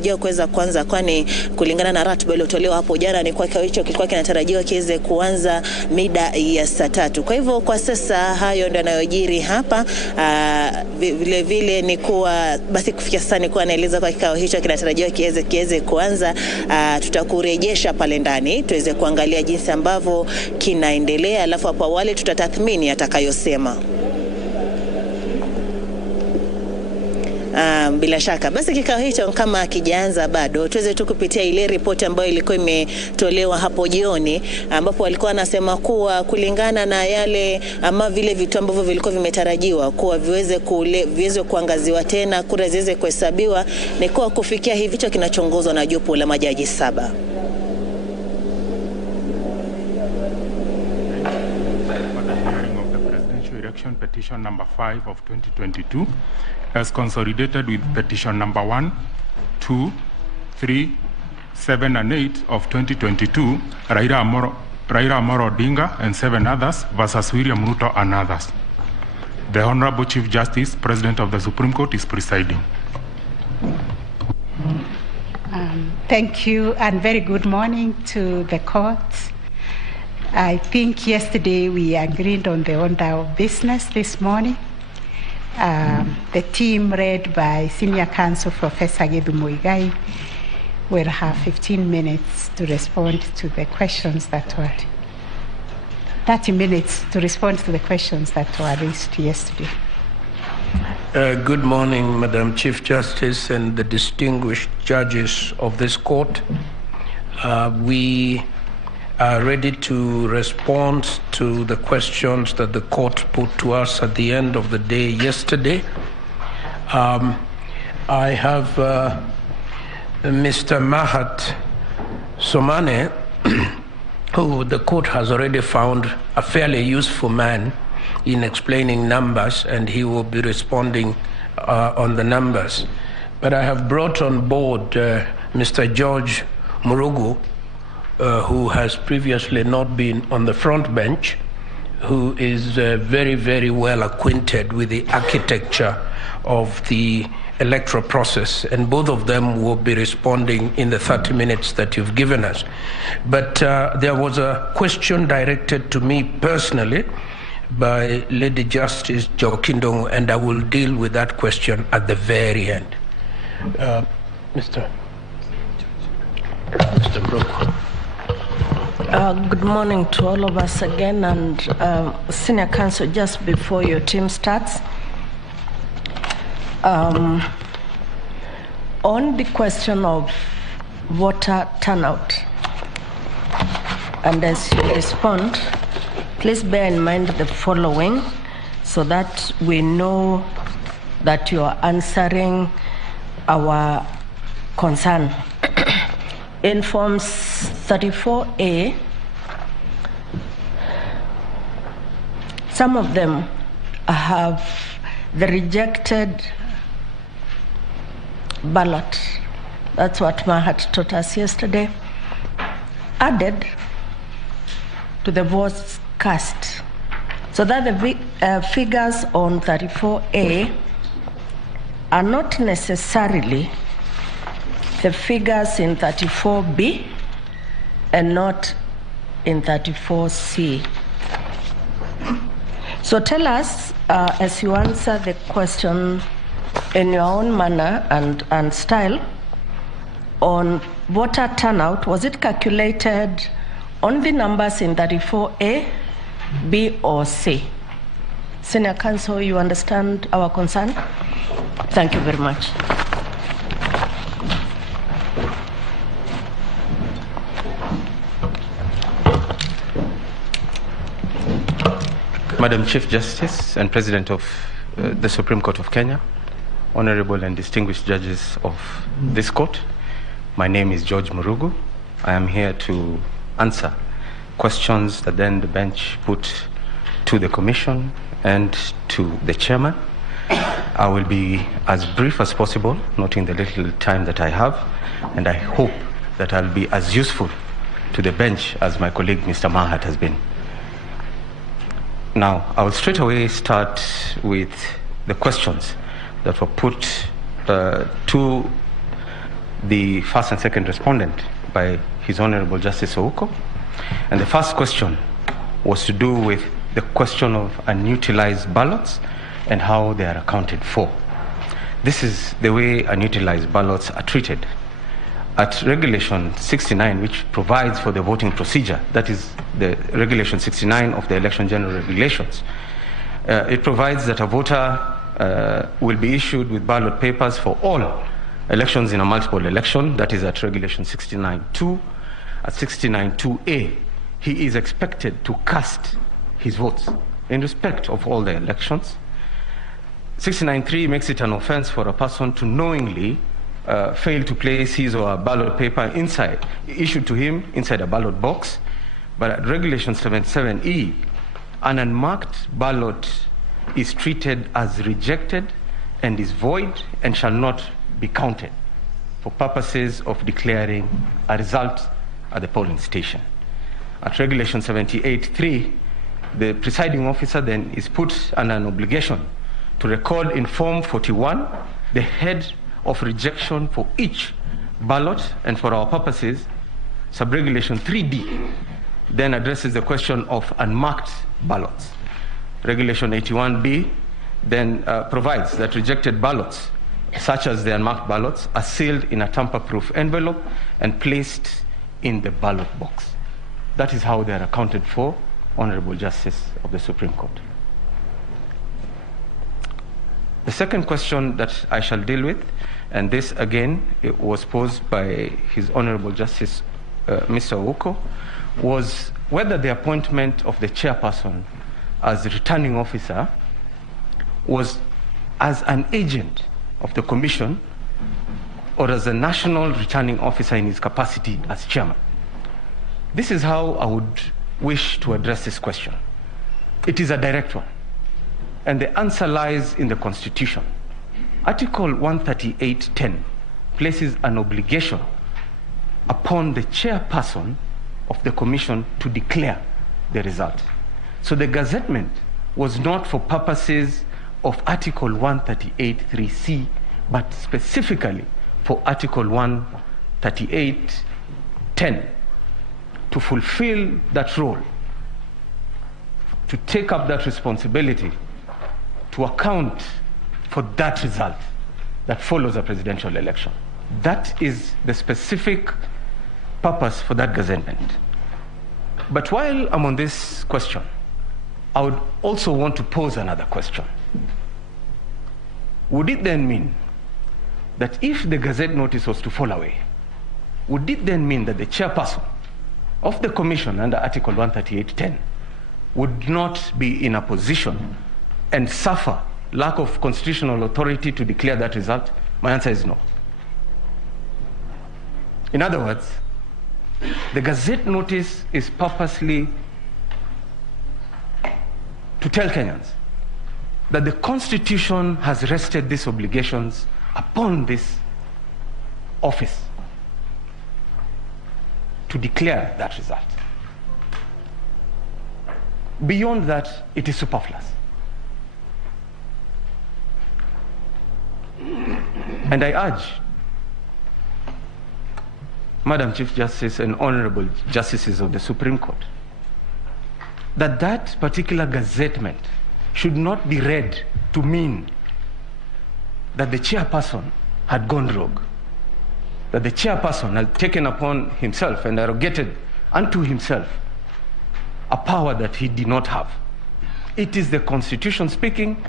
kuweza kuanza, kwani kulingana na ratiba iliyotolewa hapo jana ni kwa kikao hicho kilikuwa kinatarajiwa kiweze kuanza mida ya saa 3. Kwa hivyo kwa sasa hayo ndio yanayojiri hapa. Vile vile ni kuwa basi kufikia sasa ni kuwa naeleza kwa kikao hicho kinatarajiwa kiweze kuanza. Tutakurejesha pale ndani tuweze kuangalia jinsi ambavyo kinaendelea, alafu hapo awali tutatathmini atakayosema. Bila shaka basi kikao hicho kama kijaanza bado tuweze tu kupitia ile ripoti ambayo ilikuwa imetolewa hapo jioni, ambapo walikuwa wanasema kuwa kulingana na yale ama vile vitu ambavyo vilikuwa vimetarajiwa kuwa viweze kuangaziwa tena, kura ziweze kuhesabiwa, ni kuwa kufikia hivi hicho kinachongozwa na jopo la majaji 7. Petition number 5 of 2022 as consolidated with petition number 1, 2, 3, 7 and 8 of 2022, Raila Amolo Odinga and 7 others versus William Ruto and others. The Honorable Chief Justice, President of the Supreme Court, is presiding. Thank you and very good morning to the court. I think yesterday we agreed on the order of business this morning. The team led by Senior Counsel Professor Gedu Muigai will have 15 minutes to respond to the questions that were 30 minutes to respond to the questions that were raised yesterday. Good morning, Madam Chief Justice and the distinguished judges of this court. We are ready to respond to the questions that the court put to us at the end of the day yesterday. I have Mr. Mahat Somane, who the court has already found a fairly useful man in explaining numbers, and he will be responding on the numbers. But I have brought on board Mr. George Murugu, who has previously not been on the front bench, who is very, very well acquainted with the architecture of the electoral process, and both of them will be responding in the 30 minutes that you've given us. But there was a question directed to me personally by Lady Justice Jokindong, and I will deal with that question at the very end. Mr. Brook. Good morning to all of us again, and Senior Counsel, just before your team starts, on the question of voter turnout, and as you respond, please bear in mind the following so that we know that you are answering our concern. In Forms 34A, some of them have the rejected ballot. That's what Mahat taught us yesterday, added to the votes cast. So that the figures on 34A are not necessarily the figures in 34B and not in 34C. So tell us, as you answer the question in your own manner and style, on voter turnout, was it calculated on the numbers in 34A, B, or C? Senior Counsel, you understand our concern? Thank you very much. Madam Chief Justice and President of the Supreme Court of Kenya, honorable and distinguished judges of this court, my name is George Murugu. I am here to answer questions that then the bench put to the Commission and to the Chairman. I will be as brief as possible, noting the little time that I have, and I hope that I'll be as useful to the bench as my colleague Mr. Mahat has been. Now, I will straight away start with the questions that were put to the first and second respondent by His Honorable Justice Ouko. And the first question was to do with the question of unutilized ballots and how they are accounted for. This is the way unutilized ballots are treated. At Regulation 69, which provides for the voting procedure, that is the Regulation 69 of the Election General Regulations, it provides that a voter will be issued with ballot papers for all elections in a multiple election, that is at Regulation 69.2. At 69.2a, he is expected to cast his votes in respect of all the elections. 69.3 makes it an offense for a person to knowingly fail to place his or her ballot paper issued to him inside a ballot box. But at Regulation 77e, an unmarked ballot is treated as rejected and is void and shall not be counted for purposes of declaring a result at the polling station. At Regulation 78.3, the presiding officer then is put under an obligation to record in Form 41 the head of rejection for each ballot, and for our purposes, Sub-Regulation 3D then addresses the question of unmarked ballots. Regulation 81B then provides that rejected ballots, such as the unmarked ballots, are sealed in a tamper-proof envelope and placed in the ballot box. That is how they are accounted for, Honorable Justice of the Supreme Court. The second question that I shall deal with, and this again it was posed by His Honorable Justice Mr. Ouko, was whether the appointment of the chairperson as returning officer was as an agent of the Commission or as a national returning officer in his capacity as chairman. This is how I would wish to address this question. It is a direct one, and the answer lies in the Constitution. Article 138.10 places an obligation upon the chairperson of the Commission to declare the result. So the gazettement was not for purposes of Article 138.3c, but specifically for Article 138.10 to fulfill that role, to take up that responsibility, to account for that result that follows a presidential election. That is the specific purpose for that gazettement. But while I'm on this question, I would also want to pose another question. Would it then mean that if the gazette notice was to fall away, would it then mean that the chairperson of the Commission under Article 138.10 would not be in a position and suffer lack of constitutional authority to declare that result? My answer is no. In other words, the gazette notice is purposely to tell Kenyans that the Constitution has rested these obligations upon this office to declare that result. Beyond that, it is superfluous. And I urge Madam Chief Justice and Honorable Justices of the Supreme Court that that particular gazettement should not be read to mean that the chairperson had gone rogue, that the chairperson had taken upon himself and arrogated unto himself a power that he did not have. It is the Constitution speaking.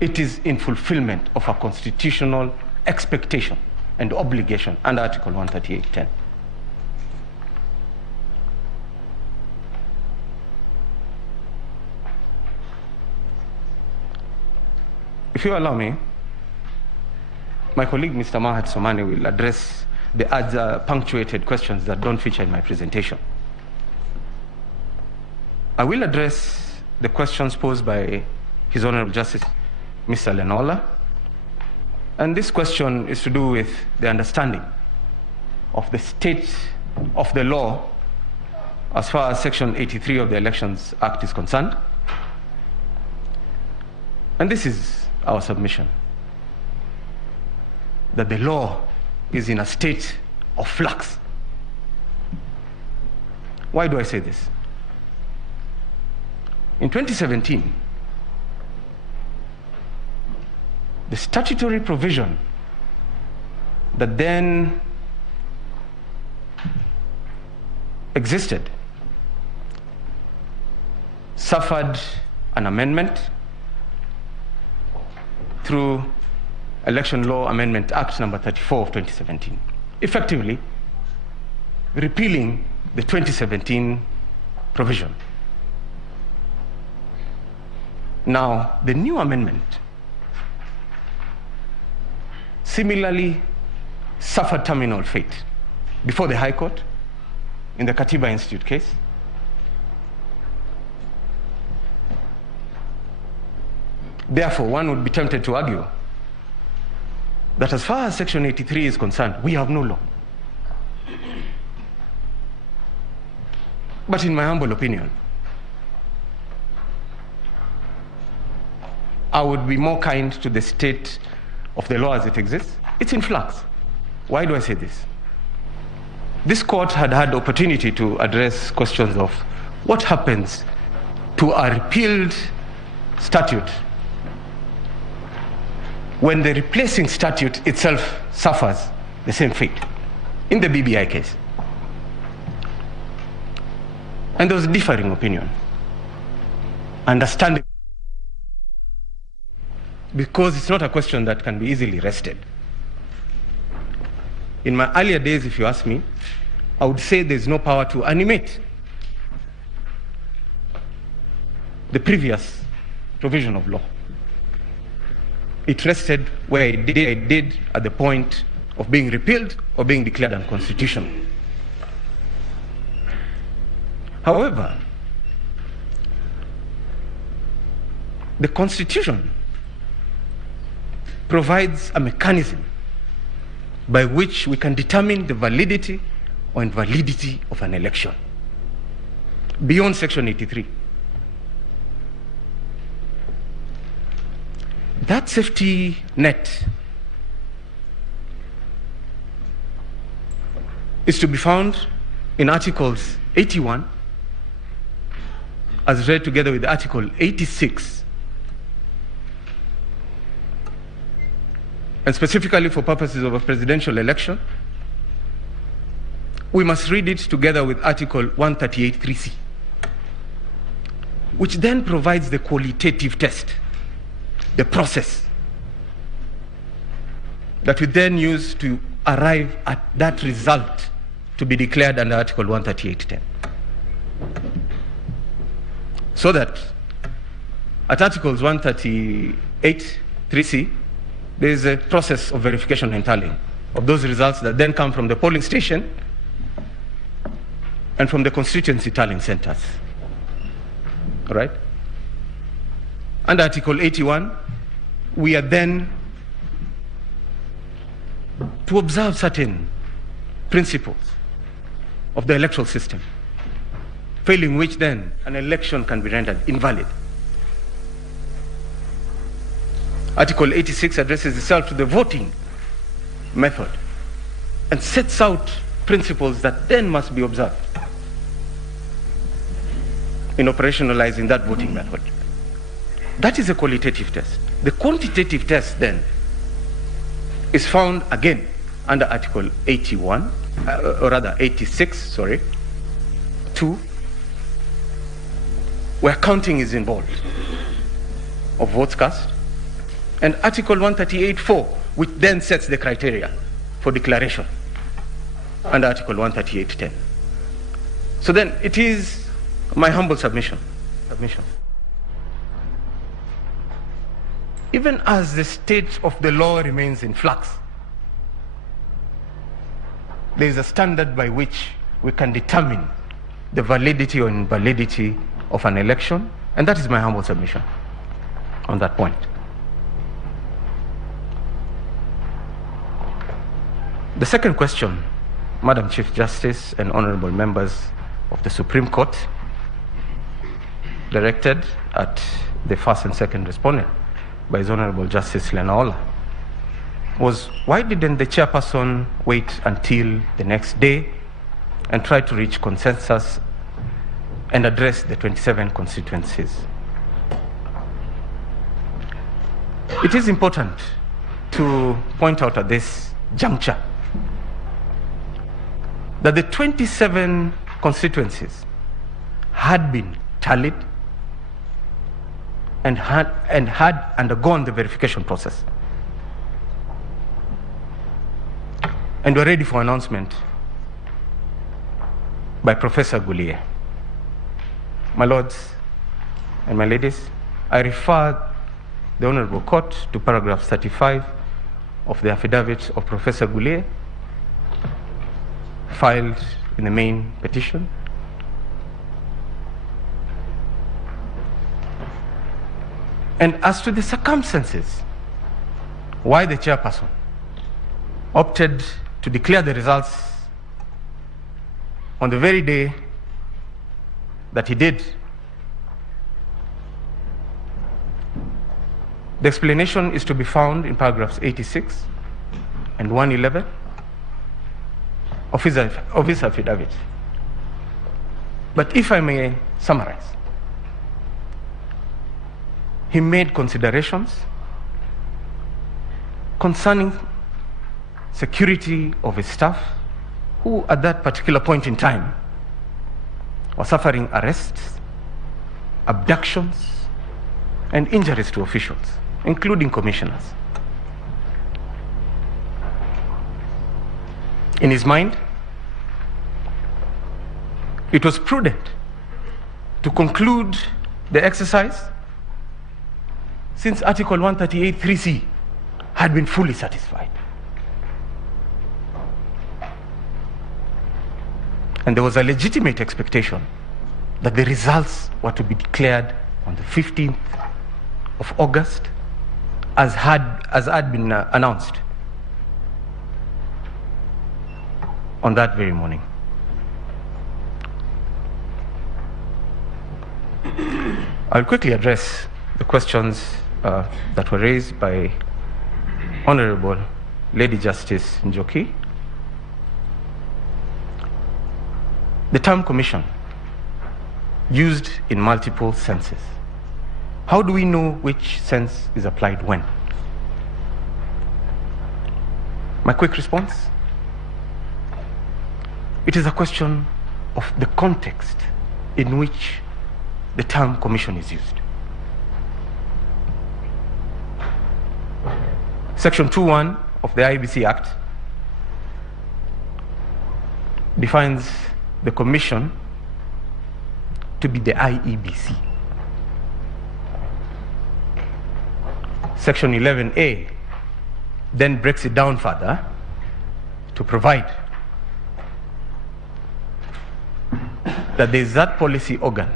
It is in fulfillment of a constitutional expectation and obligation under Article 138.10. If you allow me, my colleague Mr. Mahat Somani will address the other punctuated questions that don't feature in my presentation. I will address the questions posed by His Honorable Justice Mr. Lenola, and this question is to do with the understanding of the state of the law as far as Section 83 of the Elections Act is concerned. And this is our submission, that the law is in a state of flux. Why do I say this? In 2017, the statutory provision that then existed suffered an amendment through Election Law Amendment Act number 34 of 2017, effectively repealing the 2017 provision. Now, the new amendment similarly suffered terminal fate before the High Court in the Katiba Institute case. Therefore, one would be tempted to argue that as far as Section 83 is concerned, we have no law. But in my humble opinion, I would be more kind to the state of the law as it exists. It's in flux. Why do I say this? This court had had opportunity to address questions of what happens to a repealed statute when the replacing statute itself suffers the same fate, in the BBI case. And there was differing opinion, understanding, because it's not a question that can be easily wrested. In my earlier days, if you ask me, I would say there's no power to animate the previous provision of law. It rested where it did at the point of being repealed or being declared unconstitutional. However, the Constitution provides a mechanism by which we can determine the validity or invalidity of an election beyond Section 83. That safety net is to be found in Articles 81 as read together with Article 86, and specifically for purposes of a presidential election, we must read it together with Article 138(3)(c), which then provides the qualitative test, the process that we then use to arrive at that result to be declared under Article 138(10). So that at Articles 138(3)(c), there is a process of verification and tallying of those results that then come from the polling station and from the constituency tallying centers. All right? Under Article 81, we are then to observe certain principles of the electoral system, failing which then an election can be rendered invalid. Article 86 addresses itself to the voting method and sets out principles that then must be observed in operationalizing that voting method. That is a qualitative test. The quantitative test then is found again under Article 81, or rather 86, 2, where counting is involved of votes cast, and Article 138(4), which then sets the criteria for declaration under Article 138(10). So then it is my humble submission. Even as the state of the law remains in flux, there is a standard by which we can determine the validity or invalidity of an election, and that is my humble submission on that point. The second question, Madam Chief Justice and honorable members of the Supreme Court, directed at the first and second respondent by His Honorable Justice Lenaola, was, why didn't the chairperson wait until the next day and try to reach consensus and address the 27 constituencies? It is important to point out at this juncture that the 27 constituencies had been tallied and had undergone the verification process and were ready for announcement by Professor Gulier. My lords and my ladies, I refer the Honorable Court to paragraph 35 of the affidavit of Professor Gulier filed in the main petition. And as to the circumstances why the chairperson opted to declare the results on the very day that he did, the explanation is to be found in paragraphs 86 and 111 of his affidavit. But if I may summarize, he made considerations concerning security of his staff, who at that particular point in time were suffering arrests, abductions, and injuries to officials, including commissioners. In his mind, it was prudent to conclude the exercise since Article 138(3)(c) had been fully satisfied. And there was a legitimate expectation that the results were to be declared on the 15th of August, as had been announced on that very morning. I'll quickly address the questions that were raised by Honorable Lady Justice Njoki. The term commission used in multiple senses. How do we know which sense is applied when? My quick response: it is a question of the context in which the term commission is used. Section 2(1) of the IBC Act defines the commission to be the IEBC. Section 11A then breaks it down further to provide that there is that policy organ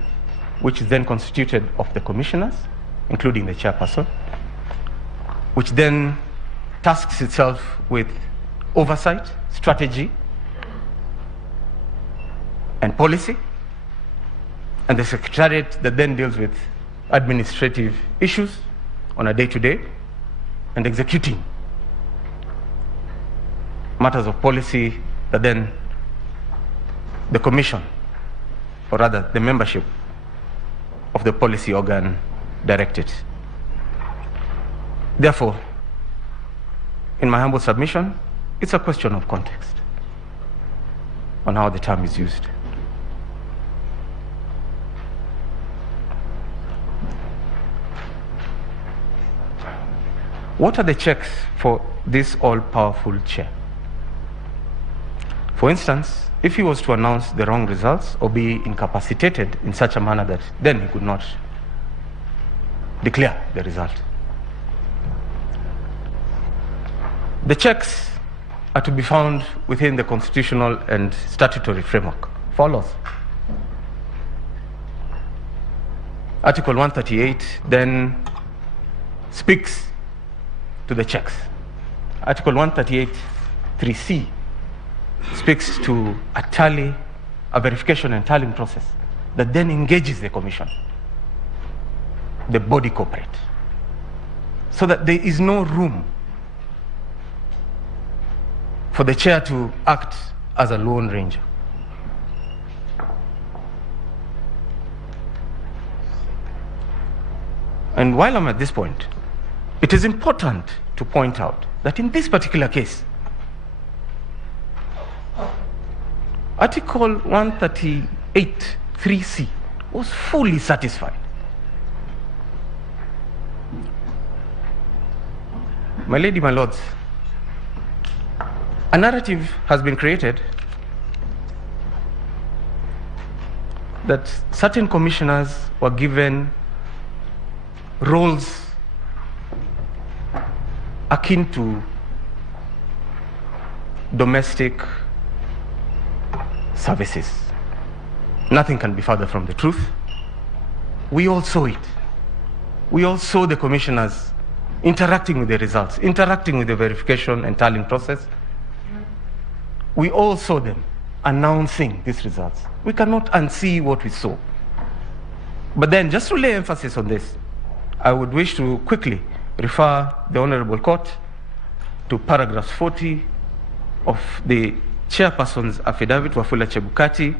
which is then constituted of the commissioners, including the chairperson, which then tasks itself with oversight, strategy, and policy, and the secretariat that then deals with administrative issues on a day-to-day and executing matters of policy that then the commission, or rather the membership of the policy organ, directed. Therefore, in my humble submission, it's a question of context on how the term is used. What are the checks for this all-powerful chair? For instance, if he was to announce the wrong results or be incapacitated in such a manner that then he could not declare the result. The checks are to be found within the constitutional and statutory framework. Follows. Article 138 then speaks to the checks. Article 138(3)(c) speaks to a verification and tallying process that then engages the commission, the body corporate, so that there is no room for the chair to act as a lone ranger. And while I'm at this point, it is important to point out that in this particular case, Article 138(3)(c) was fully satisfied. My lady, my lords, a narrative has been created that certain commissioners were given roles akin to domestic services. Nothing can be further from the truth. We all saw it. We all saw the commissioners interacting with the results, interacting with the verification and tallying process. We all saw them announcing these results. We cannot unsee what we saw. But then, just to lay emphasis on this, I would wish to quickly refer the Honorable Court to paragraph 40 of the Chairperson's affidavit, Wafula Chebukati,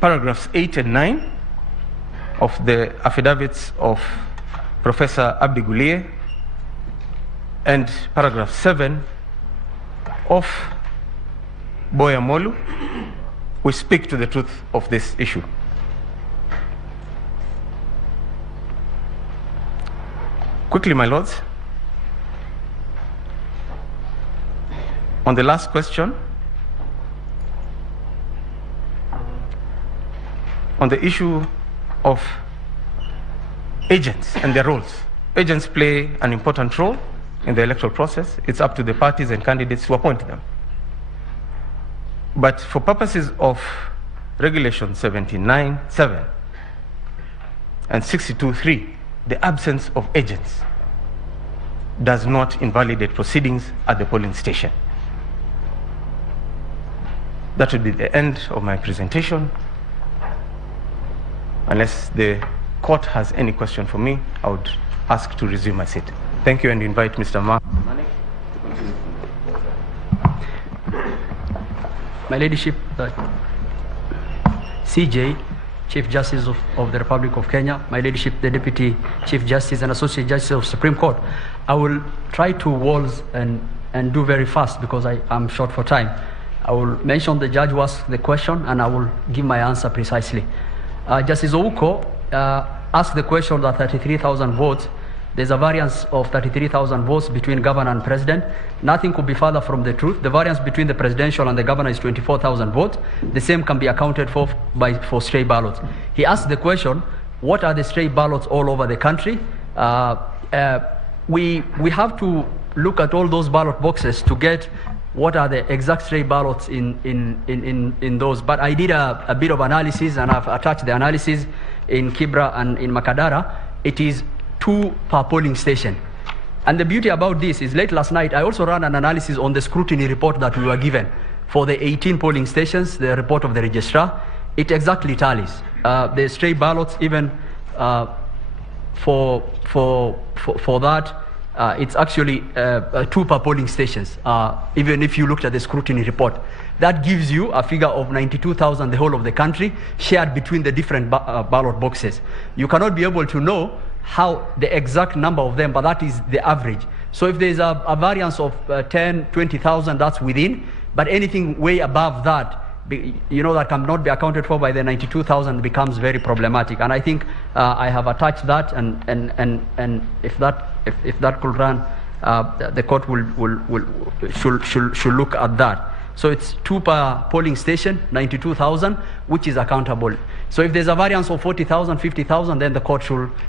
paragraphs 8 and 9 of the affidavits of Professor Abdi Gulie, and paragraph 7 of Boya Molu, we speak to the truth of this issue. Quickly, my lords, on the last question, on the issue of agents and their roles. Agents play an important role in the electoral process. It's up to the parties and candidates to appoint them. But for purposes of Regulation 79(7) and 62(3), the absence of agents does not invalidate proceedings at the polling station. That would be the end of my presentation. Unless the court has any question for me, I would ask to resume my seat. Thank you, and invite Mr. Manik to continue. My Ladyship, CJ, Chief Justice of the Republic of Kenya, My Ladyship, the Deputy Chief Justice and Associate Justice of Supreme Court, I will try to waltz and do very fast because I am short for time. I will mention the judge who asked the question and I will give my answer precisely. Justice Ouko asked the question that 33,000 votes, there's a variance of 33,000 votes between governor and president. Nothing could be further from the truth. The variance between the presidential and the governor is 24,000 votes. The same can be accounted for stray ballots. He asked the question, what are the stray ballots all over the country? We have to look at all those ballot boxes to get what are the exact stray ballots in those. But I did a bit of analysis, and I've attached the analysis in Kibra and in Makadara. It is 2 per polling station. And the beauty about this is late last night, I also ran an analysis on the scrutiny report that we were given for the 18 polling stations, the report of the registrar. It exactly tallies. The stray ballots, even for that, it's actually 2 per polling stations, even if you looked at the scrutiny report. That gives you a figure of 92,000, the whole of the country, shared between the different ballot boxes. You cannot be able to know how the exact number of them, but that is the average. So if there's a variance of 10, 20,000, that's within, but anything way above that, that cannot be accounted for by the 92,000 becomes very problematic. And I think I have attached that, and if that could run, the court should look at that. So it's 2 per polling station, 92,000, which is accountable. So if there's a variance of 40,000, 50,000, then the court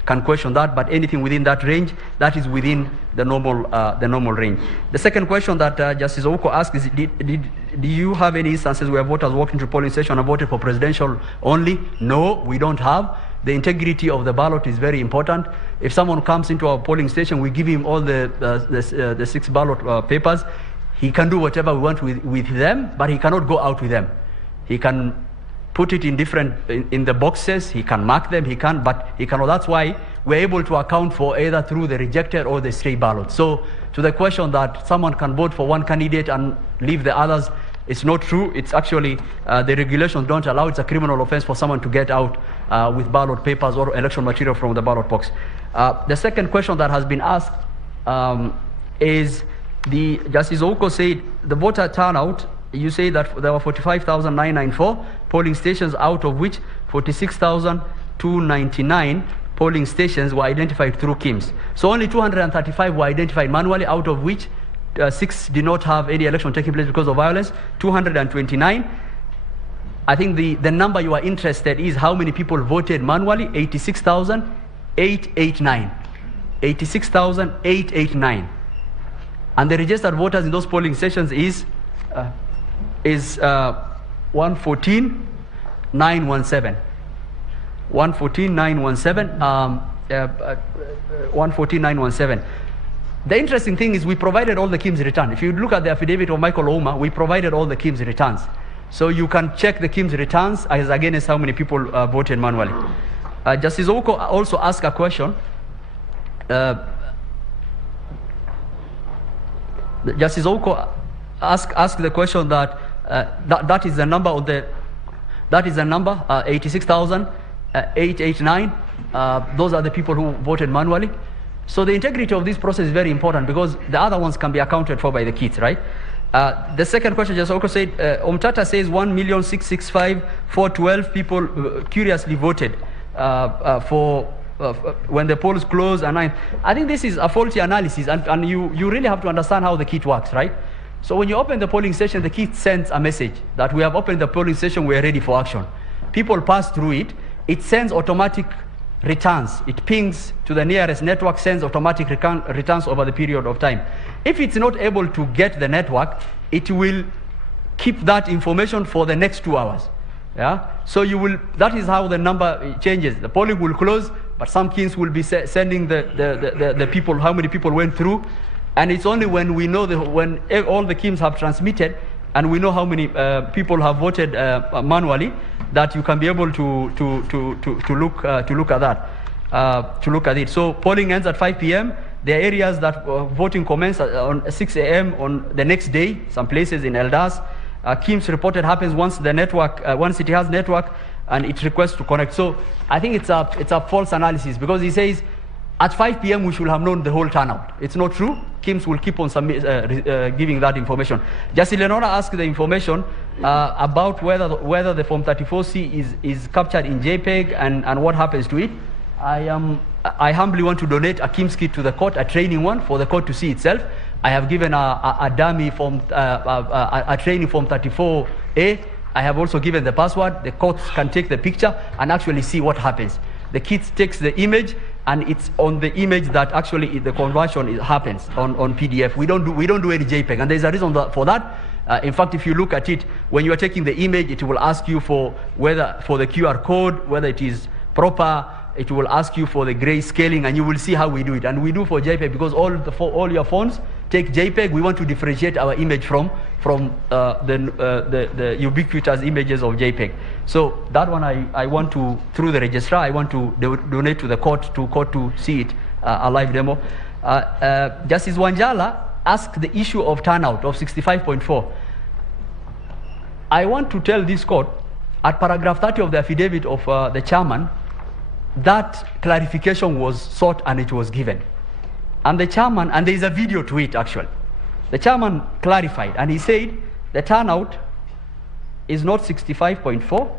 can question that. But anything within that range, that is within the normal range. The second question that Justice Ouko asked is, do you have any instances where voters walked into polling station and voted for presidential only? No, we don't have. The integrity of the ballot is very important. If someone comes into our polling station, we give him all the 6 ballot papers. He can do whatever we want with them, but he cannot go out with them. He can put it in the boxes, he can mark them, but he cannot. That's why we're able to account for either through the rejected or the stray ballot. So to the question that someone can vote for one candidate and leave the others, it's not true. It's actually, the regulations don't allow. It's a criminal offense for someone to get out with ballot papers or election material from the ballot box. The second question that has been asked is, Justice Oko said the voter turnout, you say that there were 45,994 polling stations, out of which 46,299 polling stations were identified through KIMS. So only 235 were identified manually, out of which 6 did not have any election taking place because of violence. 229. I think the number you are interested is how many people voted manually. 86,889. 86,889. And the registered voters in those polling stations is 114,917. 114,917. 114,917. The interesting thing is we provided all the KIMS return. If you look at the affidavit of Michael Ouma, we provided all the KIMS returns. So you can check the KIMS returns as against how many people voted manually. Justice Oko also asked a question. Justice Oko asked the question that that is the number of the 86,889. Those are the people who voted manually. So the integrity of this process is very important because the other ones can be accounted for by the kits, right? The second question, Justice Oko said, Omtata says 1,665,412 people curiously voted when the polls closed at 9. I think this is a faulty analysis, and you really have to understand how the kit works, right? So when you open the polling station, the kit sends a message that we have opened the polling station, we are ready for action. People pass through it. It sends automatic returns. It pings to the nearest network, sends automatic returns over the period of time. If it's not able to get the network, it will keep that information for the next 2 hours. Yeah. So that is how the number changes. The polling will close, but some kits will be sending the people, how many people went through. And it's only when we know when all the KIMS have transmitted and we know how many people have voted manually that you can be able to look at it. So polling ends at 5 p.m. There are areas that voting commenced on 6 a.m. on the next day. Some places in Eldas. KIMS reported happens once the network, once it has network, and it requests to connect. So I think it's a false analysis because he says at 5 p.m. we should have known the whole turnout. It's not true. KIMS will keep on giving that information. Justice Leonora asked the information about whether the Form 34C is captured in JPEG and what happens to it. I humbly want to donate a KIMS kit to the court, a training one for the court to see itself. I have given a dummy form, a training Form 34A. I have also given the password. The courts can take the picture and actually see what happens. The kit takes the image, and it's on the image that actually the conversion happens on PDF. We don't do any JPEG, and there's a reason for that. In fact, if you look at it, when you are taking the image, it will ask you for the QR code, whether it is proper. It will ask you for the gray scaling, and you will see how we do it. And we do for JPEG because all your phones take JPEG. We want to differentiate our image from the ubiquitous images of JPEG. So that one I want to, through the registrar, I want to donate to the court to see it, a live demo. Justice Wanjala asked the issue of turnout of 65.4. I want to tell this court, at paragraph 30 of the affidavit of the chairman, that clarification was sought and it was given. And the chairman, and there is a video to it actually, the chairman clarified and he said the turnout is not 65.4,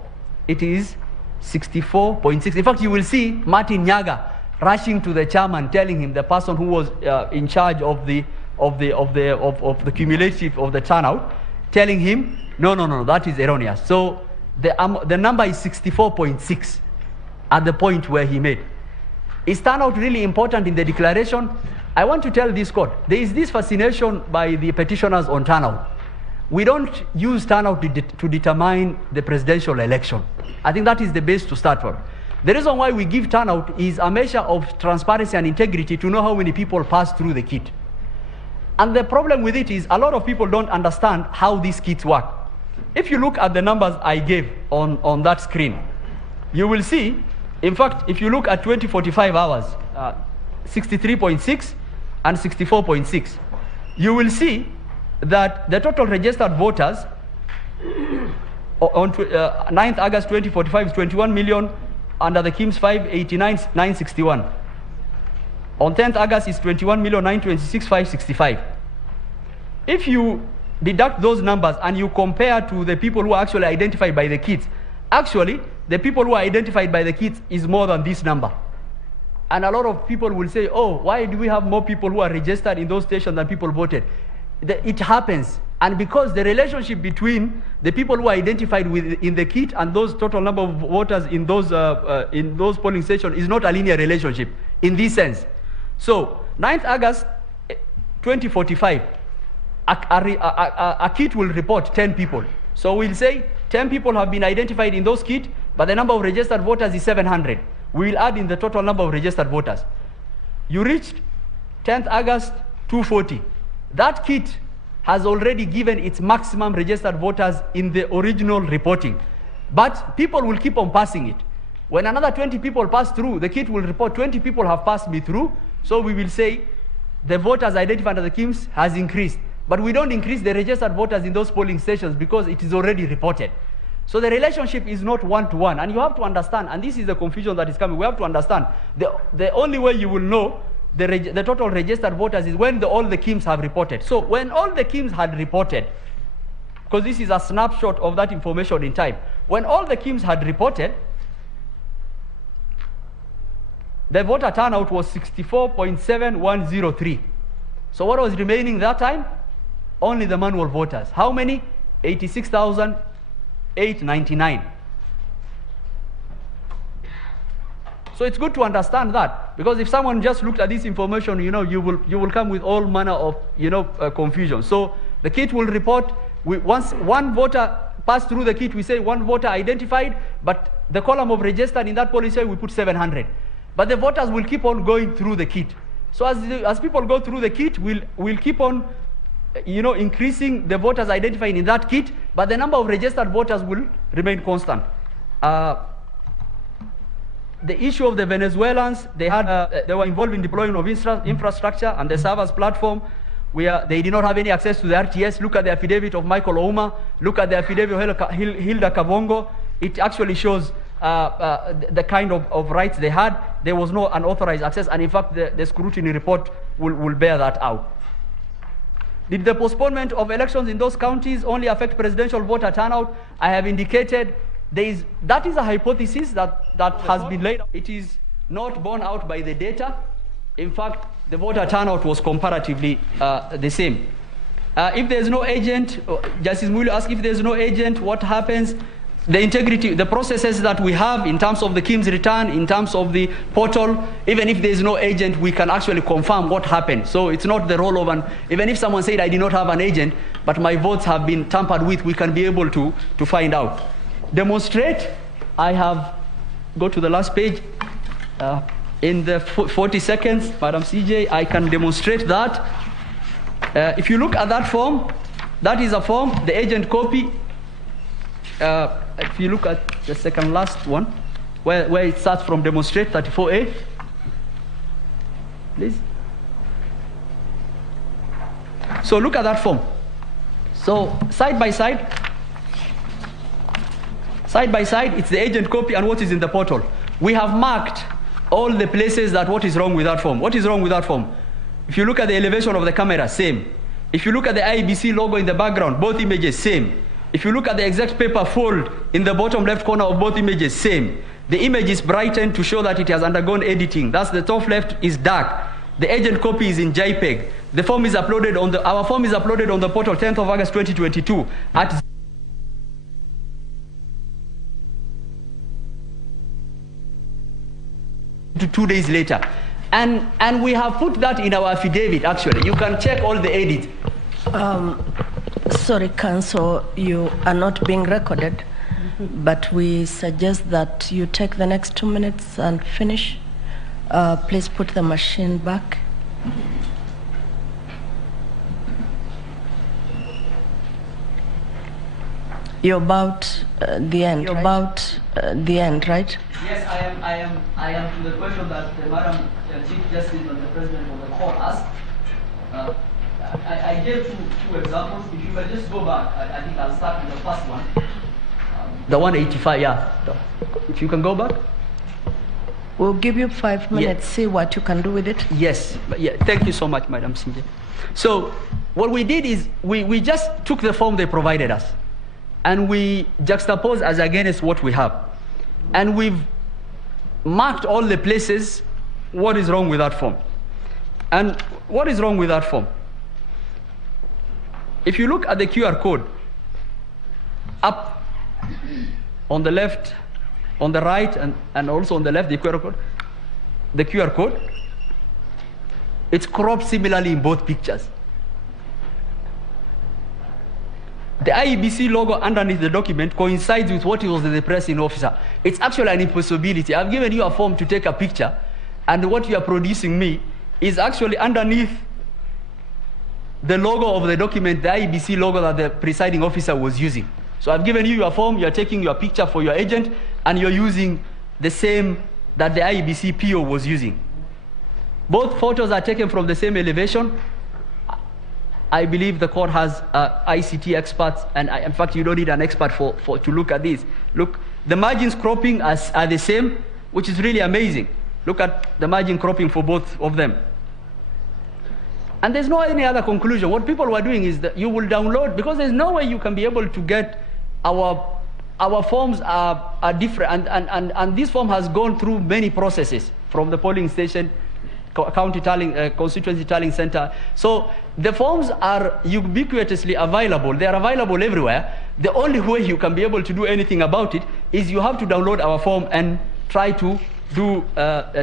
it is 64.6. In fact, you will see Martin Nyaga rushing to the chairman, telling him, the person who was in charge of the cumulative of the turnout, telling him, no, that is erroneous. So the number is 64.6 at the point where he made. Is turnout really important in the declaration? I want to tell this court, there is this fascination by the petitioners on turnout. We don't use turnout to determine the presidential election. I think that is the base to start from. The reason why we give turnout is a measure of transparency and integrity to know how many people pass through the kit. And the problem with it is a lot of people don't understand how these kits work. If you look at the numbers I gave on that screen, you will see In fact, if you look at 2045 hours, 63.6 and 64.6, you will see that the total registered voters on 9th August 2045 is 21 million, under the KIMS 589,961. On 10th August is 21,926,565. If you deduct those numbers and you compare to the people who are actually identified by the kids, actually the people who are identified by the kids is more than this number. And a lot of people will say, oh, why do we have more people who are registered in those stations than people voted? It happens. And because the relationship between the people who are identified in the kit and those total number of voters in those polling stations is not a linear relationship in this sense. So 9th August 2045, a kit will report 10 people. So we'll say 10 people have been identified in those kits, but the number of registered voters is 700. We will add in the total number of registered voters. You reached 10th August 240. That kit has already given its maximum registered voters in the original reporting. But people will keep on passing it. When another 20 people pass through, the kit will report 20 people have passed me through. So we will say the voters identified under the KIMS has increased. But we don't increase the registered voters in those polling stations because it is already reported. So the relationship is not one-to-one. And you have to understand, and this is the confusion that is coming, we have to understand, the only way you will know the total registered voters is when all the KIMS have reported. So when all the KIMS had reported, because this is a snapshot of that information in time, when all the KIMS had reported, the voter turnout was 64.7103. So what was remaining that time? Only the manual voters. How many? 86,899. So it's good to understand that, because if someone just looked at this information, you will come with all manner of confusion. So the kit will report, once one voter passed through the kit, we say one voter identified, but the column of registered in that polling station we put 700. But the voters will keep on going through the kit. So as people go through the kit, we'll keep on increasing the voters identified in that kit, but the number of registered voters will remain constant. The issue of the Venezuelans, they were involved in deploying of infrastructure and the servers platform where they did not have any access to the RTS. Look at the affidavit of Michael Ouma. Look at the affidavit of Hilda Kavongo. It actually shows the kind of rights they had. There was no unauthorized access, and in fact the scrutiny report will bear that out. Did the postponement of elections in those counties only affect presidential voter turnout? I have indicated that is a hypothesis that has been laid out. It is not borne out by the data. In fact, the voter turnout was comparatively the same. If there's no agent, Justice Mulu asked, if there's no agent, what happens? The integrity, the processes that we have in terms of the KIMS return, in terms of the portal, even if there's no agent, we can actually confirm what happened. So it's not the role of even if someone said I did not have an agent, but my votes have been tampered with, we can be able to find out. Demonstrate, I have, go to the last page. In the 40 seconds, Madam CJ, I can demonstrate that. If you look at that form, that is a form, the agent copy. If you look at the second last one, where it starts from demonstrate, 34A, please. So look at that form. So side by side, it's the agent copy and what is in the portal. We have marked all the places that what is wrong with that form. What is wrong with that form? If you look at the elevation of the camera, same. If you look at the IBC logo in the background, both images, same. If you look at the exact paper fold in the bottom left corner of both images, same. The image is brightened to show that it has undergone editing. That's the top left is dark. The agent copy is in JPEG. The form is uploaded on our form is uploaded on the portal 10th of August 2022 at 2 days later. And we have put that in our affidavit, actually. You can check all the edits. Sorry, Council, you are not being recorded, but we suggest that you take the next 2 minutes and finish. Please put the machine back. You're about the end. You're about the end, right? Yes, I am to the question that the Madam Chief Justice and the President of the Court asked. I gave two examples. If you can just go back, I think I'll start with the first one. The 185, yeah. If you can go back. We'll give you 5 minutes, Yeah. see what you can do with it. Yes, yeah, thank you so much, Madam CJ. So what we did is we just took the form they provided us and we juxtaposed as against what we have. And we've marked all the places what is wrong with that form. And what is wrong with that form? If you look at the QR code, up on the left, on the right, and also on the left, the QR code, it's cropped similarly in both pictures. The IEBC logo underneath the document coincides with what was the pressing officer. It's actually an impossibility. I've given you a form to take a picture, and what you are producing me is actually underneath the logo of the document, the IEBC logo that the presiding officer was using. So I've given you your form, you're taking your picture for your agent, and you're using the same that the IEBC PO was using. Both photos are taken from the same elevation. I believe the court has ICT experts, and in fact, you don't need an expert to look at this. Look, the margins cropping are the same, which is really amazing. Look at the margin cropping for both of them. And there's no any other conclusion. What people were doing is that you will download, because there's no way you can be able to get our forms are different, and this form has gone through many processes from the polling station, county tallying, constituency tallying center. So the forms are ubiquitously available. They are available everywhere. The only way you can be able to do anything about it is you have to download our form and try to do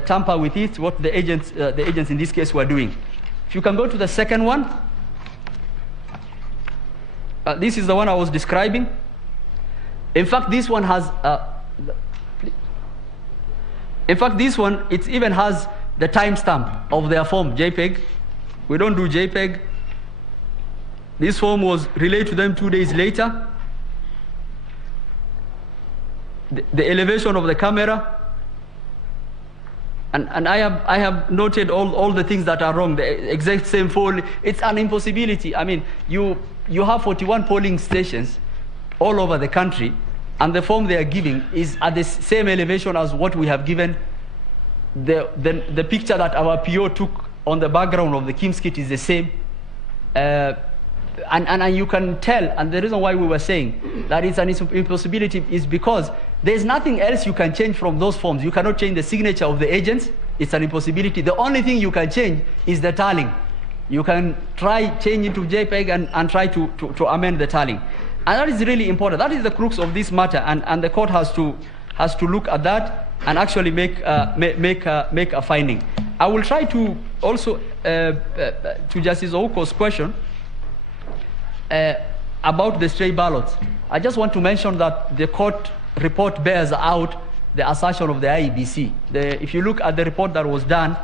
tamper with it, what the agents in this case were doing. If you can go to the second one. This is the one I was describing. In fact, this one has, it even has the timestamp of their form, JPEG. We don't do JPEG. This form was relayed to them 2 days later. The elevation of the camera. And I have noted all the things that are wrong, the exact same fold. It's an impossibility. I mean, you have 41 polling stations all over the country, and the form they are giving is at the same elevation as what we have given. The picture that our PO took on the background of the Kim's kit is the same. And you can tell, and the reason why we were saying that it's an impossibility is because there's nothing else you can change from those forms. You cannot change the signature of the agents. It's an impossibility. The only thing you can change is the tallying. You can try change into JPEG and try to amend the tallying. And that is really important. That is the crux of this matter, and the court has to look at that and actually make a finding. I will try to also, to Justice Ouko's question, about the stray ballots. I just want to mention that the court report bears out the assertion of the IEBC. If you look at the report that was done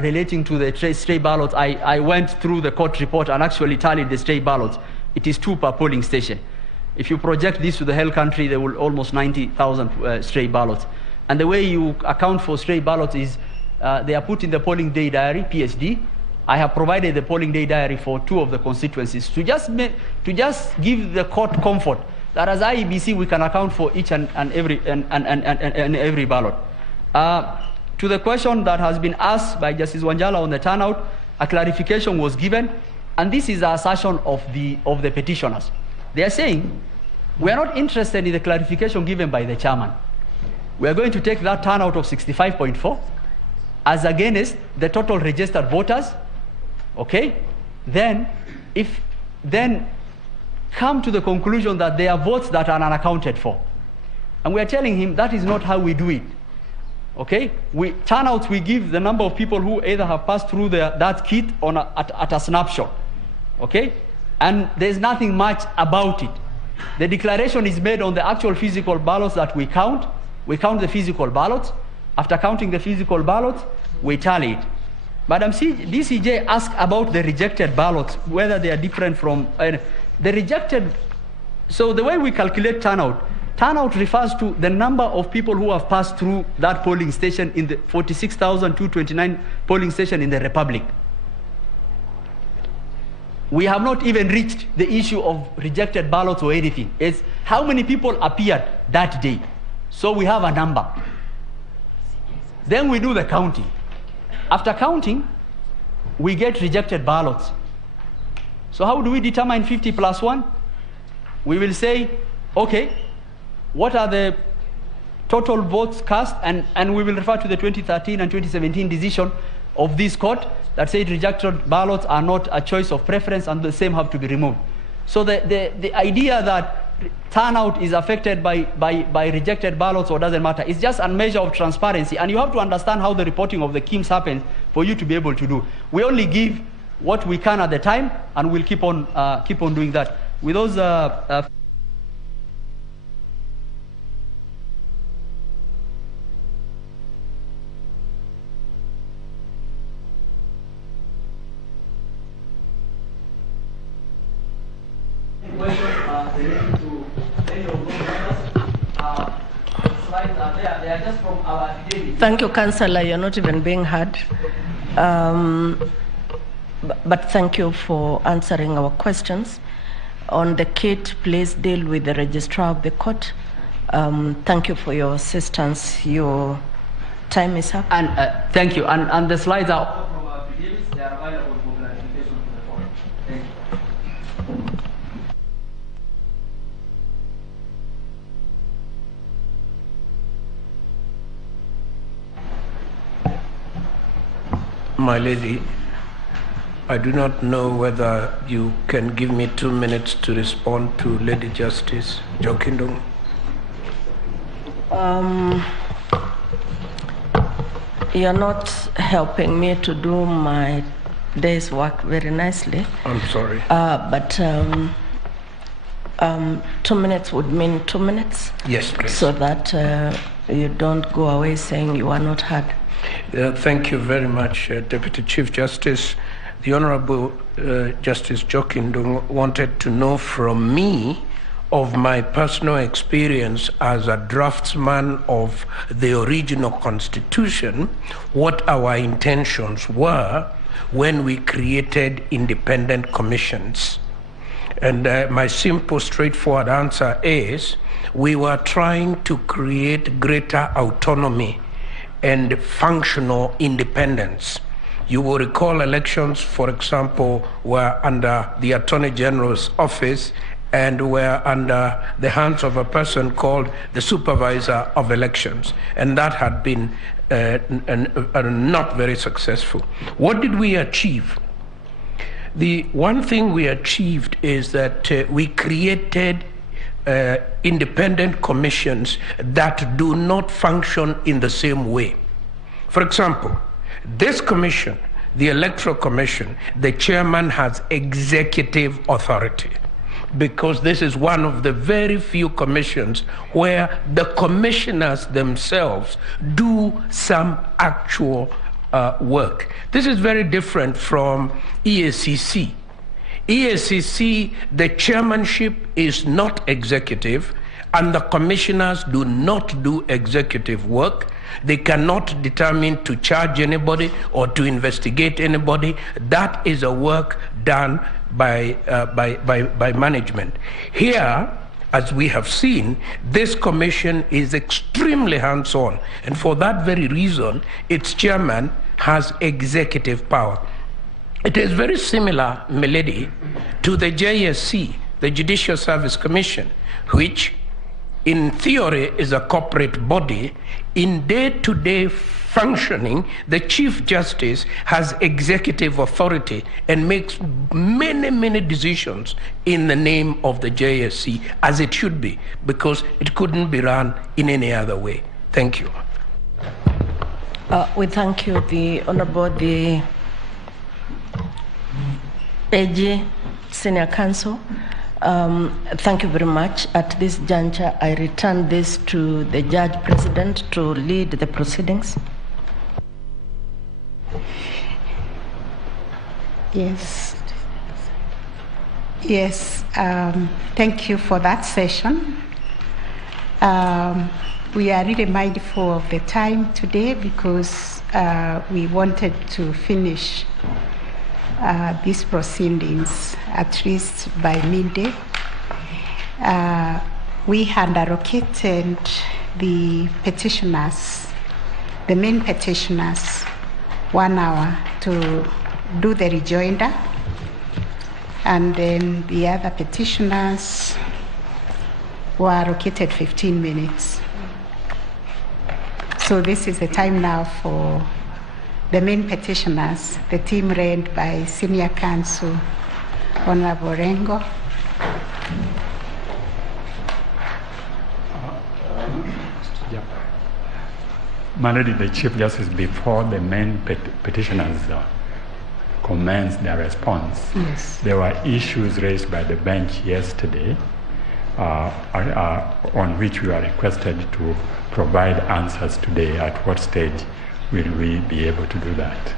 relating to the stray ballots, I went through the court report and actually tallied the stray ballots. It is 2 per polling station. If you project this to the whole country, there will almost 90,000 stray ballots. And the way you account for stray ballots is they are put in the polling day diary, PSD. I have provided the polling day diary for 2 of the constituencies to just give the court comfort that as IEBC we can account for each and every ballot. To the question that has been asked by Justice Wanjala on the turnout, a clarification was given, and this is the assertion of the petitioners. They are saying we are not interested in the clarification given by the chairman. We are going to take that turnout of 65.4 as against the total registered voters. Okay, then come to the conclusion that there are votes that are unaccounted for. And we are telling him that is not how we do it. Okay, turnouts, we give the number of people who either have passed through that kit at a snapshot. Okay, and there's nothing much about it. The declaration is made on the actual physical ballots that we count. We count the physical ballots. After counting the physical ballots, we tally it. Madam DCJ asked about the rejected ballots, whether they are different from the rejected So the way we calculate turnout refers to the number of people who have passed through that polling station in the 46,229 polling station in the Republic. We have not even reached the issue of rejected ballots or anything. It's how many people appeared that day. So we have a number. Then we do the counting. After counting, we get rejected ballots. So how do we determine 50 plus 1? We will say, okay, what are the total votes cast? And we will refer to the 2013 and 2017 decision of this court that said rejected ballots are not a choice of preference and the same have to be removed. So the idea that turnout is affected by rejected ballots or doesn't matter, it's just a measure of transparency, and you have to understand how the reporting of the KIMS happens for you to be able to do. We only give what we can at the time, and we'll keep on doing that. With those Thank you, Councillor. You're not even being heard. But thank you for answering our questions. On the kit, please deal with the registrar of the court. Thank you for your assistance. Your time is up. And thank you. And the slides are from our affidavits. They are available for clarification to the court. Thank you. My lady, I do not know whether you can give me 2 minutes to respond to Lady Justice Jokindung. You're not helping me to do my day's work very nicely. I'm sorry. But 2 minutes would mean 2 minutes. Yes, please. So that you don't go away saying you are not heard. Thank you very much, Deputy Chief Justice. The Honorable Justice Jokindung wanted to know from me of my personal experience as a draftsman of the original Constitution, what our intentions were when we created independent commissions. And my simple, straightforward answer is we were trying to create greater autonomy and functional independence. You will recall elections, for example, were under the Attorney General's office and were under the hands of a person called the Supervisor of Elections. And that had been not very successful. What did we achieve? The one thing we achieved is that we created independent commissions that do not function in the same way. For example, this commission, the Electoral Commission, the chairman has executive authority because this is one of the very few commissions where the commissioners themselves do some actual work. This is very different from EACC. EACC, the chairmanship is not executive, and the commissioners do not do executive work. They cannot determine to charge anybody or to investigate anybody. That is a work done by management. Here, as we have seen, this commission is extremely hands-on, and for that very reason, its chairman has executive power. It is very similar, milady, to the JSC, the Judicial Service Commission, which in theory is a corporate body. In day-to-day functioning, the Chief Justice has executive authority and makes many, many decisions in the name of the JSC, as it should be, because it couldn't be run in any other way. Thank you. We thank you, the Honorable, the AG, Senior Counsel. Thank you very much. At this juncture, I return this to the Judge President to lead the proceedings. Yes. Yes, thank you for that session. We are really mindful of the time today because we wanted to finish these proceedings at least by midday. We had allocated the petitioners, the main petitioners, 1 hour to do the rejoinder, and then the other petitioners were allocated 15 minutes. So this is the time now for the main petitioners, the team led by Senior Counsel Honorable Rengo. My Lady, the Chief Justice, before the main petitioners commenced their response, Yes. there were issues raised by the bench yesterday on which we are requested to provide answers today. At what stage will we be able to do that?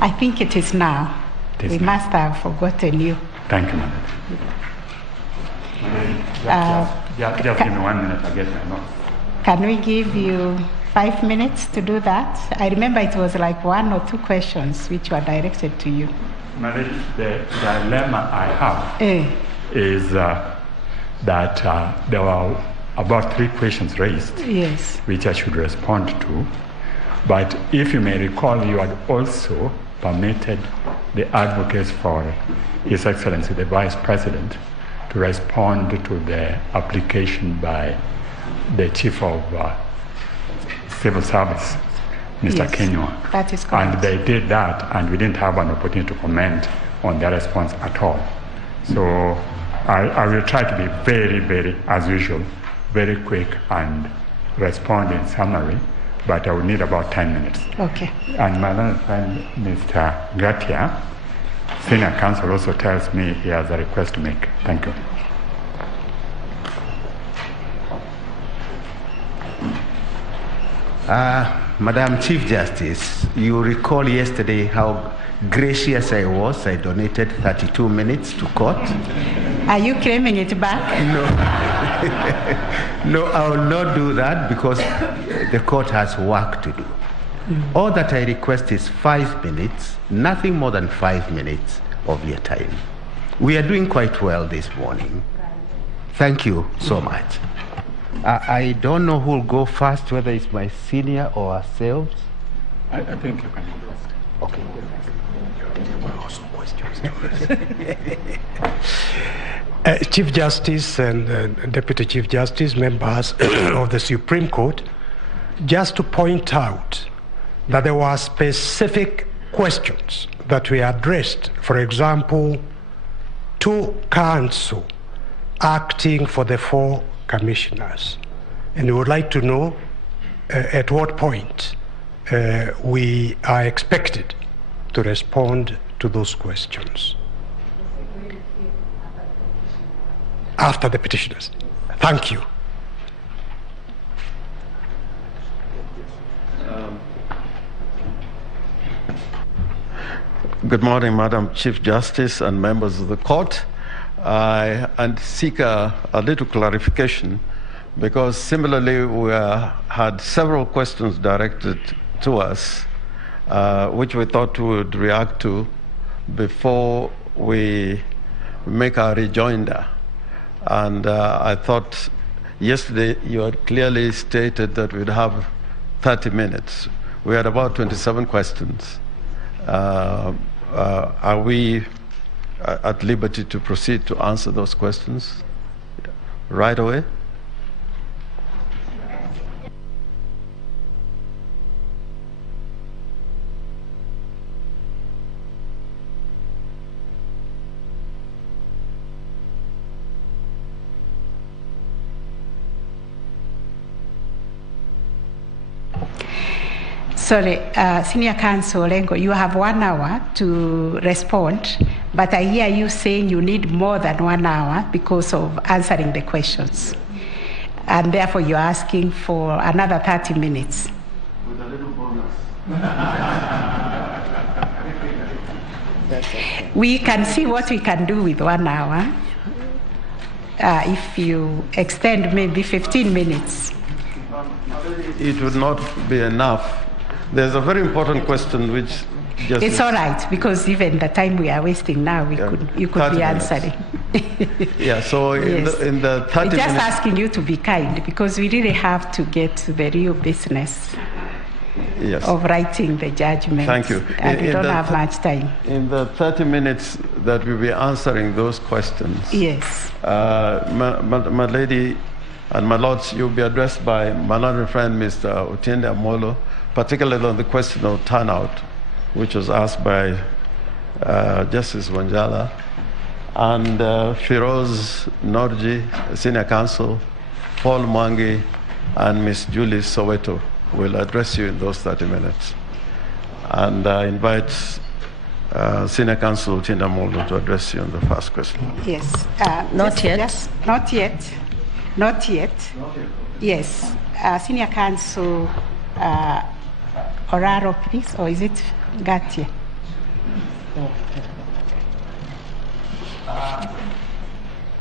I think it is now. It is We now. must have forgotten you. Thank you, Madam. Just give me 1 minute, I'll get my notes. Can we give you 5 minutes to do that? I remember it was like 1 or 2 questions which were directed to you. My Lady, the dilemma I have is that there were about 3 questions raised, Yes. which I should respond to. But if you may recall, you had also permitted the advocates for His Excellency the Vice President to respond to the application by the Chief of Civil Service, Mr. Yes, Kenywa. that is correct. And they did that, and we didn't have an opportunity to comment on their response at all. So I will try to be very, very, as usual, very quick and respond in summary, but I will need about 10 minutes. Okay. And my learned friend, Mr. Gatia, Senior Counsel, also tells me he has a request to make. Thank you. Madam Chief Justice, you recall yesterday how gracious I was. I donated 32 minutes to court. Are you claiming it back? No, I will not do that because the court has work to do. All that I request is 5 minutes, nothing more than 5 minutes of your time. We are doing quite well this morning. Thank you so much. I don't know who will go first, whether it's my senior or ourselves. I think you can go first. Okay. Chief Justice and Deputy Chief Justice, members of the Supreme Court, just to point out that there were specific questions that were addressed. For example, to counsel acting for the 4 commissioners. And we would like to know at what point we are expected to respond to those questions. After the petitioners. Thank you. Good morning, Madam Chief Justice and members of the court. I seek a little clarification because similarly we had several questions directed to us which we thought we would react to before we make our rejoinder. And I thought yesterday you had clearly stated that we'd have 30 minutes. We had about 27 questions. Are we at liberty to proceed to answer those questions right away? Sorry, Senior Counsel Olengo, you have 1 hour to respond, but I hear you saying you need more than 1 hour because of answering the questions. And therefore you're asking for another 30 minutes. With a little bonus. We can see what we can do with 1 hour. If you extend maybe 15 minutes. It would not be enough. There's a very important question which just... It's all right, because even the time we are wasting now, you could be answering. Yeah, so Yes. in the 30 We're just minutes... asking you to be kind, because we really have to get to the real business of writing the judgment. Thank you. And we don't have much time. In the 30 minutes that we'll be answering those questions, yes, my lady and my lords, you'll be addressed by my learned friend, Mr. Otiende Amolo, particularly on the question of turnout, which was asked by Justice Wanjala, and Firoz Norji, Senior Counsel, Paul Mwangi, and Ms. Julie Soweto will address you in those 30 minutes. And I invite Senior Counsel Otiende Amolo to address you on the first question. yes. Not yet. Not yet. Not yet. Yes. Senior Counsel Oraro, please, or is it Gatia?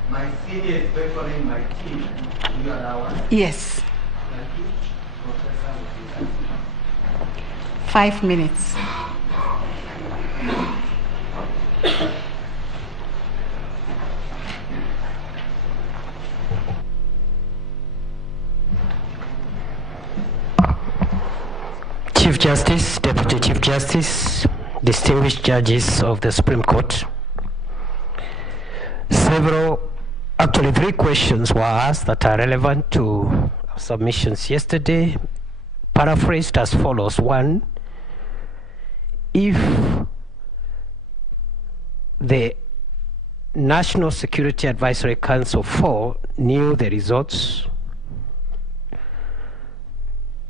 My senior is beckoning my team. You allow us? Yes. 5 minutes. Chief Justice, Deputy Chief Justice, distinguished judges of the Supreme Court. Actually 3 questions were asked that are relevant to submissions yesterday, paraphrased as follows. 1, if the National Security Advisory Council 4 knew the results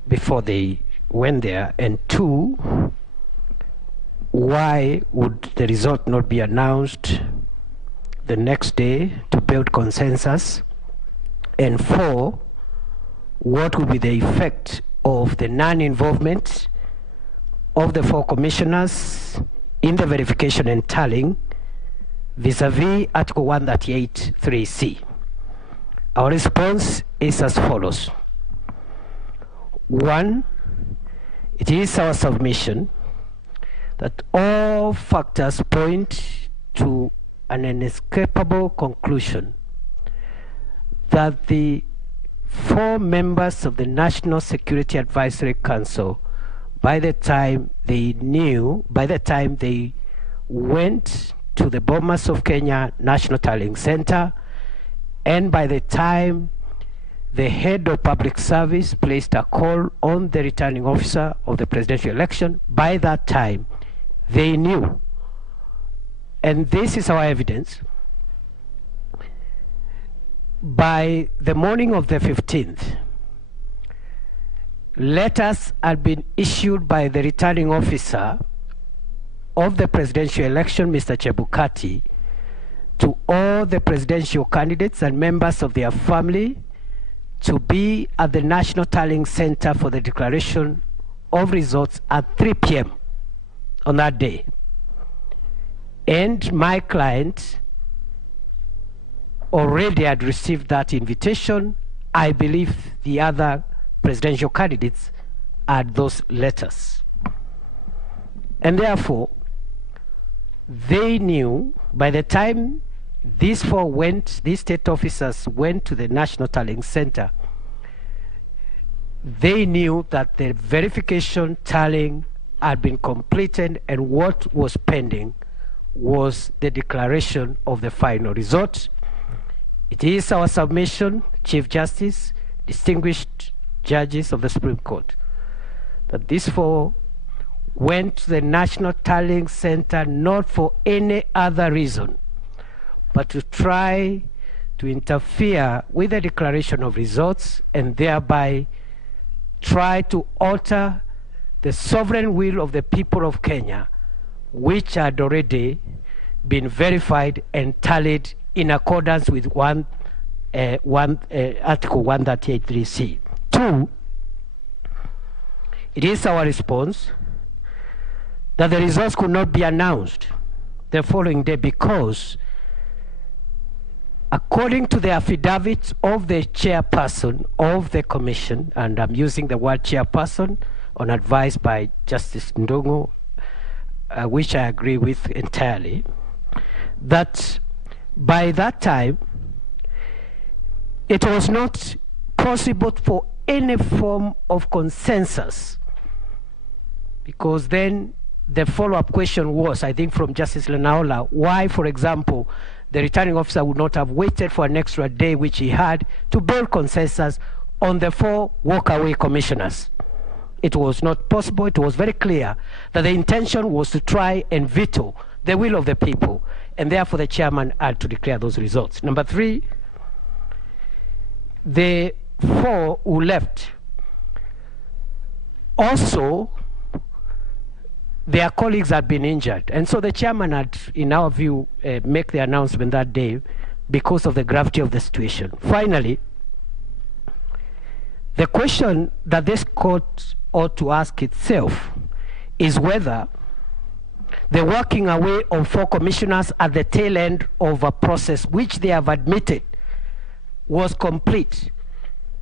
before they went there, and 2, why would the result not be announced the next day to build consensus, and 4, what would be the effect of the non-involvement of the 4 commissioners in the verification and tallying vis-a-vis Article 138(3)(c. Our response is as follows. 1, it is our submission that all factors point to an inescapable conclusion that the 4 members of the National Security Advisory Council, by the time they went to the Bomas of Kenya National Tallying Center, and by the time the head of public service placed a call on the returning officer of the presidential election, by that time they knew. And this is our evidence. By the morning of the 15th, letters had been issued by the returning officer of the presidential election, Mr. Chebukati, to all the presidential candidates and members of their family to be at the National Tallying Center for the declaration of results at 3 p.m. on that day. And my client already had received that invitation. I believe the other presidential candidates had those letters. And therefore, they knew by the time these state officers went to the National Tallying Center, they knew that the verification tallying had been completed, and what was pending was the declaration of the final result. It is our submission, Chief Justice, distinguished judges of the Supreme Court, that these 4 went to the National Tallying Center not for any other reason but to try to interfere with the declaration of results and thereby try to alter the sovereign will of the people of Kenya, which had already been verified and tallied in accordance with Article 138(3)(c). 2, it is our response that the results could not be announced the following day because according to the affidavit of the chairperson of the commission, and I'm using the word chairperson on advice by Justice Ndungu, which I agree with entirely, that by that time, it was not possible for any form of consensus, because then the follow-up question was, I think from Justice Lenaola, why, for example, the returning officer would not have waited for an extra day, which he had, to build consensus on the 4 walk-away commissioners. It was not possible. It was very clear that the intention was to try and veto the will of the people, and therefore the chairman had to declare those results. Number 3, the 4 who left also, their colleagues had been injured, and so the chairman had, in our view, make the announcement that day because of the gravity of the situation. Finally, the question that this court ought to ask itself is whether the working away of 4 commissioners at the tail end of a process which they have admitted was complete,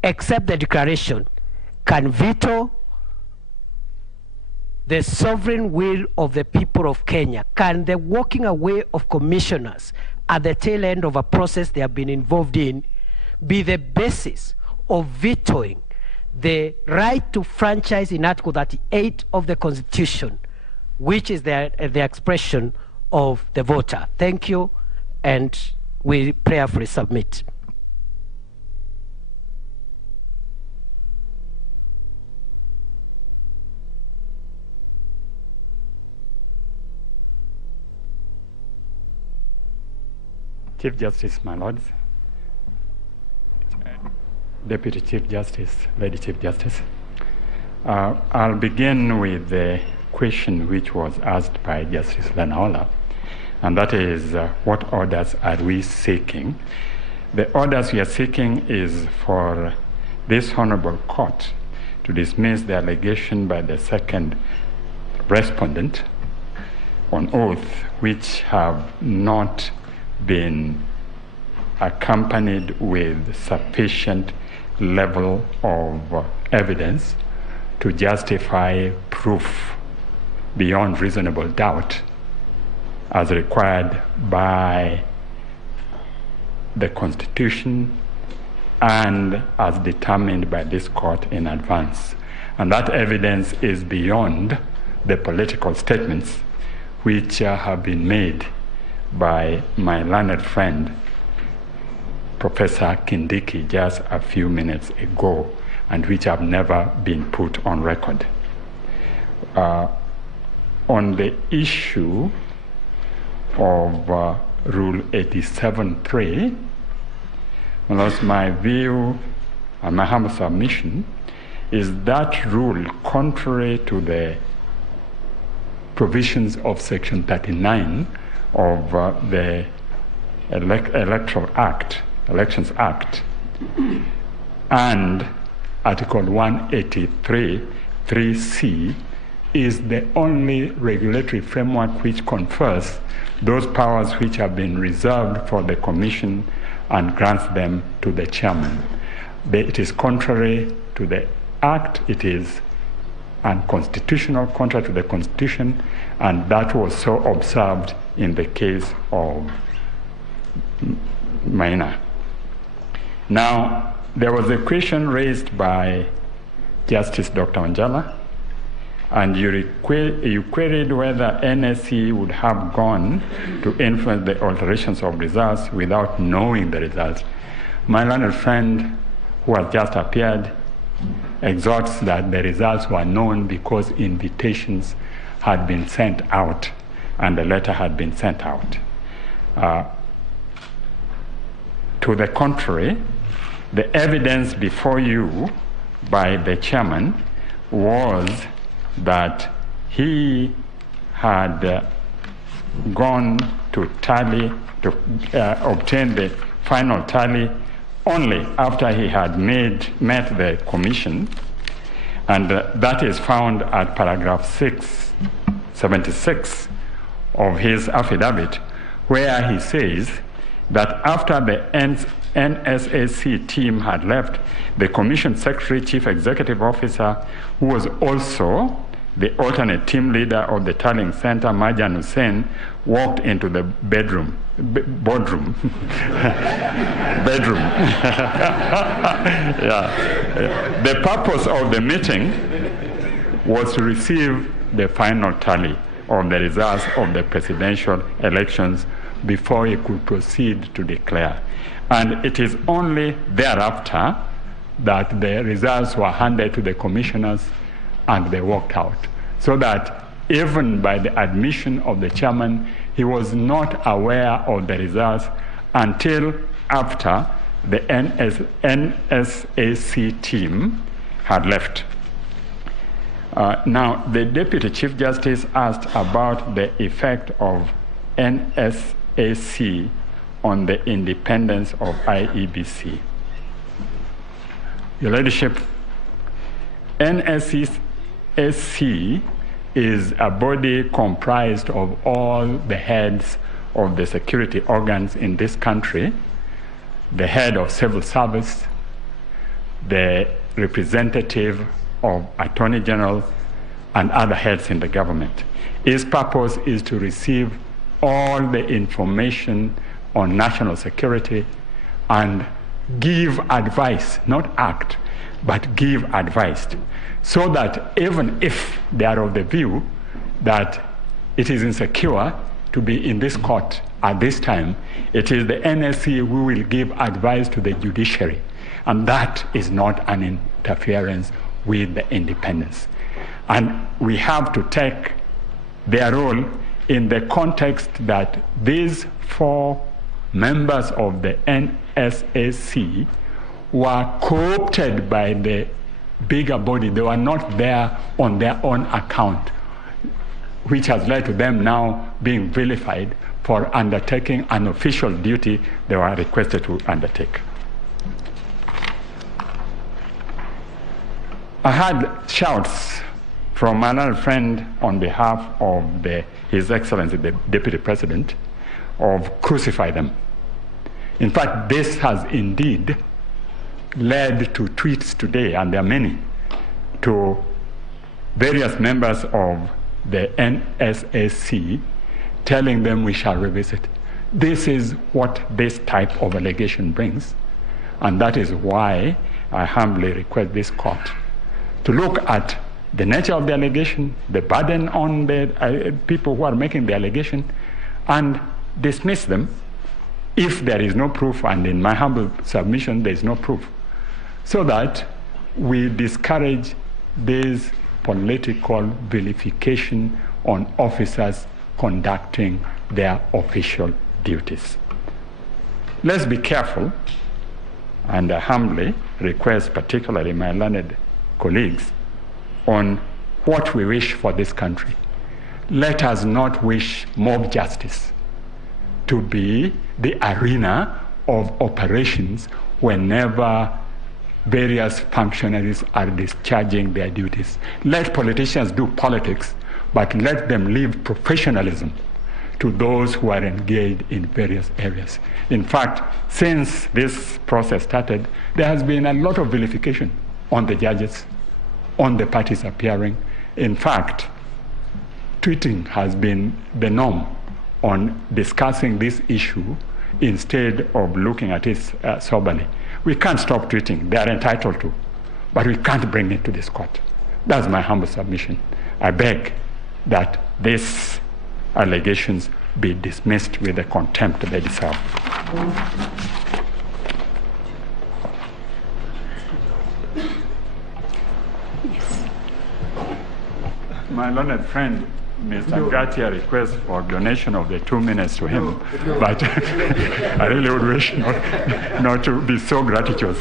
except the declaration, can veto the sovereign will of the people of Kenya. Can the walking away of commissioners at the tail end of a process they have been involved in be the basis of vetoing the right to franchise in Article 38 of the Constitution, which is the expression of the voter? Thank you, and we prayerfully submit. Chief Justice, my lords, Deputy Chief Justice, Lady Chief Justice, I'll begin with the question which was asked by Justice Lenaola, and that is, what orders are we seeking? The orders we are seeking is for this honorable court to dismiss the allegation by the second respondent on oath, which have not been accompanied with sufficient level of evidence to justify proof beyond reasonable doubt as required by the Constitution and as determined by this court in advance. And that evidence is beyond the political statements which have been made by my learned friend, Professor Kindiki, just a few minutes ago, and which have never been put on record. On the issue of Rule 87.3, that's my view and my humble submission, is that rule contrary to the provisions of Section 39 of the Elections Act, and Article 183, 3C is the only regulatory framework which confers those powers which have been reserved for the Commission and grants them to the chairman. It is contrary to the Act, it is unconstitutional, contrary to the Constitution, and that was so observed in the case of Maina. Now, there was a question raised by Justice Dr. Wanjala, and you queried whether NSC would have gone to influence the alterations of results without knowing the results. My learned friend, who has just appeared, exhorts that the results were known because invitations had been sent out and the letter had been sent out. To the contrary, the evidence before you by the chairman was that he had gone to tally, to obtain the final tally only after he had met the commission, and that is found at paragraph 676 of his affidavit, where he says that after the NSAC team had left, the Commission Secretary, Chief Executive Officer, who was also the alternate team leader of the Tallying Center, Marjan Hussain, walked into the boardroom. Yeah. The purpose of the meeting was to receive the final tally of the results of the presidential elections before he could proceed to declare. And it is only thereafter that the results were handed to the commissioners and they walked out. So that even by the admission of the chairman, he was not aware of the results until after the NSAC team had left. Now, the Deputy Chief Justice asked about the effect of NSAC on the independence of IEBC. Your Ladyship, NSAC is a body comprised of all the heads of the security organs in this country, the head of civil service, the representative of Attorney General, and other heads in the government. Its purpose is to receive all the information on national security and give advice, not act, but give advice, so that even if they are of the view that it is insecure to be in this court at this time, it is the NSC who will give advice to the judiciary, and that is not an interference with the independence. And we have to take their role in the context that these 4 members of the NSAC were co-opted by the bigger body. They were not there on their own account, which has led to them now being vilified for undertaking an official duty they were requested to undertake. I had shouts from my little friend on behalf of His Excellency, the Deputy President, of crucify them. In fact, this has indeed led to tweets today, and there are many, to various members of the NSAC telling them we shall revisit. This is what this type of allegation brings, and that is why I humbly request this court to look at the nature of the allegation, the burden on the people who are making the allegation, and dismiss them if there is no proof, and in my humble submission there is no proof, so that we discourage this political vilification on officers conducting their official duties. Let's be careful, and I humbly request particularly my learned colleagues on what we wish for this country. Let us not wish mob justice to be the arena of operations whenever various functionaries are discharging their duties. Let politicians do politics, but let them leave professionalism to those who are engaged in various areas. In fact, since this process started, there has been a lot of vilification on the judges, on the parties appearing. In fact, tweeting has been the norm on discussing this issue instead of looking at it soberly. We can't stop tweeting, they are entitled to, but we can't bring it to this court. That's my humble submission. I beg that these allegations be dismissed with the contempt they deserve. My learned friend, Mr. Gatia, requests for donation of the 2 minutes to him, but I really would wish not to be so gratuitous.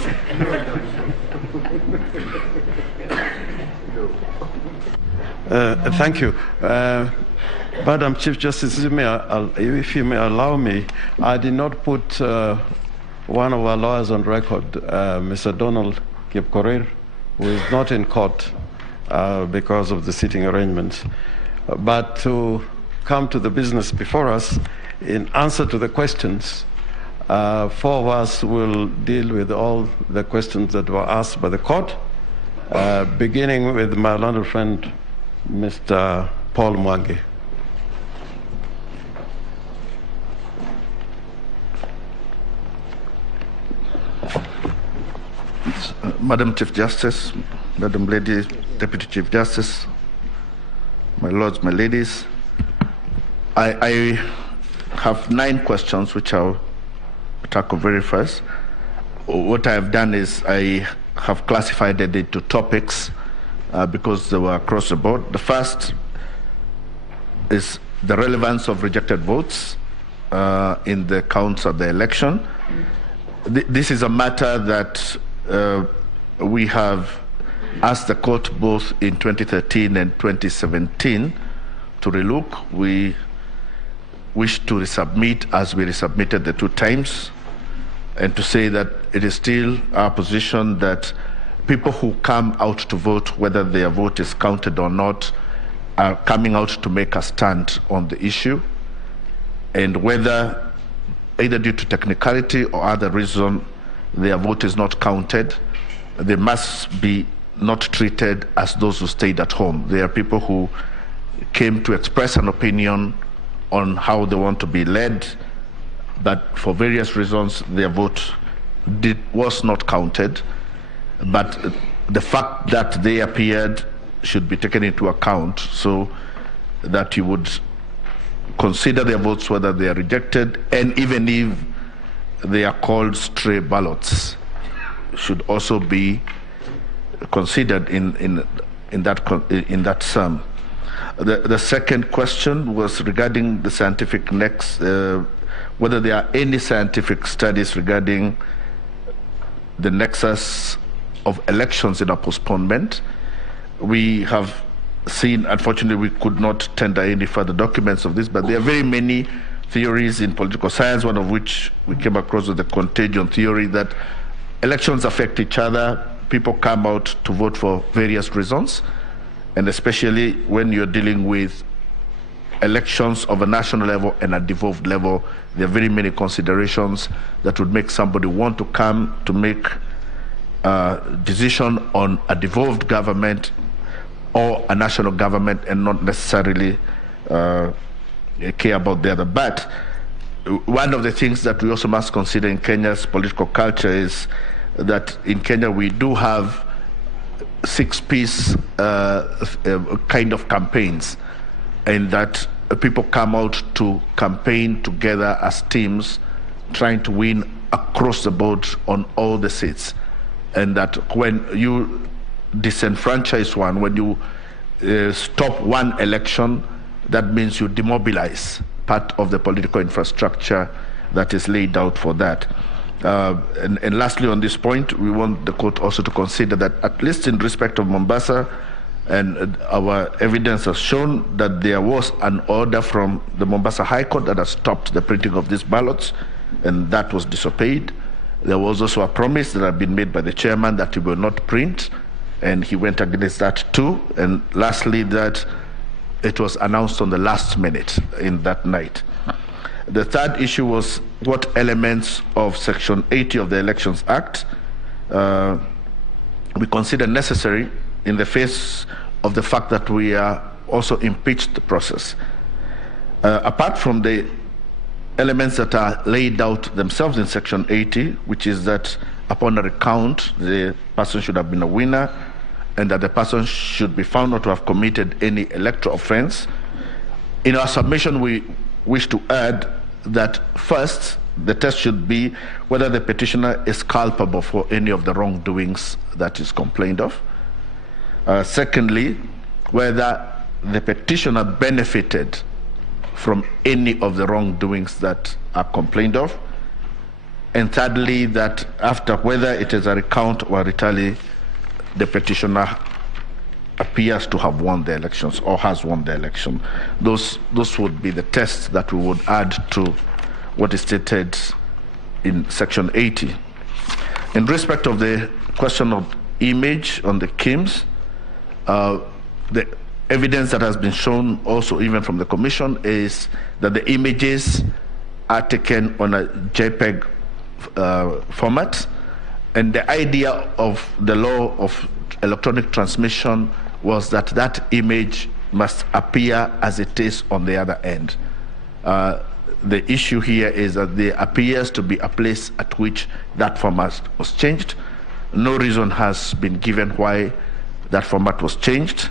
Thank you. Madam Chief Justice, if you may allow me, I did not put one of our lawyers on record, Mr. Donald Kipkorir, who is not in court because of the seating arrangements. But to come to the business before us, in answer to the questions, 4 of us will deal with all the questions that were asked by the court, beginning with my learned friend, Mr. Paul Mwangi. Madam Chief Justice, Madam Lady Deputy Chief Justice, my lords, my ladies, I have 9 questions which I'll tackle very first. What I have done is I have classified it into topics because they were across the board. The first is the relevance of rejected votes in the counts of the election. This is a matter that we have asked the court both in 2013 and 2017 to relook. We wish to resubmit as we resubmitted the 2 times, and to say that it is still our position that people who come out to vote, whether their vote is counted or not, are coming out to make a stand on the issue, and whether either due to technicality or other reason their vote is not counted, they must be not treated as those who stayed at home. They are people who came to express an opinion on how they want to be led, but for various reasons their vote was not counted. But the fact that they appeared should be taken into account, so that you would consider their votes whether they are rejected, and even if they are called stray ballots, should also be considered in that sum. The second question was regarding the scientific whether there are any scientific studies regarding the nexus of elections in a postponement. We have seen, unfortunately, we could not tender any further documents of this, but there are very many theories in political science, one of which we came across with the contagion theory, that elections affect each other. People come out to vote for various reasons, and especially when you're dealing with elections of a national level and a devolved level, there are very many considerations that would make somebody want to come to make a decision on a devolved government or a national government and not necessarily care about the other. But one of the things that we also must consider in Kenya's political culture is that in Kenya we do have 6-piece kind of campaigns, and that people come out to campaign together as teams, trying to win across the board on all the seats. And that when you disenfranchise one, when you stop one election, that means you demobilize part of the political infrastructure that is laid out for that. And lastly, on this point, we want the court also to consider that, at least in respect of Mombasa, and our evidence has shown that there was an order from the Mombasa High Court that has stopped the printing of these ballots, and that was disobeyed. There was also a promise that had been made by the chairman that he will not print, and he went against that too. And lastly, that it was announced on the last minute in that night. The third issue was what elements of Section 80 of the Elections Act we consider necessary in the face of the fact that we are also impeached the process. Apart from the elements that are laid out themselves in Section 80, which is that upon a recount, the person should have been a winner, and that the person should be found not to have committed any electoral offense. In our submission, we wish to add that first, the test should be whether the petitioner is culpable for any of the wrongdoings that is complained of. Secondly, whether the petitioner benefited from any of the wrongdoings that are complained of. And thirdly, that after, whether it is a recount or a retally, the petitioner appears to have won the elections or has won the election. Those would be the tests that we would add to what is stated in Section 80. In respect of the question of image on the KIMS, the evidence that has been shown also even from the Commission is that the images are taken on a JPEG format, and the idea of the law of electronic transmission was that that image must appear as it is on the other end. The issue here is that there appears to be a place at which that format was changed. No reason has been given why that format was changed,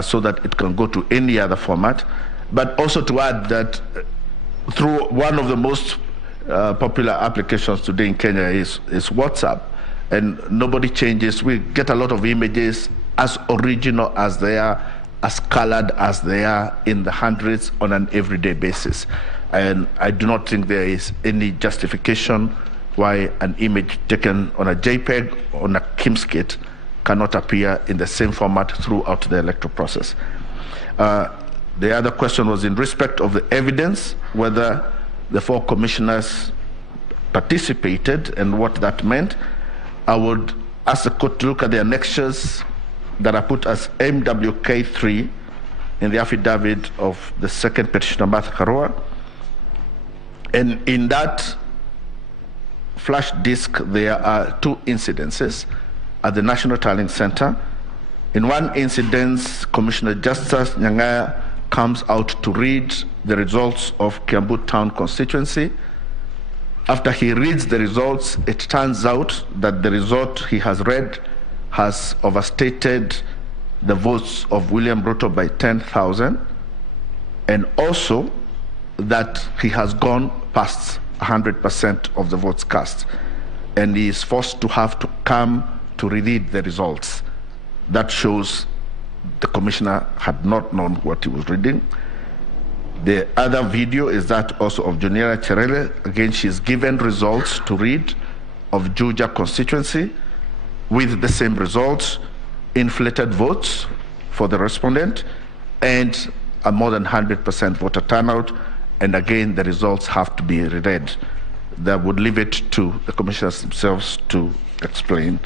so that it can go to any other format. But also to add that through one of the most popular applications today in Kenya is WhatsApp, and nobody changes. We get a lot of images as original as they are, as colored as they are, in the hundreds on an everyday basis. And I do not think there is any justification why an image taken on a JPEG, on a KIMS-kit, cannot appear in the same format throughout the electoral process. The other question was in respect of the evidence, whether the 4 commissioners participated and what that meant. I would ask the court to look at the annexures that are put as MWK3 in the affidavit of the second petitioner, Martha Karua. And in that flash disk, there are 2 incidences at the National Tallying Center. In one incident, Commissioner Justice Nyang'aya comes out to read the results of Kiambu Town constituency. After he reads the results, it turns out that the result he has read has overstated the votes of William Ruto by 10,000, and also that he has gone past 100% of the votes cast, and he is forced to have to come to reread the results. That shows the commissioner had not known what he was reading. The other video is that also of Juniera Cherele. Again, she is given results to read of Juja constituency with the same results, inflated votes for the respondent, and a more than 100% voter turnout. And again, the results have to be reread. That would leave it to the commissioners themselves to explain.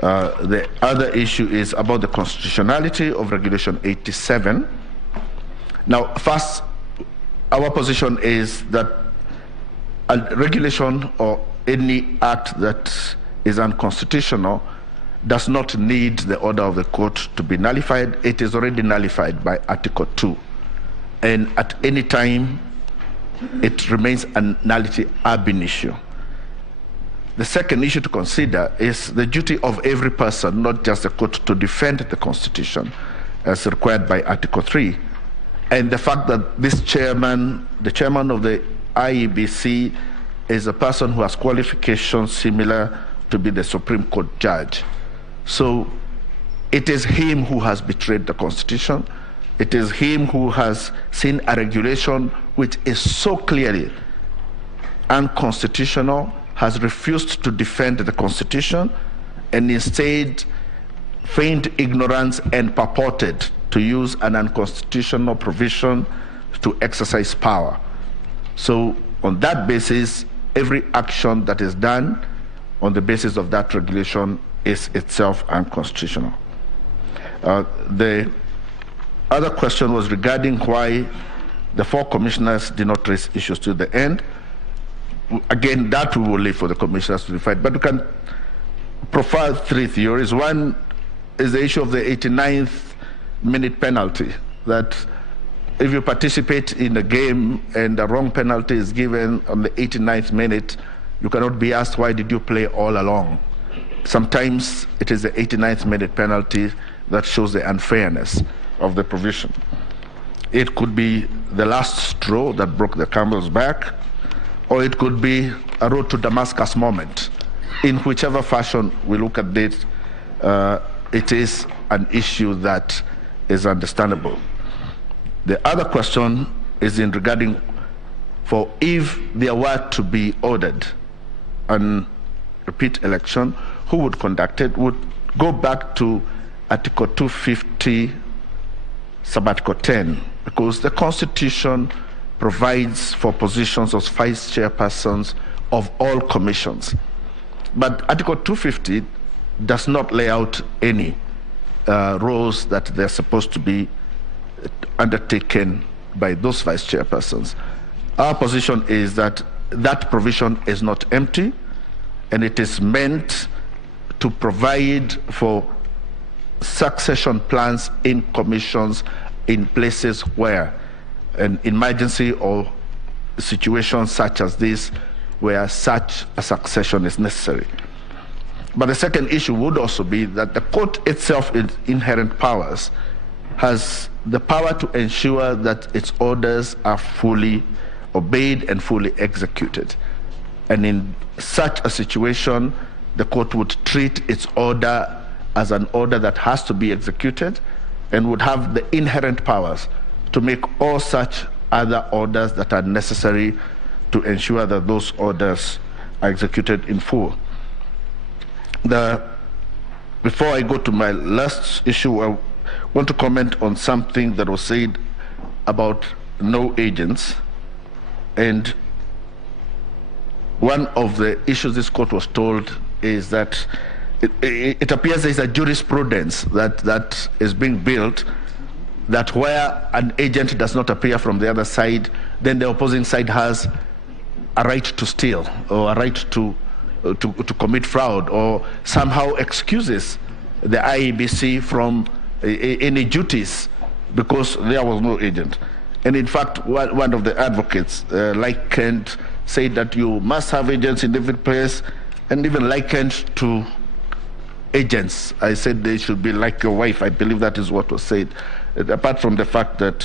The other issue is about the constitutionality of Regulation 87. Now, first, our position is that a regulation or any act that is unconstitutional does not need the order of the court to be nullified. It is already nullified by Article 2. And at any time, it remains a nullity ab initio. The second issue to consider is the duty of every person, not just the court, to defend the Constitution as required by Article 3. And the fact that this chairman, the chairman of the IEBC, is a person who has qualifications similar to be the Supreme Court judge. So it is him who has betrayed the Constitution. It is him who has seen a regulation which is so clearly unconstitutional, has refused to defend the Constitution, and instead feigned ignorance and purported to use an unconstitutional provision to exercise power. So on that basis, every action that is done on the basis of that regulation is itself unconstitutional. The other question was regarding why the 4 commissioners did not raise issues to the end. Again, that we will leave for the commissioners to decide, but we can profile 3 theories. One is the issue of the 89th minute penalty, that if you participate in a game and the wrong penalty is given on the 89th minute, you cannot be asked, why did you play all along? Sometimes it is the 89th minute penalty that shows the unfairness of the provision. It could be the last straw that broke the camel's back, or it could be a road to Damascus moment. In whichever fashion we look at it, it is an issue that is understandable. The other question is in regarding for if there were to be ordered an repeat election, who would conduct it? Would go back to Article 250, Sub-Article 10, because the Constitution provides for positions of vice chairpersons of all commissions. But Article 250 does not lay out any. roles that they're supposed to be undertaken by those vice chairpersons. Our position is that that provision is not empty, and it is meant to provide for succession plans in commissions in places where an emergency or situations such as this, where such a succession is necessary. But the second issue would also be that the court itself, in inherent powers, has the power to ensure that its orders are fully obeyed and fully executed. And in such a situation, the court would treat its order as an order that has to be executed and would have the inherent powers to make all such other orders that are necessary to ensure that those orders are executed in full. Before I go to my last issue, I want to comment on something that was said about no agents. And one of the issues this court was told is that it appears there's a jurisprudence that is being built, that where an agent does not appear from the other side, then the opposing side has a right to steal or a right to commit fraud, or somehow excuses the IEBC from any duties because there was no agent. And in fact, one of the advocates likened, said that you must have agents in every place, and even likened to agents. I said they should be like your wife. I believe that is what was said. Apart from the fact that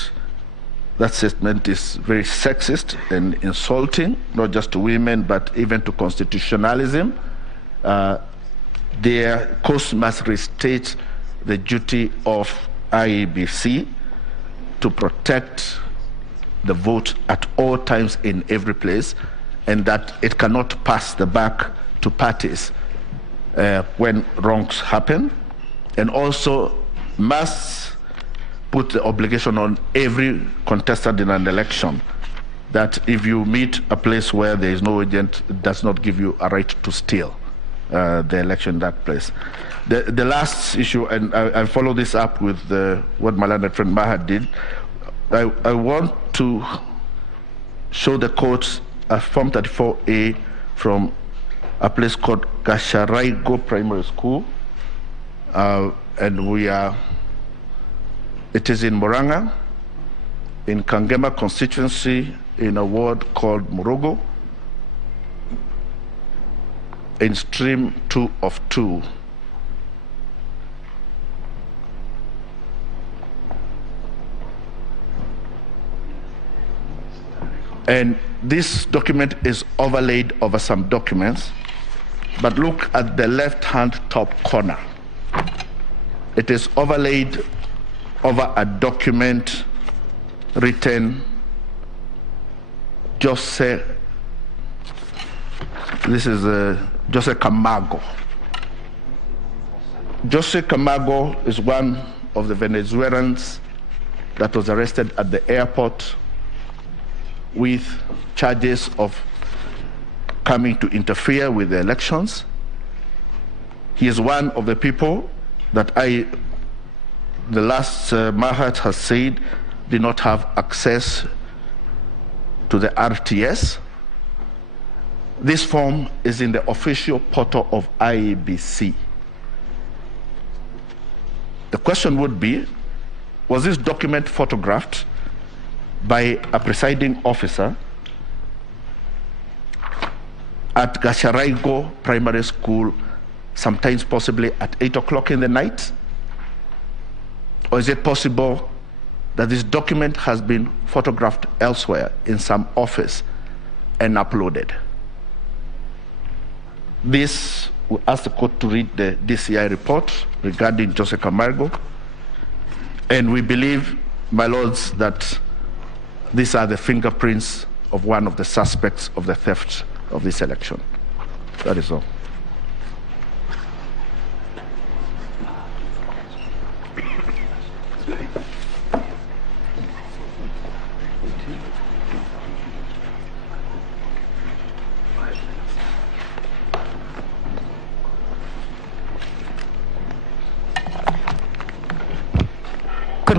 that statement is very sexist and insulting, not just to women, but even to constitutionalism, their course must restate the duty of IEBC to protect the vote at all times in every place, and that it cannot pass the buck to parties when wrongs happen, and also must put the obligation on every contestant in an election that if you meet a place where there is no agent, it does not give you a right to steal the election in that place. The last issue, and I follow this up with what my learned friend Maha did, I want to show the court a Form 34A from a place called Gasharaigo Primary School, and it is in Murang'a, in Kangema constituency, in a ward called Murugo, in stream 2 of 2. And this document is overlaid over some documents, but look at the left-hand top corner. It is overlaid over a document written Jose Camargo. Jose Camargo is one of the Venezuelans that was arrested at the airport with charges of coming to interfere with the elections. He is one of the people that the last Mahat has said did not have access to the RTS. This form is in the official portal of IEBC. The question would be, was this document photographed by a presiding officer at Gasharaigo Primary School, sometimes possibly at 8 o'clock in the night? Or is it possible that this document has been photographed elsewhere in some office and uploaded? This, we ask the court to read the DCI report regarding Jose Camargo, and we believe, my lords, that these are the fingerprints of one of the suspects of the theft of this election. That is all.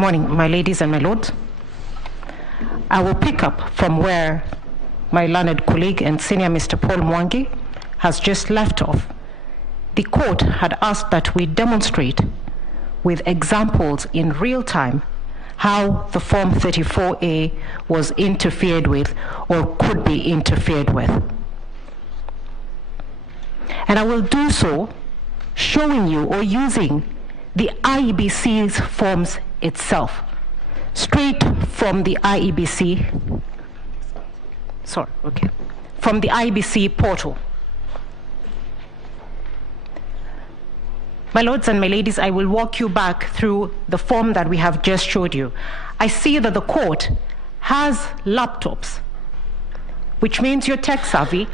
morning, my ladies and my lords. I will pick up from where my learned colleague and senior Mr. Paul Mwangi has just left off. The court had asked that we demonstrate with examples in real time how the Form 34A was interfered with or could be interfered with. And I will do so showing you or using the IEBC's forms itself, straight from the IEBC, from the IEBC portal. My lords and my ladies, I will walk you back through the form that we have just showed you. I see that the court has laptops, which means you're tech savvy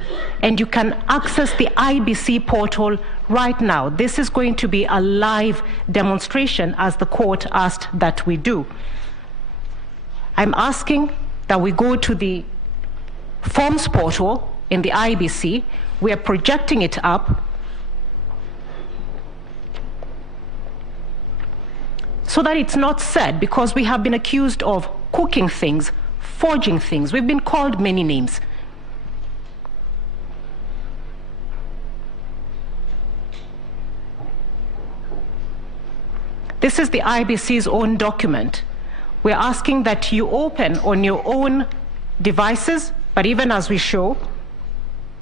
and you can access the IBC portal right now. This is going to be a live demonstration as the court asked that we do. I'm asking that we go to the forms portal in the IBC. We are projecting it up so that it's not said, because we have been accused of cooking things, forging things. We've been called many names. This is the IBC's own document. We're asking that you open on your own devices, but even as we show,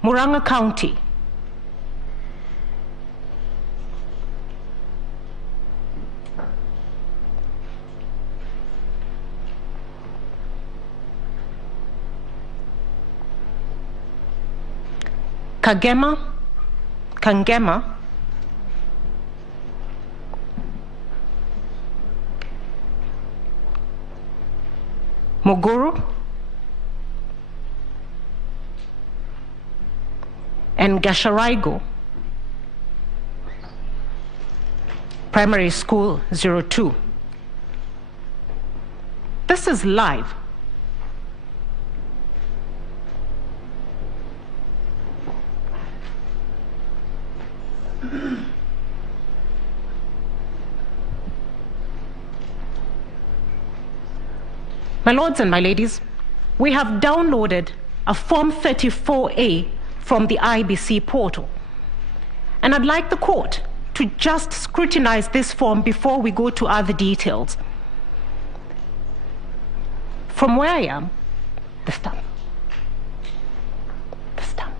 Murang'a County. Kangema, Muguru, and Gasharaigo, Primary School 02. This is live. My lords and my ladies, we have downloaded a Form 34A from the IBC portal. And I'd like the court to just scrutinize this form before we go to other details. From where I am, the stamp. The stamp.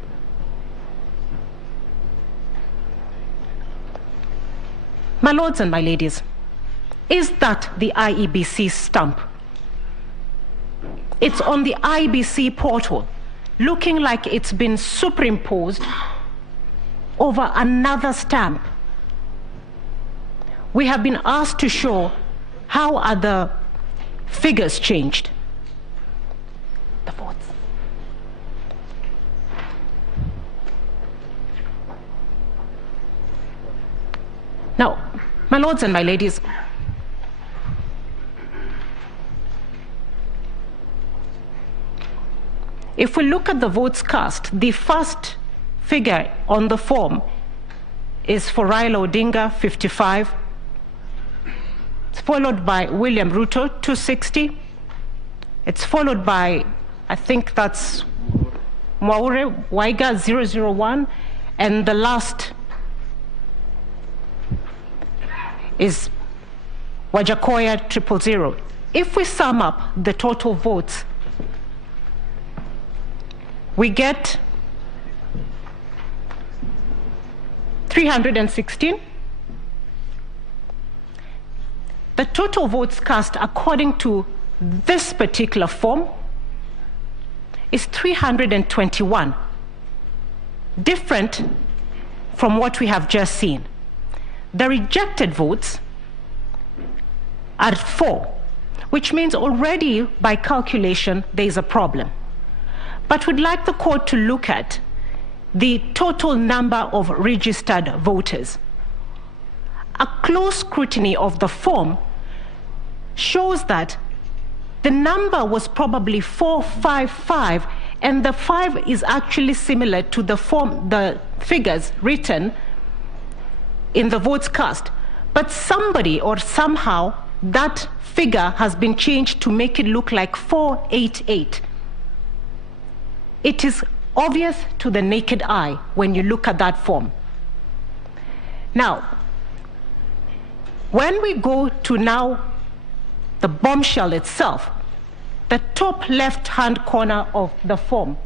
My lords and my ladies, is that the IEBC stamp? It's on the IBC portal, looking like it's been superimposed over another stamp. We have been asked to show how are the figures changed. The votes. Now, my lords and my ladies, if we look at the votes cast, the first figure on the form is for Raila Odinga, 55. It's followed by William Ruto, 260. It's followed by, I think that's Mwaure Waiga, 001. And the last is Wajakoya, 000. If we sum up the total votes, we get 316. The total votes cast according to this particular form is 321, different from what we have just seen. The rejected votes are 4, which means already by calculation there is a problem. But we'd like the court to look at the total number of registered voters. A close scrutiny of the form shows that the number was probably 455, and the 5 is actually similar to the figures written in the votes cast. But somebody or somehow that figure has been changed to make it look like 488. It is obvious to the naked eye when you look at that form. Now, when we go to now the bombshell itself, the top left-hand corner of the form,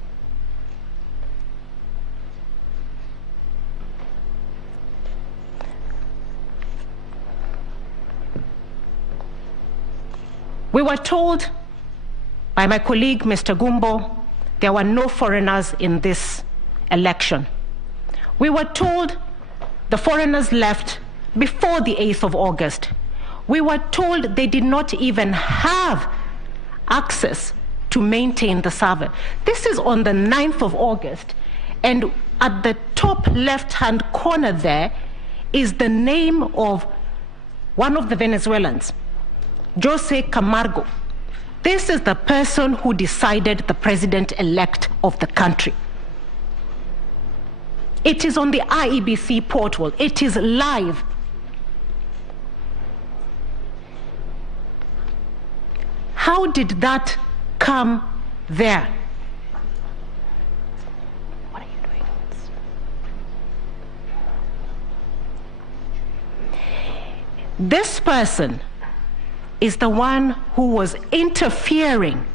we were told by my colleague, Mr. Gumbo, there were no foreigners in this election. We were told the foreigners left before the 8th of August. We were told they did not even have access to maintain the server. This is on the 9th of August, and at the top left-hand corner there is the name of one of the Venezuelans, Jose Camargo. This is the person who decided the president-elect of the country. It is on the IEBC portal. It is live. How did that come there? What are you doing? This person is the one who was interfering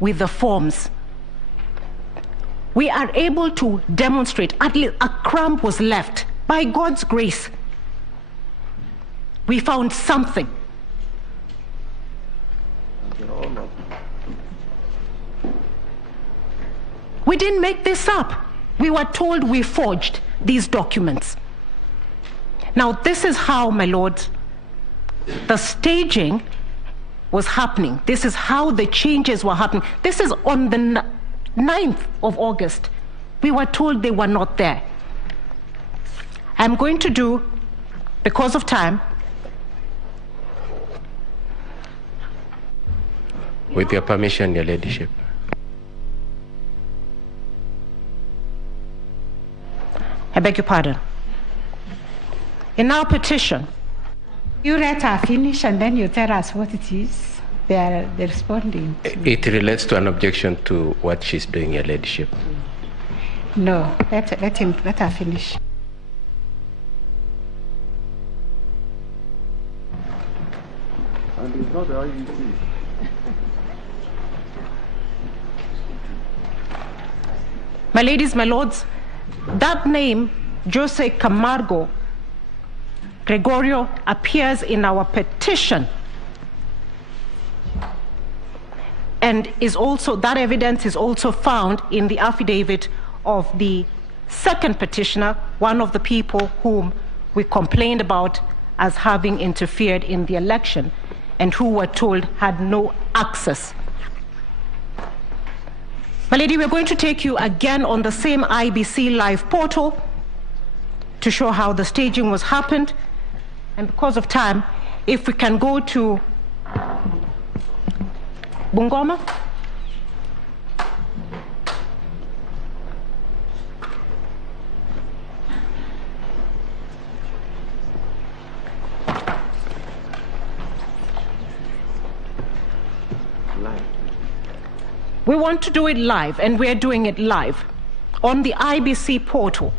with the forms. We are able to demonstrate, at least a crumb was left. By God's grace, we found something. We didn't make this up. We were told we forged these documents. Now, this is how, my lords, the staging was happening. This is how the changes were happening. This is on the 9th of August. We were told they were not there. I'm going to do, because of time, with your permission, Your Ladyship. I beg your pardon. In our petition, you let her finish and then you tell us what it is they're responding to. It relates to an objection to what she's doing, Your Ladyship. No, let her finish. And it's not the IEC. my ladies, my lords, that name, Jose Camargo Gregorio, appears in our petition and is also, that evidence is also found in the affidavit of the second petitioner, one of the people whom we complained about as having interfered in the election and who were told had no access. My lady, we're going to take you again on the same IBC live portal to show how the staging was happened. And because of time, if we can go to Bungoma. We want to do it live, and we're doing it live on the IBC portal.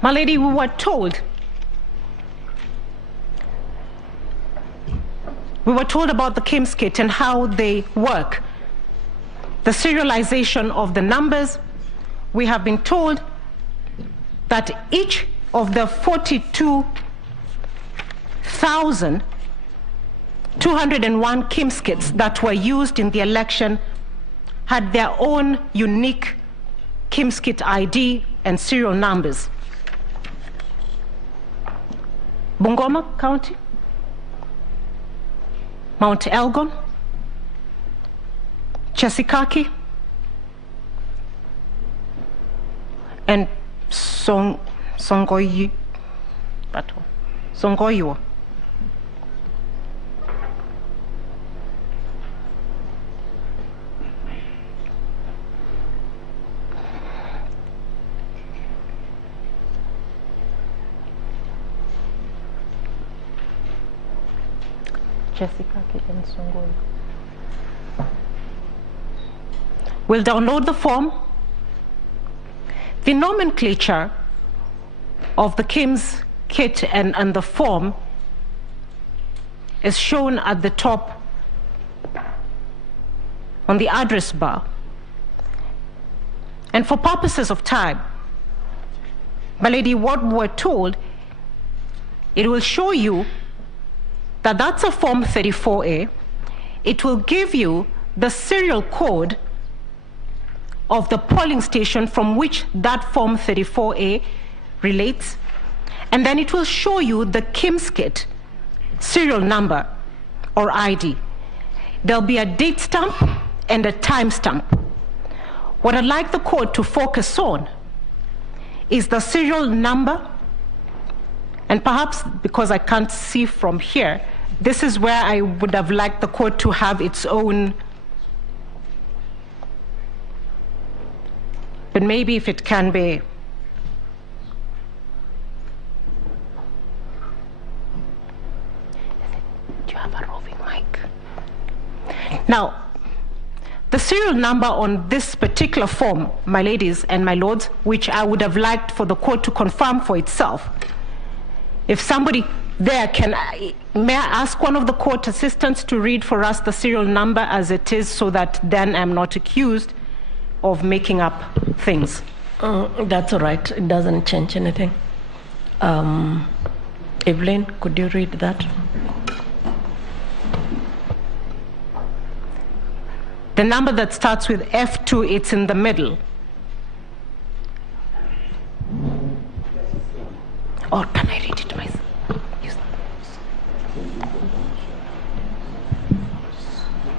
My lady, we were told about the KIMS kit and how they work. The serialization of the numbers. We have been told that each of the 42,201 KIMS kits that were used in the election had their own unique KIMS kit ID and serial numbers. Bungoma County, Mount Elgon, Chesikaki, and Songoyiwa. Jessica Kakasungura. We'll download the form. The nomenclature of the KIMS kit and the form is shown at the top on the address bar. And for purposes of time, my lady, what we're told, it will show you that that's a Form 34A. It will give you the serial code of the polling station from which that Form 34A relates, and then it will show you the KIMS kit serial number or ID. There'll be a date stamp and a time stamp. What I'd like the court to focus on is the serial number, and perhaps because I can't see from here, this is where I would have liked the court to have its own, but maybe if it can be. Do you have a roving mic? Now, the serial number on this particular form, my ladies and my lords, which I would have liked for the court to confirm for itself. If somebody there can, may I ask one of the court assistants to read for us the serial number as it is, so that then I'm not accused of making up things. That's all right. It doesn't change anything. Evelyn, could you read that? The number that starts with F2, it's in the middle. Or can I read it myself?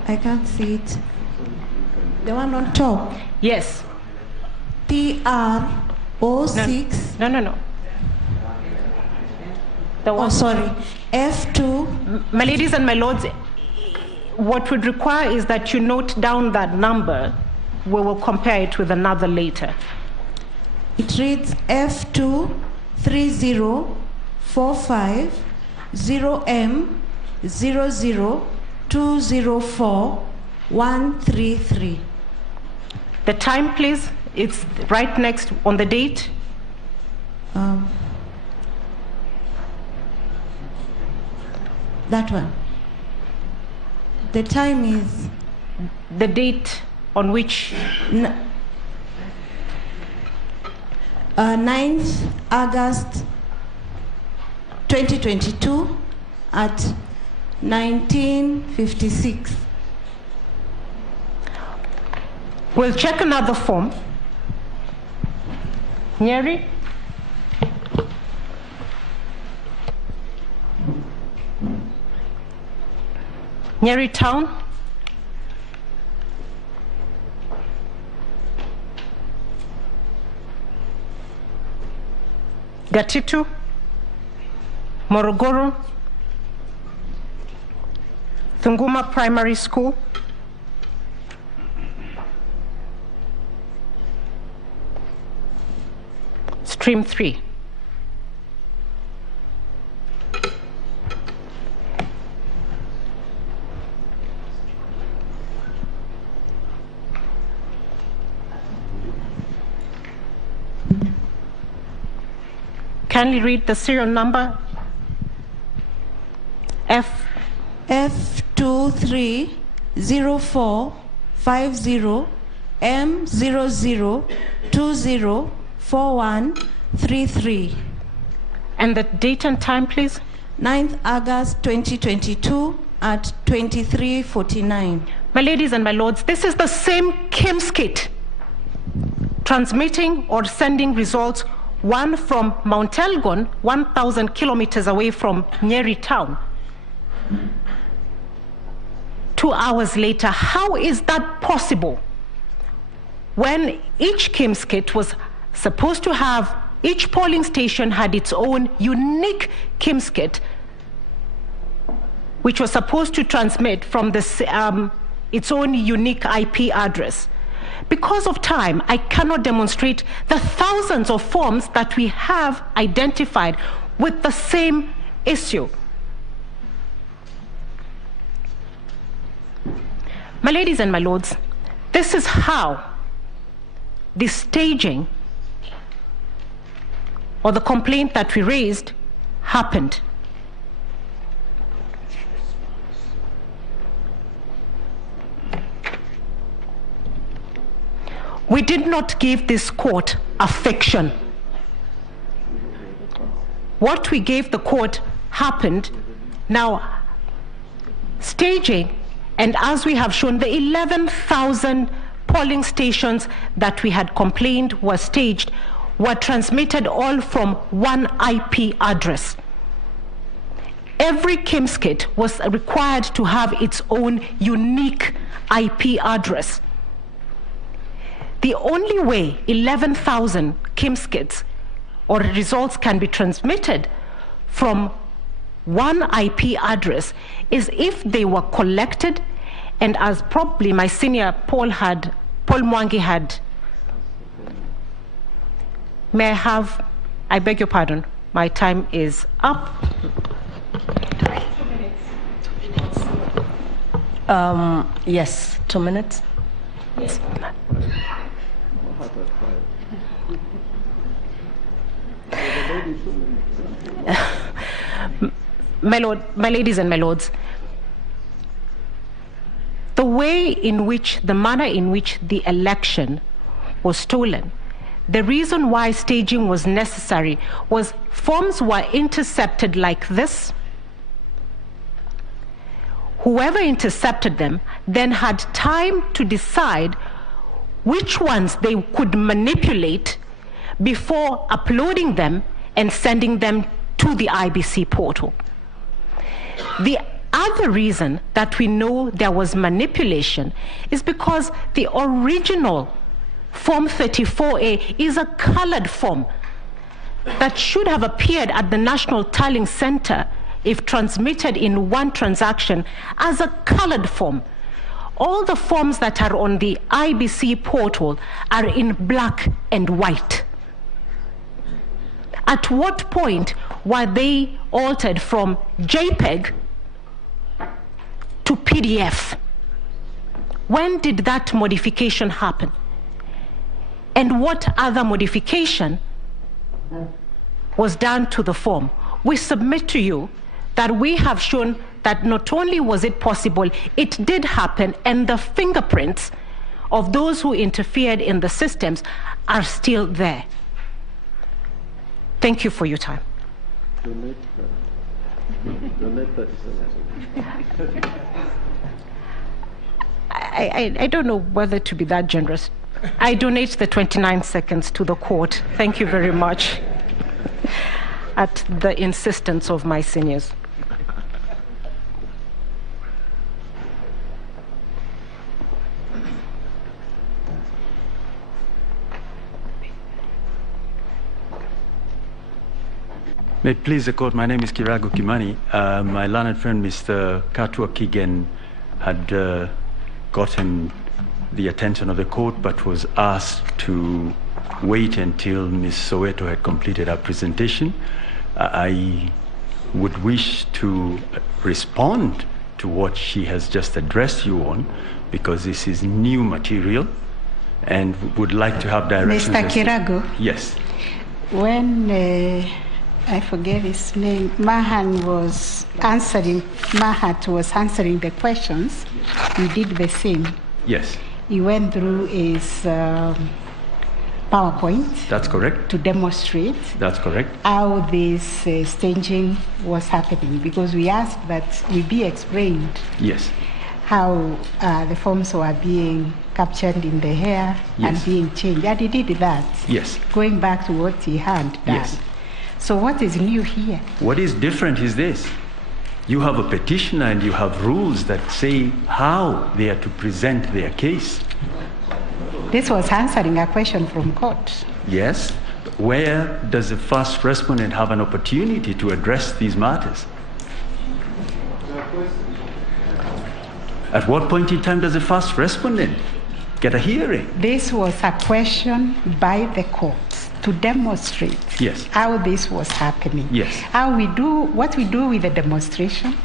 I can't see it. The one on top? Yes. PR06. No. Oh, sorry. F2. My ladies and my lords, what would require is that you note down that number. We will compare it with another later. It reads F2 3045 0M 00204 133. The time, please. It's right next on the date. That one. The time is the date on which 9th August 2022 at 1956. We'll check another form. Nyeri? Nyeri Town? Gatitu? Morogoro? Thunguma Primary School? Stream 3. Kindly read the serial number. F230450 M00204133. And the date and time, please. 9th August 2022 at 23:49. My ladies and my lords, this is the same KIMS kit transmitting or sending results, one from Mount Elgon, 1,000 kilometers away from Nyeri Town. 2 hours later, how is that possible? When each KIMS kit was supposed to have, each polling station had its own unique KIMS kit, which was supposed to transmit from this, its own unique IP address. Because of time, I cannot demonstrate the thousands of forms that we have identified with the same issue. My ladies and my lords, this is how the staging or the complaint that we raised happened. We did not give this court a fiction. What we gave the court happened. Now, staging, and as we have shown, the 11,000 polling stations that we had complained were staged were transmitted all from one IP address. Every KIMS kit was required to have its own unique IP address. The only way 11,000 KIMS kits or results can be transmitted from one IP address is if they were collected, and as probably my senior Paul Mwangi had. May I have, I beg your pardon, my time is up. 2 minutes. Yes, 2 minutes. Yes. My ladies and my lords, the manner in which the election was stolen, the reason why staging was necessary was forms were intercepted like this. Whoever intercepted them then had time to decide which ones they could manipulate before uploading them and sending them to the IBC portal. The other reason that we know there was manipulation is because the original Form 34A is a colored form that should have appeared at the National Tallying Center if transmitted in one transaction as a colored form. All the forms that are on the IBC portal are in black and white. At what point were they altered from JPEG to PDF? When did that modification happen? And what other modification was done to the form? We submit to you that we have shown that not only was it possible, it did happen, and the fingerprints of those who interfered in the systems are still there. Thank you for your time. I don't know whether to be that generous. I donate the 29 seconds to the court. Thank you very much. At the insistence of my seniors. May it please the court, my name is Kirago Kimani. My learned friend, Mr. Katua Kigen, had gotten the attention of the court, but was asked to wait until Ms. Soweto had completed her presentation. I would wish to respond to what she has just addressed you on, because this is new material, and would like to have directions. Mr. Kirago? Yes. When I forget his name, Mahat was answering the questions, he did the same. Yes. He went through his PowerPoint. That's correct. To demonstrate. That's correct. How this staging was happening, because we asked that we be explained. Yes. How the forms were being captured in the hair, yes, and being changed. And he did that. Yes. Going back to what he had done. Yes. So what is new here? What is different is this. You have a petitioner and you have rules that say how they are to present their case. This was answering a question from court. Yes. Where does the first respondent have an opportunity to address these matters? At what point in time does the first respondent get a hearing? This was a question by the court to demonstrate, yes, how this was happening. Yes. How we do, what we do with the demonstration,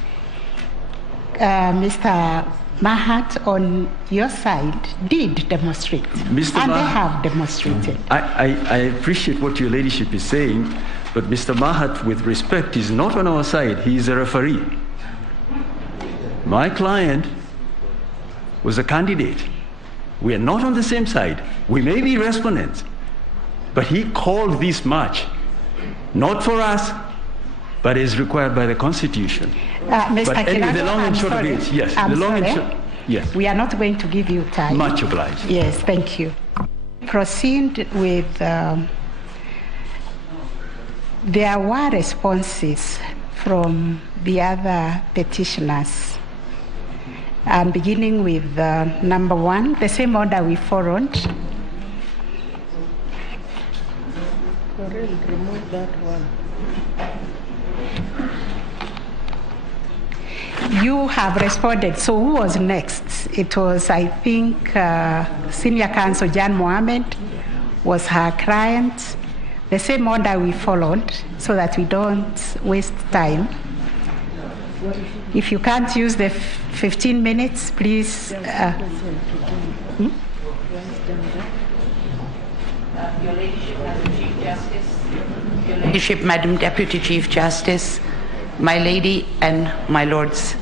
Mr. Mahat on your side did demonstrate, Mr. and they have demonstrated. I appreciate what your ladyship is saying, but Mr. Mahat, with respect, is not on our side. He is a referee. My client was a candidate. We are not on the same side. We may be respondents, but he called this match, not for us, but is required by the Constitution. Mr. But anyway, the Kirago, long and I'm short of sorry. it, yes. I'm The long and sorry. short, yes. We are not going to give you time. Much obliged. Yes, thank you. Proceed with, there were responses from the other petitioners. And beginning with number 1, the same order we followed. Remove that one. You have responded. So who was next? It was, I think, Senior Counsel Jan Mohammed was her client. The same order we followed so that we don't waste time. If you can't use the 15 minutes, please. Your Ladyship, Madam Chief Justice. Your Ladyship, Madam Deputy Chief Justice. My lady and my lords,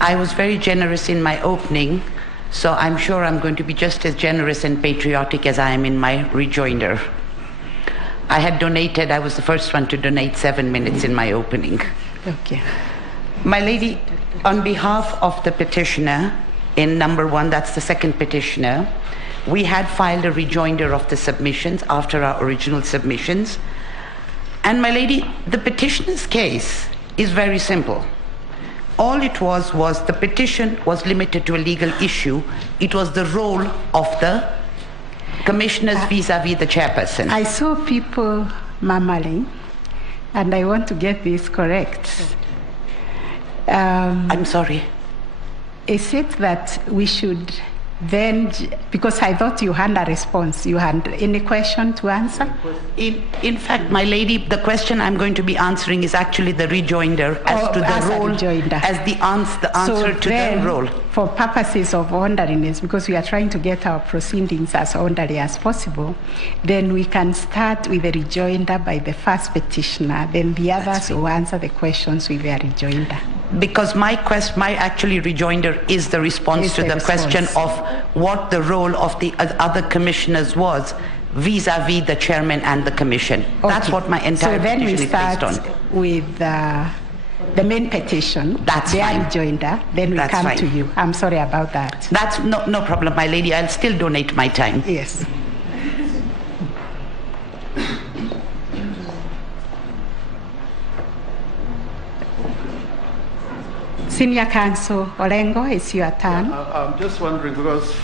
I was very generous in my opening, so I'm sure I'm going to be just as generous and patriotic as I am in my rejoinder. I had donated, I was the first one to donate 7 minutes in my opening. Okay. My lady, on behalf of the petitioner, in number 1, that's the second petitioner, we had filed a rejoinder of the submissions after our original submissions. And my lady, the petitioner's case is very simple. All it was the petition was limited to a legal issue. It was the role of the commissioners vis-a-vis the chairperson. I saw people murmuring, and I want to get this correct. I'm sorry. Is it that we should then, because I thought you had a response, you had any question to answer? In fact, my lady, the question I'm going to be answering is actually the rejoinder as to the role, as the answer to the role. For purposes of orderliness, because we are trying to get our proceedings as orderly as possible, then we can start with the rejoinder by the first petitioner, then the others will answer the questions with their rejoinder. Because my actually rejoinder is the response to the question of what the role of the other commissioners was vis-a-vis the chairman and the commission. Okay. That's what my entire petition is based on. So then we start with the main petition, that's their fine. Rejoinder, then we That's come fine. to you. I'm sorry about that. That's no problem, my lady. I'll still donate my time. Yes. Senior Counsel Olengo, it's your turn. I'm just wondering, because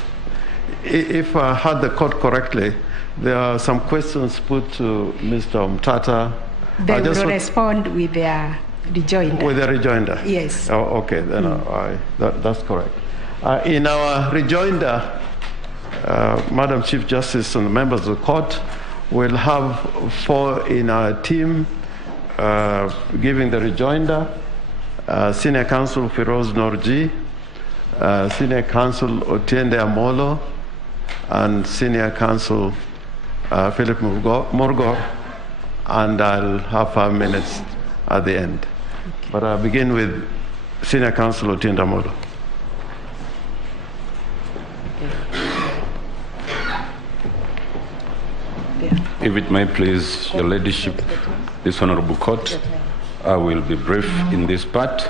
if I heard the court correctly, there are some questions put to Mr. Mtata. They will respond with their rejoinder. With the rejoinder? Yes. Oh, okay, then that's correct. In our rejoinder, Madam Chief Justice and the members of the court will have 4 in our team giving the rejoinder. Senior Counsel Firoz Norji, Senior Counsel Otiende Amolo, and Senior Counsel Philip Morgor, and I'll have 5 minutes at the end. Okay. But I'll begin with Senior Counsel Otiende Amolo. If it may please Your Ladyship, this Honorable Court, I will be brief in this part.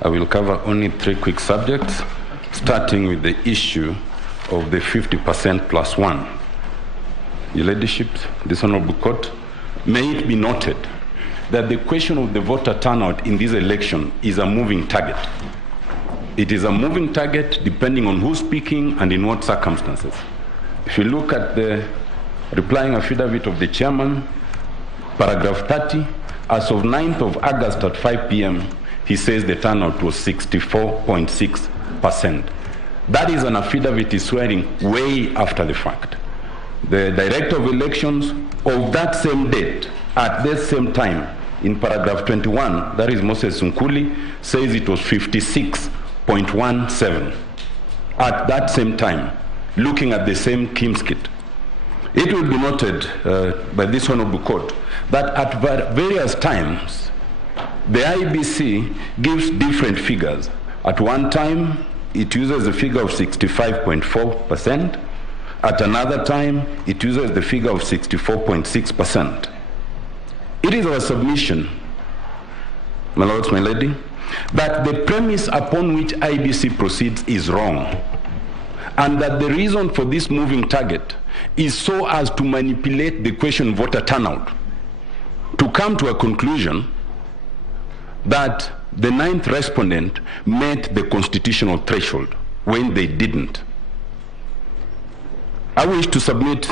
I will cover only 3 quick subjects, starting with the issue of the 50% plus 1. Your Ladyship, this Honorable Court, may it be noted that the question of the voter turnout in this election is a moving target. It is a moving target depending on who's speaking and in what circumstances. If you look at the replying affidavit of the chairman, paragraph 30, as of 9th of August at 5 p.m., he says the turnout was 64.6%. That is an affidavit he's swearing way after the fact. The Director of Elections of that same date, at that same time, in paragraph 21, that is Moses Nkuli, says it was 56.6%. 0.17 at that same time, looking at the same KIMS kit. It will be noted by this honorable court that at various times, the IBC gives different figures. At one time, it uses the figure of 65.4%. At another time, it uses the figure of 64.6%. It is our submission, my lords, my lady, that the premise upon which IBC proceeds is wrong, and that the reason for this moving target is so as to manipulate the question voter turnout, to come to a conclusion that the 9th respondent met the constitutional threshold when they didn't. I wish to submit,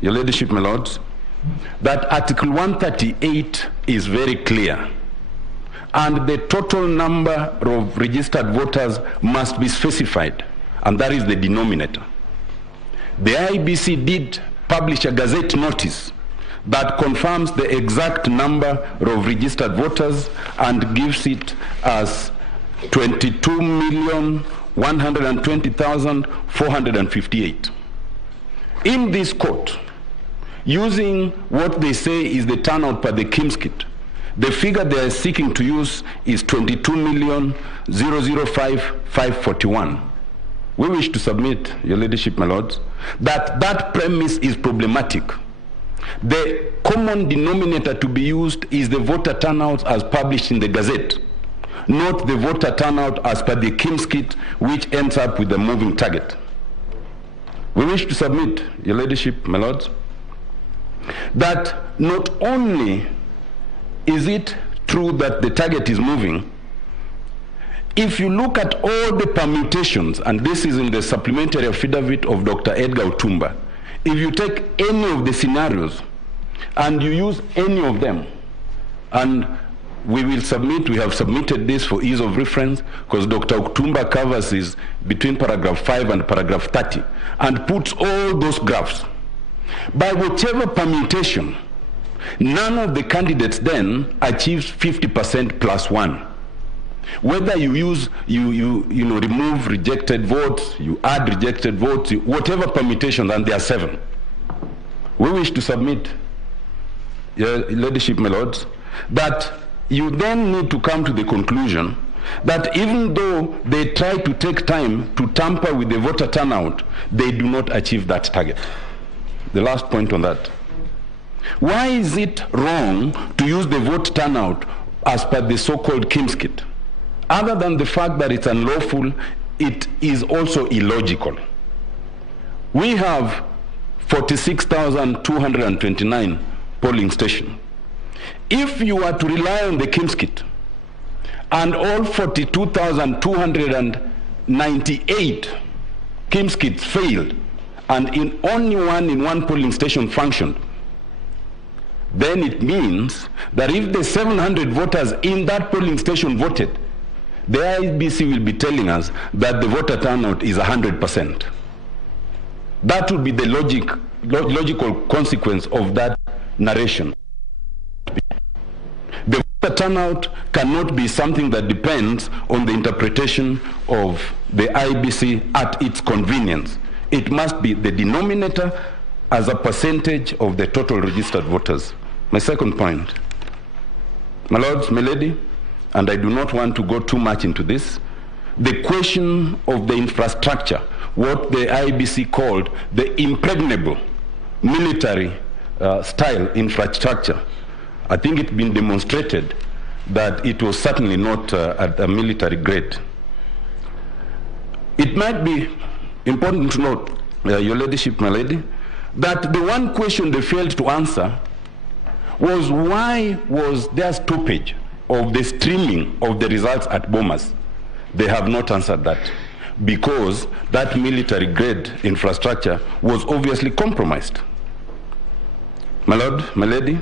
your ladyship, my lords, that Article 138 is very clear, and the total number of registered voters must be specified, and that is the denominator. The IBC did publish a gazette notice that confirms the exact number of registered voters and gives it as 22,120,458. In this court, using what they say is the turnout per the KIMS kit, the figure they are seeking to use is 22,005,541. We wish to submit, your ladyship, my lords, that that premise is problematic. The common denominator to be used is the voter turnout as published in the Gazette, not the voter turnout as per the KIMS kit, which ends up with a moving target. We wish to submit, your ladyship, my lords, that not only is it true that the target is moving, if you look at all the permutations, and this is in the supplementary affidavit of Dr. Edgar Otumba, if you take any of the scenarios and you use any of them, and we will submit, we have submitted this for ease of reference, because Dr. Otumba covers is between paragraph 5 and paragraph 30, and puts all those graphs. By whichever permutation, none of the candidates then achieves 50% plus 1. Whether you use, remove rejected votes, you add rejected votes, whatever permutation, and there are 7. We wish to submit, your ladyship, my lords, that you then need to come to the conclusion that even though they try to take time to tamper with the voter turnout, they do not achieve that target. The last point on that. Why is it wrong to use the vote turnout as per the so-called KIMS kit? Other than the fact that it's unlawful, it is also illogical. We have 46,229 polling stations. If you were to rely on the KIMS kit, and all 42,298 KIMS kits failed, and in only one polling station functioned, then it means that if the 700 voters in that polling station voted, the IBC will be telling us that the voter turnout is 100%. That would be the logical consequence of that narration. The voter turnout cannot be something that depends on the interpretation of the IBC at its convenience. It must be the denominator as a percentage of the total registered voters. My second point, my lords, my lady, and I do not want to go too much into this, the question of the infrastructure, what the IBC called the impregnable military style infrastructure. I think it's been demonstrated that it was certainly not at a military grade. It might be important to note, your ladyship, my lady, that the one question they failed to answer was why was there stoppage of the streaming of the results at Bomas. They have not answered that, because that military grade infrastructure was obviously compromised. My lord, my lady,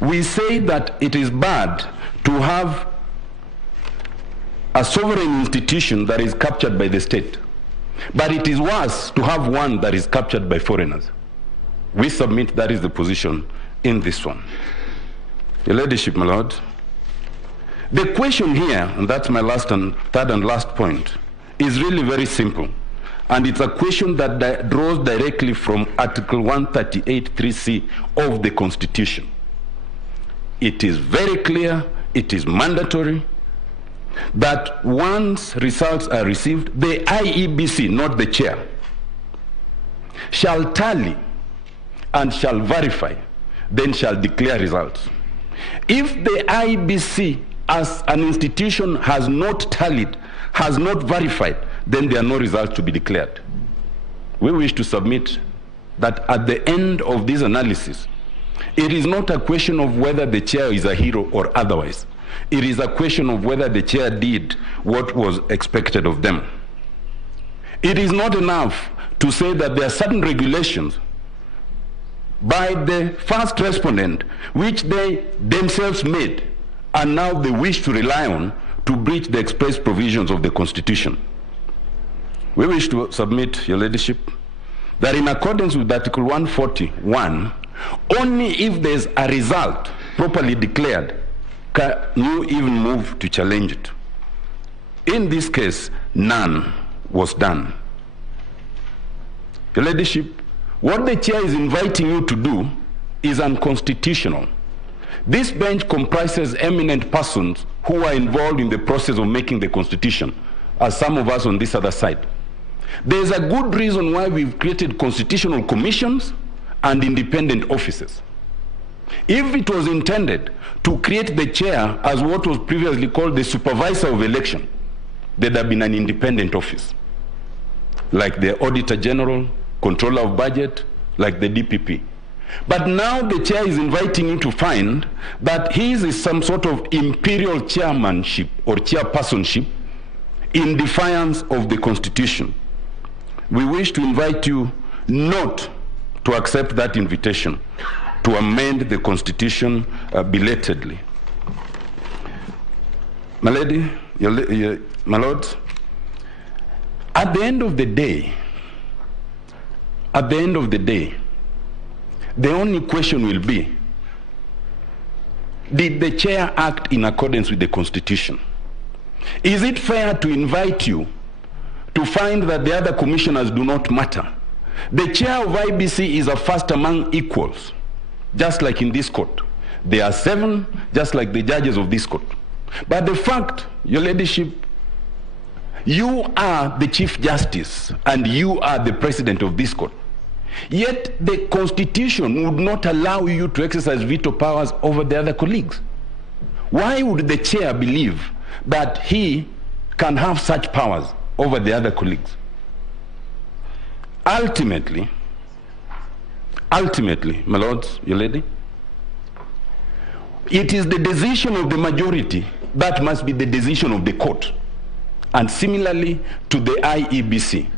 we say that it is bad to have a sovereign institution that is captured by the state, but it is worse to have one that is captured by foreigners. We submit that is the position in this one. Your ladyship, my lord, The question here, and that's my third and last point, is really very simple. And it's a question that draws directly from Article 138(3)(c) of the Constitution. It is very clear, it is mandatory, that once results are received, the IEBC, not the chair, shall tally and shall verify, then shall declare results. If the IEBC as an institution has not tallied, has not verified, then there are no results to be declared. We wish to submit that at the end of this analysis, it is not a question of whether the chair is a hero or otherwise. It is a question of whether the chair did what was expected of them. It is not enough to say that there are certain regulations by the first respondent which they themselves made and now they wish to rely on to breach the express provisions of the Constitution. We wish to submit, Your Ladyship, that in accordance with Article 141, only if there's a result properly declared can you even move to challenge it. In this case, none was done. Your Ladyship, what the chair is inviting you to do is unconstitutional. This bench comprises eminent persons who are involved in the process of making the Constitution, as some of us on this other side. There's a good reason why we've created constitutional commissions and independent offices. If it was intended to create the chair as what was previously called the supervisor of election, there'd have been an independent office, like the Auditor General, Controller of Budget, like the DPP. But now the chair is inviting you to find that his is some sort of imperial chairmanship or chairpersonship in defiance of the Constitution. We wish to invite you not to accept that invitation to amend the Constitution belatedly. My lady, my lords, at the end of the day, the only question will be, did the chair act in accordance with the Constitution? Is it fair to invite you to find that the other commissioners do not matter? The chair of IBC is a first among equals, just like in this court. There are 7, just like the judges of this court. But the fact, Your Ladyship, you are the Chief Justice and you are the President of this court. Yet the Constitution would not allow you to exercise veto powers over the other colleagues. Why would the chair believe that he can have such powers over the other colleagues? Ultimately, my lords, Your Lady, it is the decision of the majority that must be the decision of the court. And similarly to the IEBC,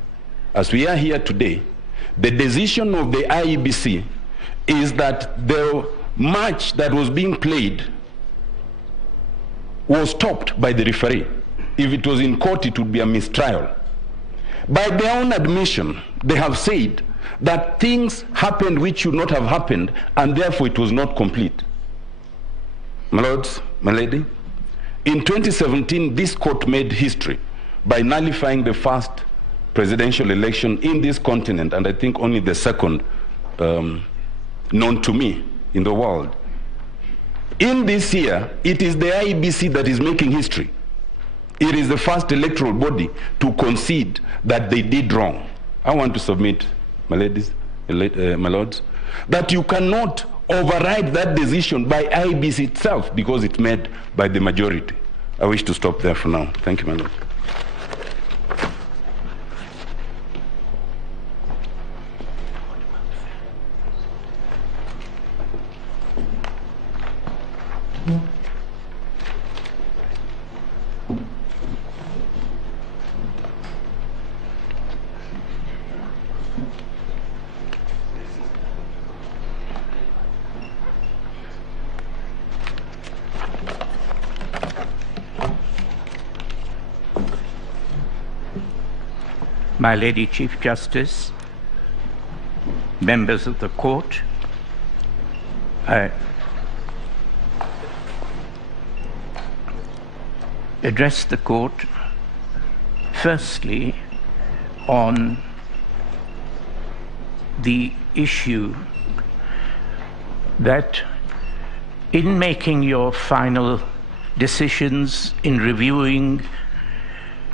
as we are here today, the decision of the IEBC is that the match that was being played was stopped by the referee. If it was in court, it would be a mistrial. By their own admission, they have said that things happened which should not have happened, and therefore it was not complete. My lords, my lady, in 2017, this court made history by nullifying the first presidential election in this continent, and I think only the second known to me in the world. In this year, it is the IEBC that is making history. It is the first electoral body to concede that they did wrong. I want to submit, my ladies, my lords, that you cannot override that decision by IEBC itself because it's made by the majority. I wish to stop there for now. Thank you, my lord. My Lady Chief Justice, members of the court, address the court firstly on the issue that in making your final decisions, in reviewing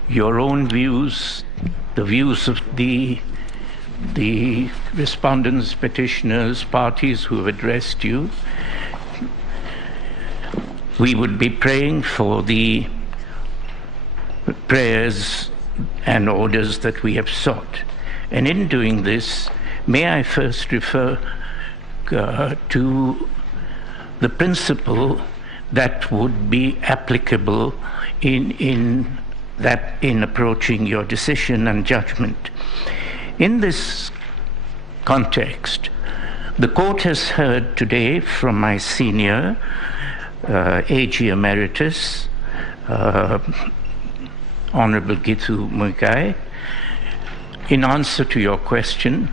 your own views, the views of the respondents, petitioners, parties who have addressed you, we would be praying for the prayers and orders that we have sought. And in doing this, may I first refer to the principle that would be applicable in approaching your decision and judgment. In this context, the court has heard today from my senior AG Emeritus, Honorable Gitu Muigai, in answer to your question,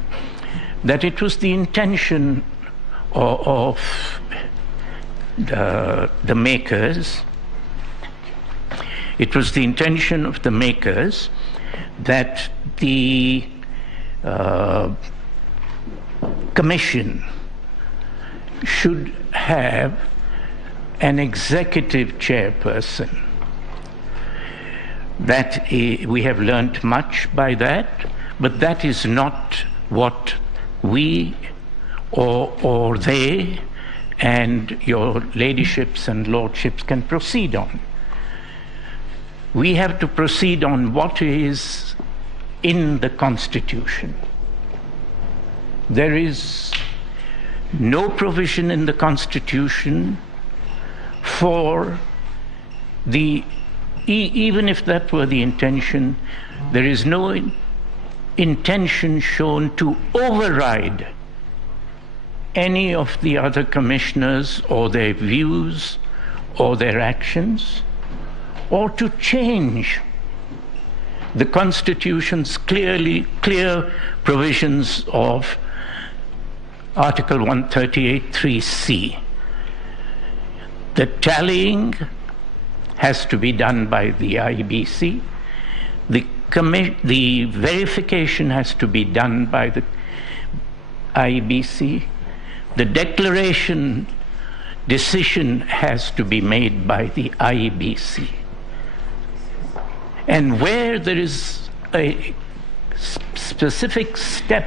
that it was the intention of the makers, it was the intention of the makers that the commission should have an executive chairperson. That we have learnt much by that, but that is not what we or they and your ladyships and lordships can proceed on. We have to proceed on what is in the Constitution. There is no provision in the Constitution for even if that were the intention, there is no intention shown to override any of the other commissioners or their views or their actions, or to change the Constitution's clear provisions of Article 138(3)(c). The tallying has to be done by the IEBC. The verification has to be done by the IEBC. The declaration decision has to be made by the IEBC. And where there is a specific step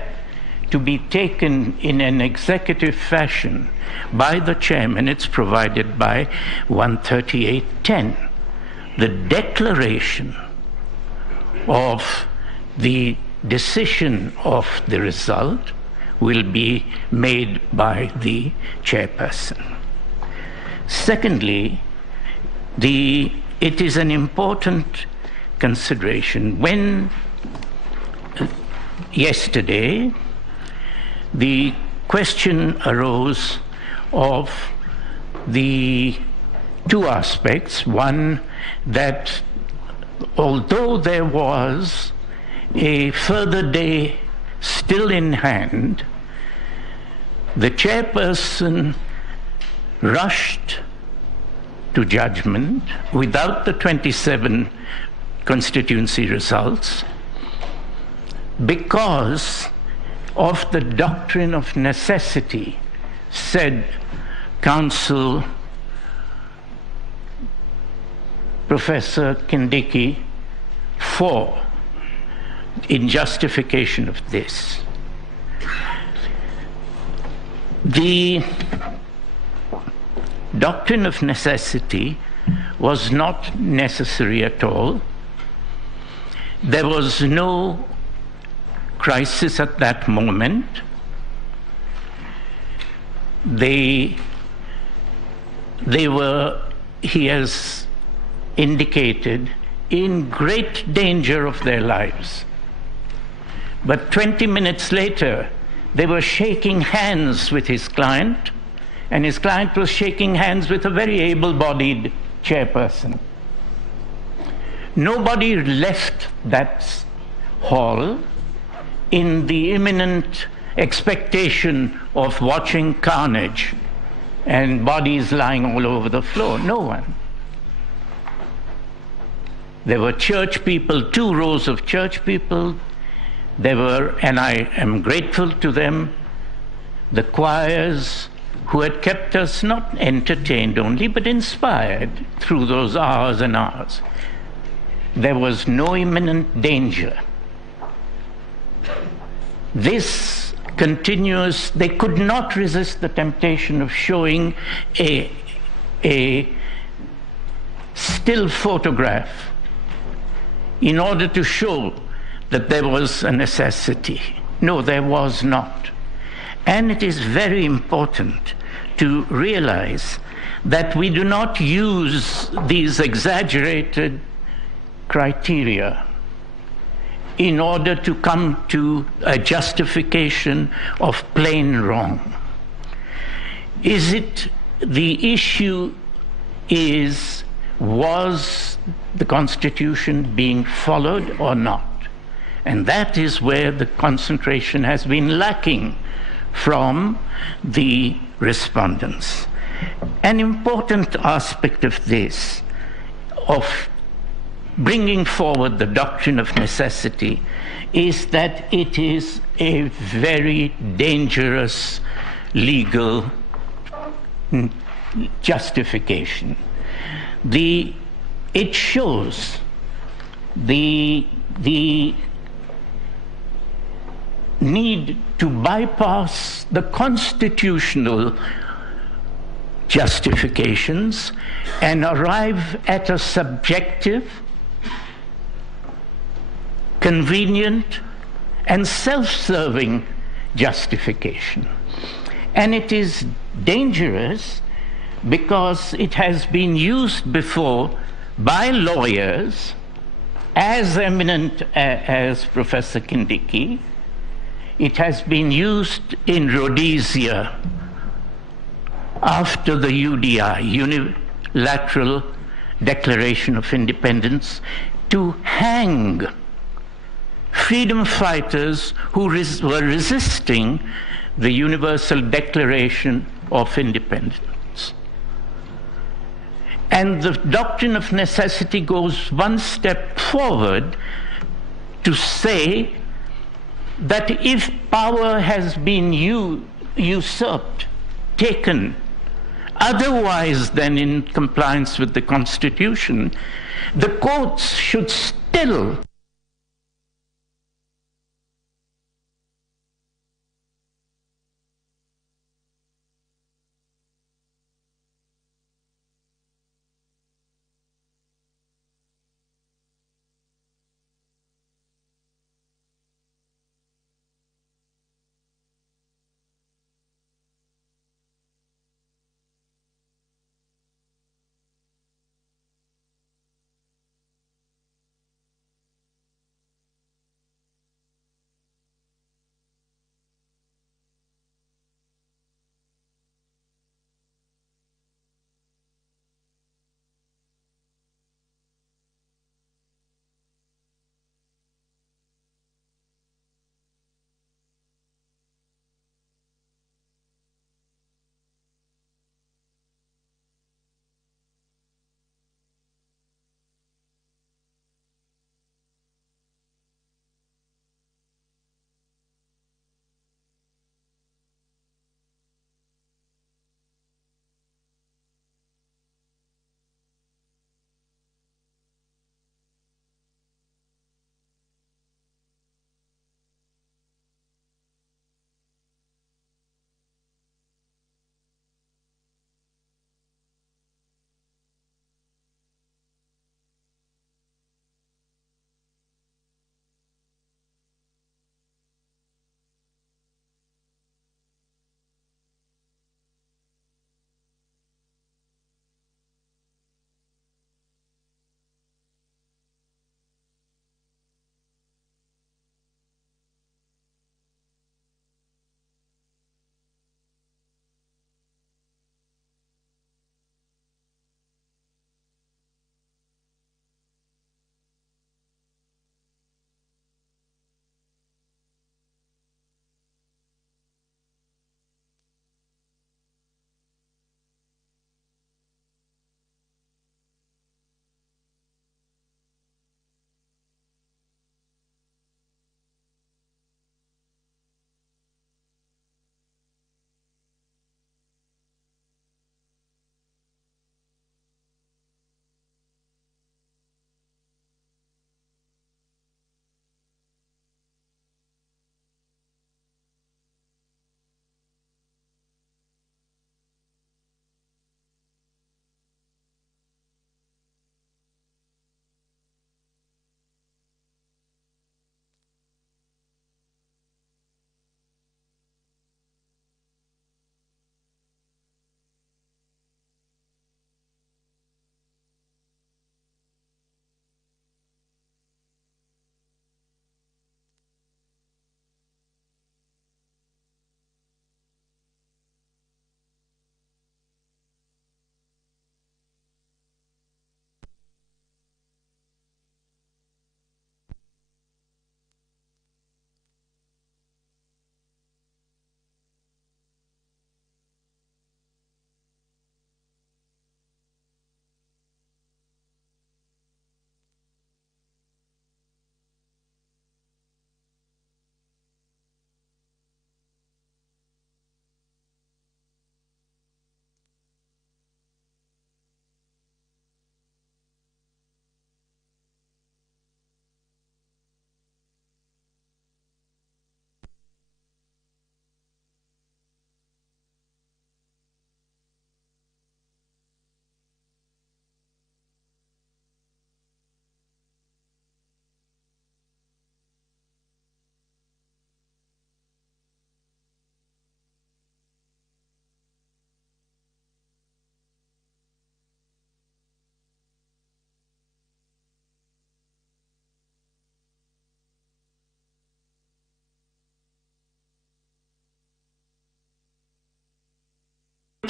to be taken in an executive fashion by the chairman, it's provided by 138(10). The declaration of the decision of the result will be made by the chairperson. Secondly, it is an important consideration. When yesterday the question arose of the two aspects. One, that although there was a further day still in hand, the chairperson rushed to judgment without the 27 constituency results because of the doctrine of necessity, said Counsel Professor Kindiki in justification of this. The doctrine of necessity was not necessary at all. There was no crisis at that moment. They were, he has indicated, in great danger of their lives. But 20 minutes later, they were shaking hands with his client, and his client was shaking hands with a very able-bodied chairperson. Nobody left that hall in the imminent expectation of watching carnage and bodies lying all over the floor. No one. There were church people, 2 rows of church people. There were, and I am grateful to them, the choirs who had kept us not entertained only, but inspired through those hours and hours. There was no imminent danger. This continuous, they could not resist the temptation of showing a still photograph in order to show that there was a necessity. No, there was not. And it is very important to realize that we do not use these exaggerated criteria in order to come to a justification of plain wrong. Is it the issue is, was the Constitution being followed or not? And that is where the concentration has been lacking from the respondents. An important aspect of this, of bringing forward the doctrine of necessity, is that it is a very dangerous legal justification. It shows the need to bypass the constitutional justifications and arrive at a subjective, convenient, and self-serving justification. And it is dangerous because it has been used before by lawyers as eminent as Professor Kindiki. It has been used in Rhodesia after the UDI, Unilateral Declaration of Independence, to hang freedom fighters who were resisting the Universal Declaration of Independence. And the doctrine of necessity goes one step forward to say that if power has been usurped, taken, otherwise than in compliance with the Constitution, the courts should still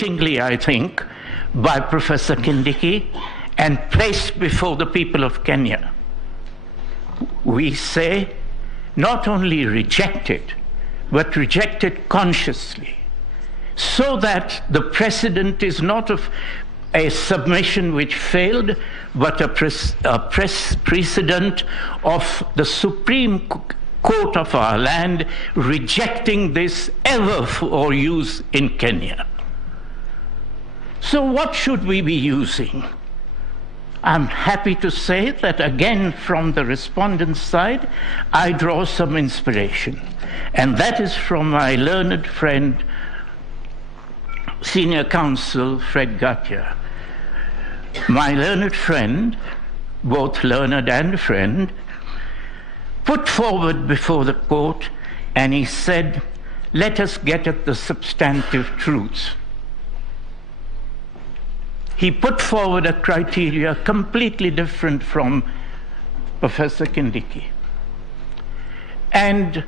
I think, by Professor Kindiki and placed before the people of Kenya. We say not only rejected, but rejected consciously, so that the precedent is not of a submission which failed, but a precedent of the Supreme Court of our land rejecting this ever for use in Kenya. So what should we be using? I'm happy to say that again from the respondent's side, I draw some inspiration. And that is from my learned friend, Senior Counsel Fred Gatia. My learned friend, both learned and friend, put forward before the court and he said, let us get at the substantive truths. He put forward a criteria completely different from Professor Kindiki. And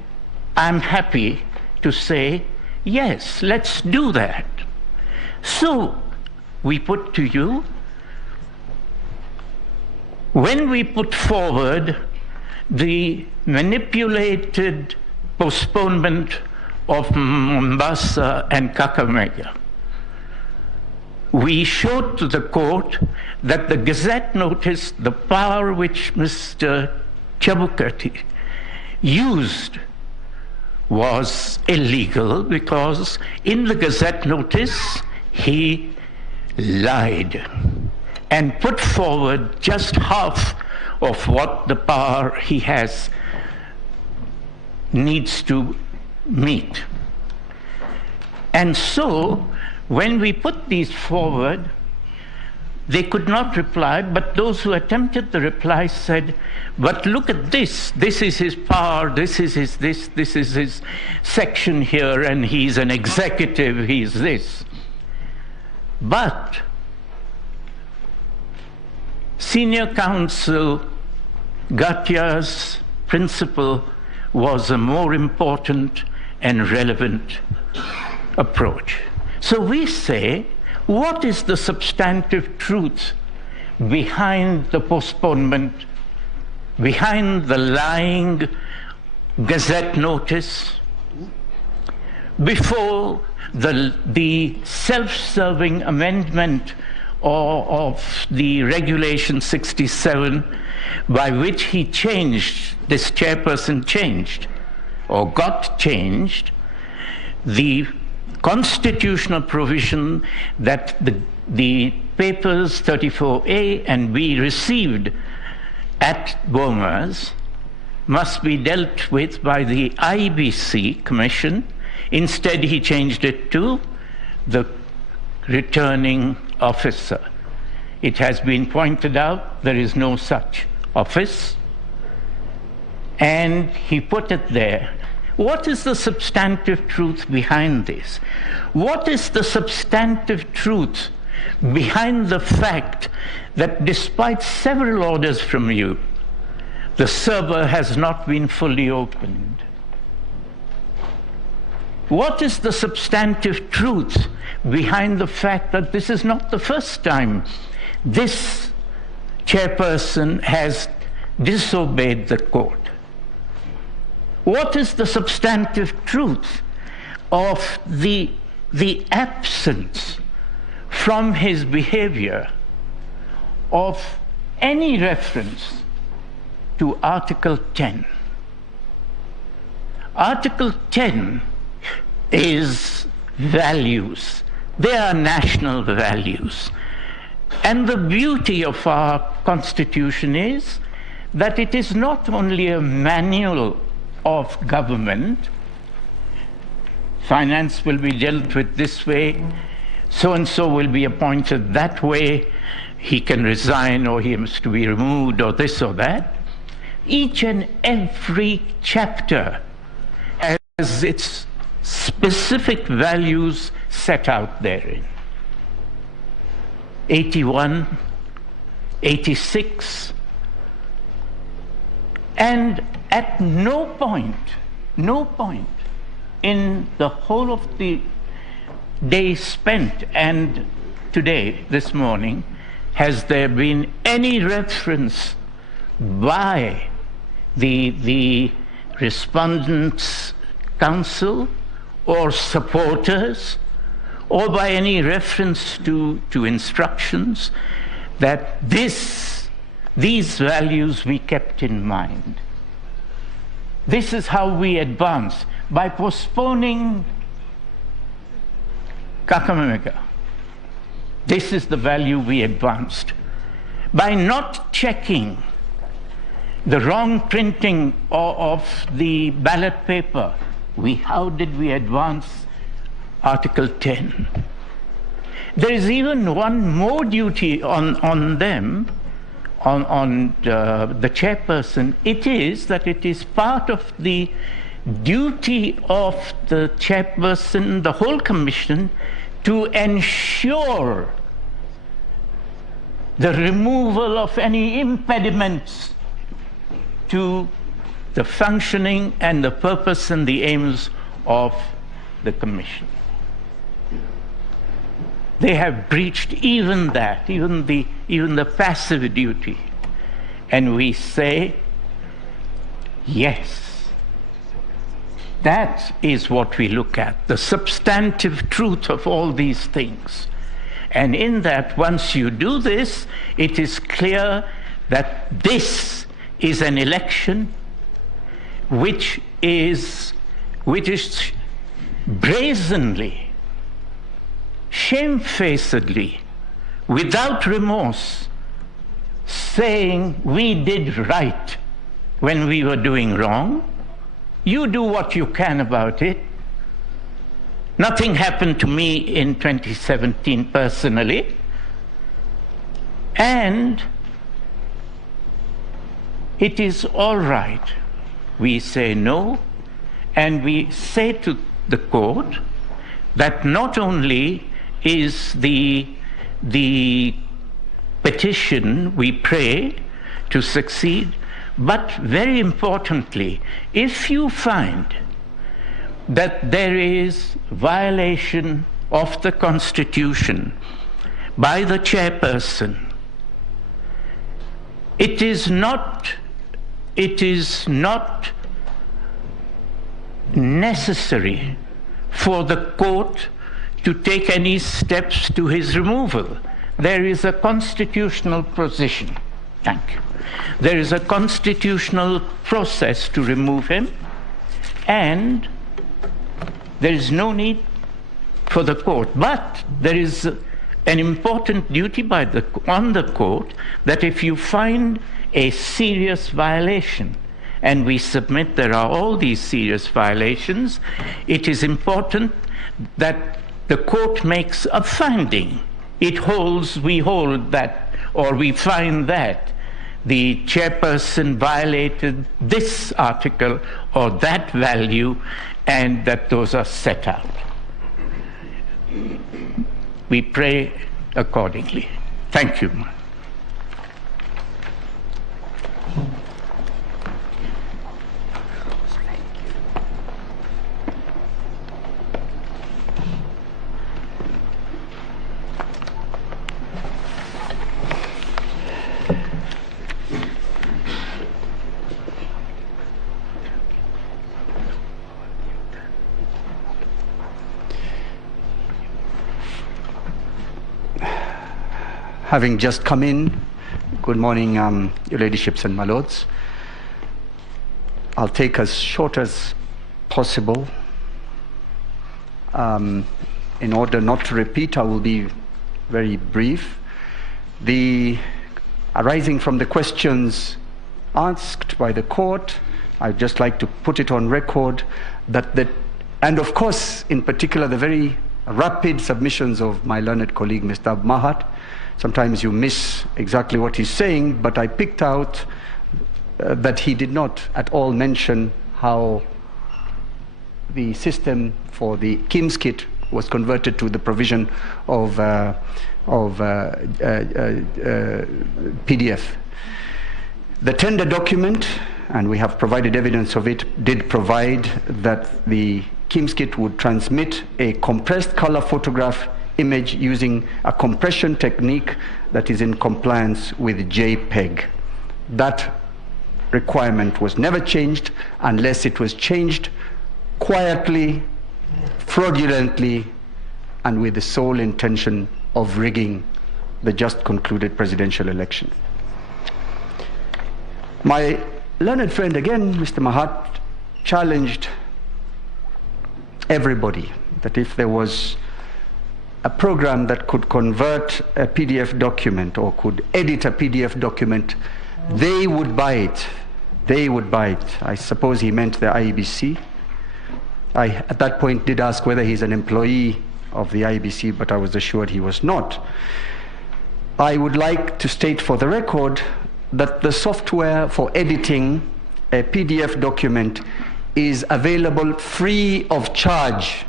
I'm happy to say, yes, let's do that. So we put to you, when we put forward the manipulated postponement of Mombasa and Kakamega, we showed to the court that the Gazette notice, the power which Mr. Chebukati used, was illegal because in the Gazette notice he lied and put forward just half of what the power he has needs to meet. And so when we put these forward, they could not reply, but those who attempted the reply said, but look at this. This is his power, this is his this is his section here, and he's an executive, he's this. But Senior Counsel Gatia's principle was a more important and relevant approach. So we say, what is the substantive truth behind the postponement, behind the lying Gazette notice, before the self-serving amendment of the Regulation 67 by which he changed, this chairperson changed, or got changed, the constitutional provision that the papers 34A and B received at Bomas must be dealt with by the IBC Commission. Instead, he changed it to the returning officer. It has been pointed out there is no such office, and he put it there. What is the substantive truth behind this? What is the substantive truth behind the fact that despite several orders from you, the server has not been fully opened? What is the substantive truth behind the fact that this is not the first time this chairperson has disobeyed the court? What is the substantive truth of the absence from his behavior of any reference to Article 10? Article 10 is values. They are national values. And the beauty of our Constitution is that it is not only a manual of government. Finance will be dealt with this way, so-and-so will be appointed that way, he can resign or he has to be removed or this or that. Each and every chapter has its specific values set out therein. 81, 86, and at no point in the whole of the days spent, and today, this morning, has there been any reference by the respondents' counsel or supporters, or by any reference to instructions, that these values we kept in mind? This is how we advance. By postponing Kakamega, this is the value we advanced. By not checking the wrong printing of the ballot paper, how did we advance Article 10? There is even one more duty on them, on the chairperson. It is that it is part of the duty of the chairperson, the whole commission, to ensure the removal of any impediments to the functioning and the purpose and the aims of the commission. They have breached even that, even the passive duty. And we say, yes, that is what we look at, the substantive truth of all these things. And in that, once you do this, it is clear that this is an election which is brazenly, shamefacedly, without remorse, saying we did right when we were doing wrong. You do what you can about it. Nothing happened to me in 2017 personally. And it is all right. We say no, and we say to the court that not only is the petition, we pray, to succeed, but very importantly, if you find that there is violation of the Constitution by the chairperson, it is not necessary for the court to take any steps to his removal. There is a constitutional position. Thank you. There is a constitutional process to remove him, and there is no need for the court. But there is an important duty on the court that if you find a serious violation, and we submit there are all these serious violations, it is important that the court makes a finding. We hold that, or we find that the chairperson violated this article or that value, and that those are set out. We pray accordingly. Thank you. Having just come in, good morning, your ladyships and my lords. I'll take as short as possible. In order not to repeat, I will be very brief. Arising from the questions asked by the court, I'd just like to put it on record that and of course, in particular, the very rapid submissions of my learned colleague, Mr. Mahat. Sometimes you miss exactly what he's saying, but I picked out that he did not at all mention how the system for the KIMS kit was converted to the provision of PDF. The tender document, and we have provided evidence of it, did provide that the KIMS-KIT would transmit a compressed color photograph image using a compression technique that is in compliance with JPEG. That requirement was never changed unless it was changed quietly, fraudulently, and with the sole intention of rigging the just concluded presidential election. My learned friend again, Mr. Mahat, challenged everybody that if there was a program that could convert a PDF document or could edit a PDF document, they would buy it. They would buy it. I suppose he meant the IEBC. I, at that point, did ask whether he's an employee of the IEBC, but I was assured he was not. I would like to state for the record that the software for editing a PDF document is available free of charge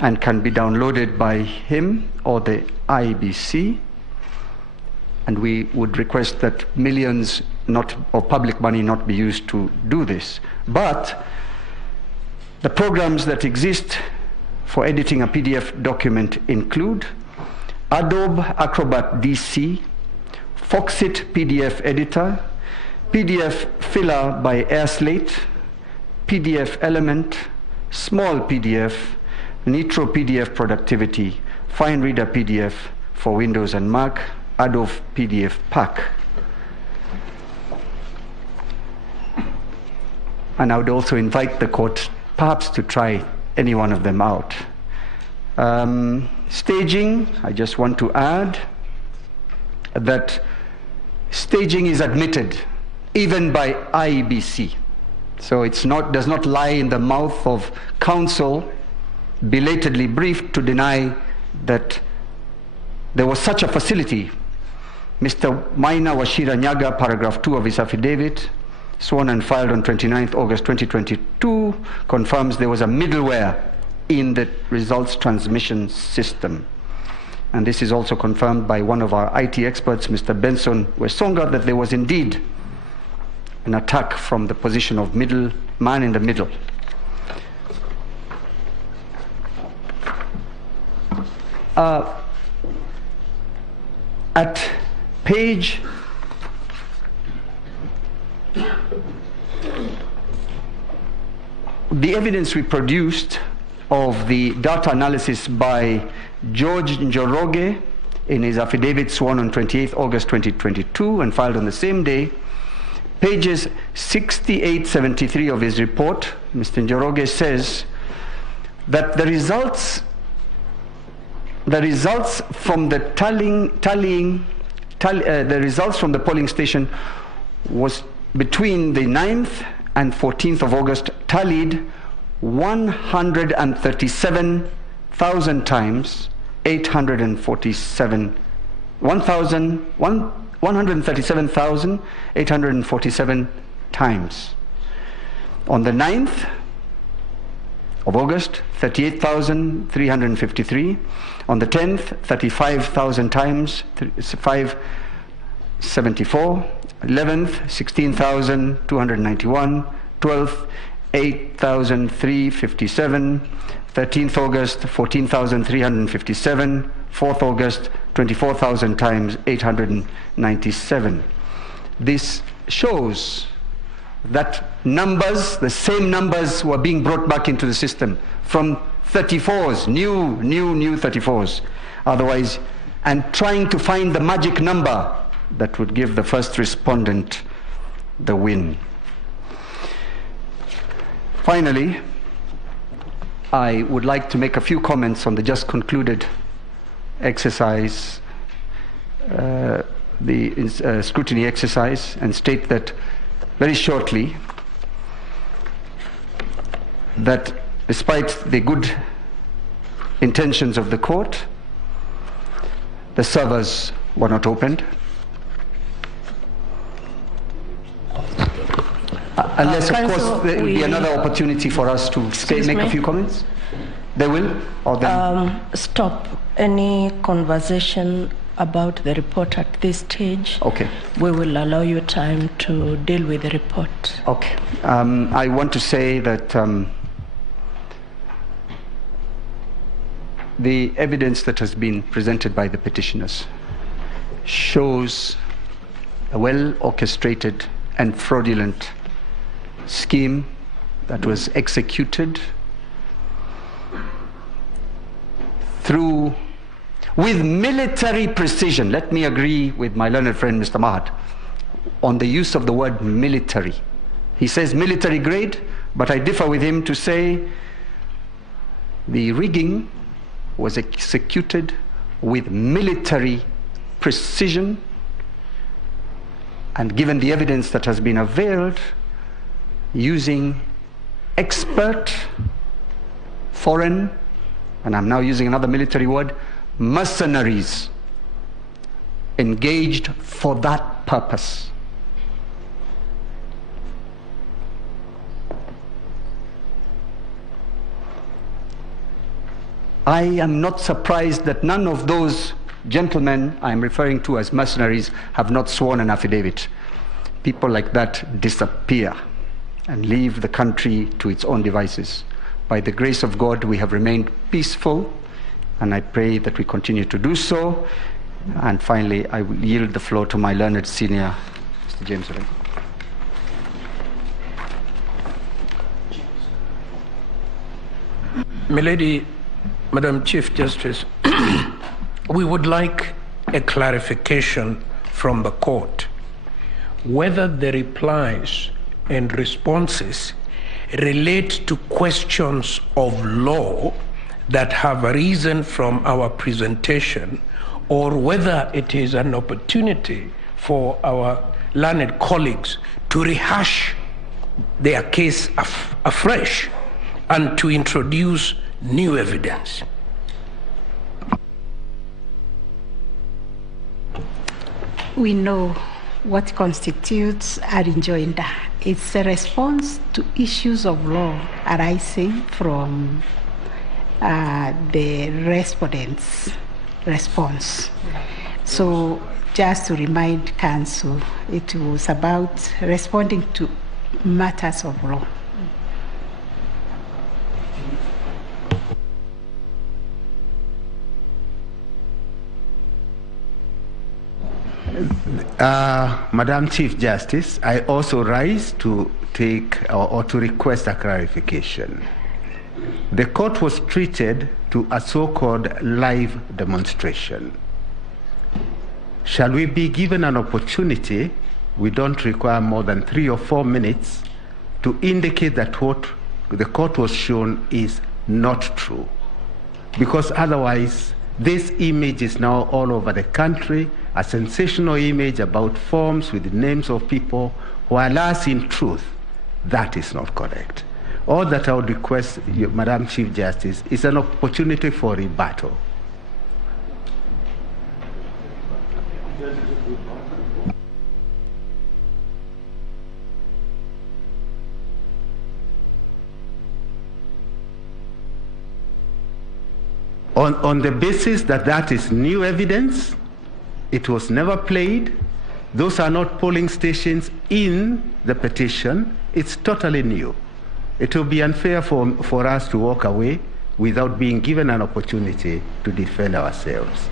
and can be downloaded by him or the IEBC. And we would request that millions of public money not be used to do this. But the programs that exist for editing a PDF document include Adobe Acrobat DC, Foxit PDF Editor, PDF Filler by AirSlate, PDF Element, Small PDF, Nitro PDF Productivity, Fine Reader PDF for Windows and Mac, Adobe PDF Pack. And I would also invite the court perhaps to try any one of them out. Staging, I just want to add that staging is admitted even by IEBC. So it's not, does not lie in the mouth of counsel belatedly briefed to deny that there was such a facility. Mr. Maina Washira Nyaga, paragraph 2 of his affidavit, sworn and filed on 29th August 2022, confirms there was a middleware in the results transmission system. And this is also confirmed by one of our IT experts, Mr. Benson Wesonga, that there was indeed an attack from the position of middle man in the middle. At page the evidence we produced of the data analysis by George Njoroge in his affidavit sworn on 28th August 2022 and filed on the same day, pages 68-73 of his report, Mr. Njoroge says that the results from the the results from the polling station was between the 9th and 14th of August tallied 137,000 times 137,847 times. On the 9th of August, 38,353. On the 10th, 35,000 times, 574. 11th, 16,291. 12th, 8,357. 13th August, 14,357. 4th August, 24,000 times, 897. This shows that numbers, the same numbers, were being brought back into the system from 34s, new 34s, otherwise, and trying to find the magic number that would give the first respondent the win. Finally, I would like to make a few comments on the just concluded exercise, the scrutiny exercise, and state that very shortly that despite the good intentions of the court, the servers were not opened. Unless, of course, there will be another opportunity for us to make a few comments. They will? Or then? Stop any conversation about the report at this stage. Okay. We will allow you time to deal with the report. Okay. I want to say that the evidence that has been presented by the petitioners shows a well-orchestrated and fraudulent scheme that was executed with military precision. Let me agree with my learned friend, Mr. Mahat, on the use of the word military. He says military grade, but I differ with him to say the rigging was executed with military precision, and given the evidence that has been availed, using expert, foreign, and I'm now using another military word, mercenaries engaged for that purpose. I am not surprised that none of those gentlemen I am referring to as mercenaries have not sworn an affidavit. People like that disappear and leave the country to its own devices. By the grace of God, we have remained peaceful, and I pray that we continue to do so. And finally, I will yield the floor to my learned senior, Mr. James Ray. Milady, Madam Chief Justice, we would like a clarification from the court whether the replies and responses relate to questions of law that have arisen from our presentation, or whether it is an opportunity for our learned colleagues to rehash their case afresh and to introduce new evidence. We know what constitutes a rejoinder. It's a response to issues of law arising from the respondent's response. So just to remind Council, it was about responding to matters of law. Madam Chief Justice, I also rise to take or to request a clarification. The court was treated to a so-called live demonstration. Shall we be given an opportunity? We don't require more than 3 or 4 minutes to indicate that what the court was shown is not true. Because otherwise, this image is now all over the country, a sensational image about forms with the names of people, while in truth, that is not correct. All that I would request, Madam Chief Justice, is an opportunity for rebuttal. On the basis that that is new evidence, it was never played, those are not polling stations in the petition, it's totally new. It will be unfair for us to walk away without being given an opportunity to defend ourselves.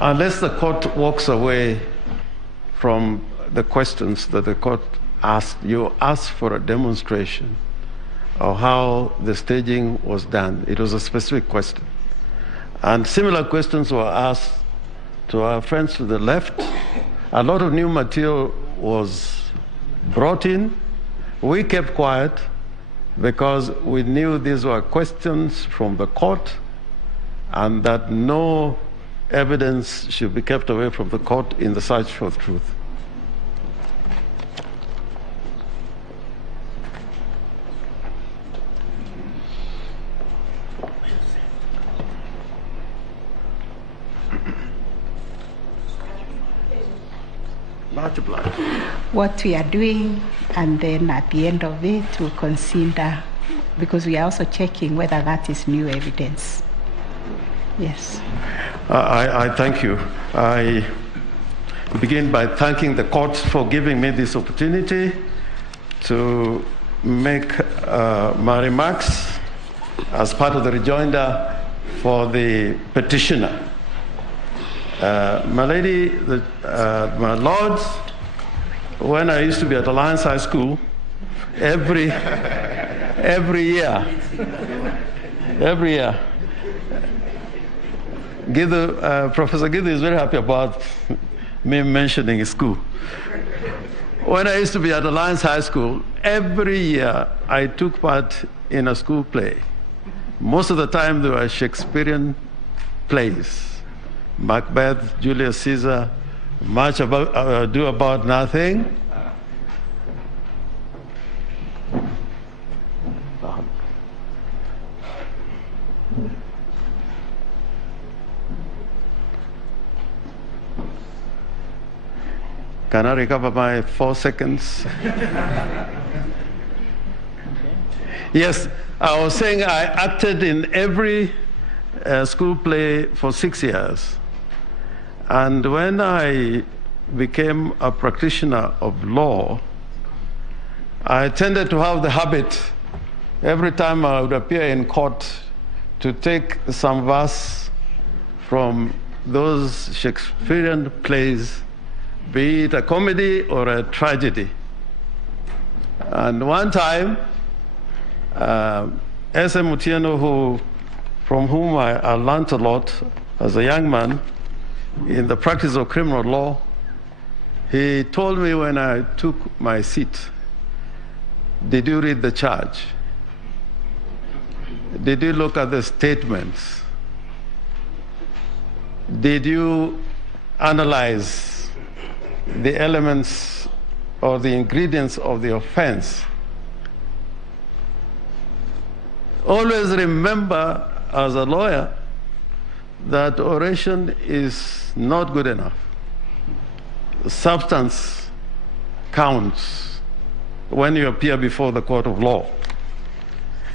Unless the court walks away from the questions that the court asked, you asked for a demonstration of how the staging was done. It was a specific question. And similar questions were asked to our friends to the left. A lot of new material was brought in. We kept quiet because we knew these were questions from the court and that no evidence should be kept away from the court in the search for truth. What we are doing, and then at the end of it, we'll consider, because we are also checking whether that is new evidence. Yes. I thank you. I begin by thanking the court for giving me this opportunity to make my remarks as part of the rejoinder for the petitioner. My lady, my lords, when I used to be at Alliance High School, every year, Professor Githu is very happy about me mentioning his school. When I used to be at Alliance High School, every year I took part in a school play. Most of the time they were Shakespearean plays. Macbeth, Julius Caesar, Much Ado About Nothing. Can I recover my 4 seconds? Yes, I was saying I acted in every school play for 6 years. And when I became a practitioner of law, I tended to have the habit, every time I would appear in court, to take some verse from those Shakespearean plays, be it a comedy or a tragedy. And one time, S.M. Otieno, from whom I learned a lot as a young man in the practice of criminal law, he told me when I took my seat, did you read the charge? Did you look at the statements? Did you analyze the elements or the ingredients of the offense? Always remember, as a lawyer, that oration is not good enough. Substance counts when you appear before the court of law.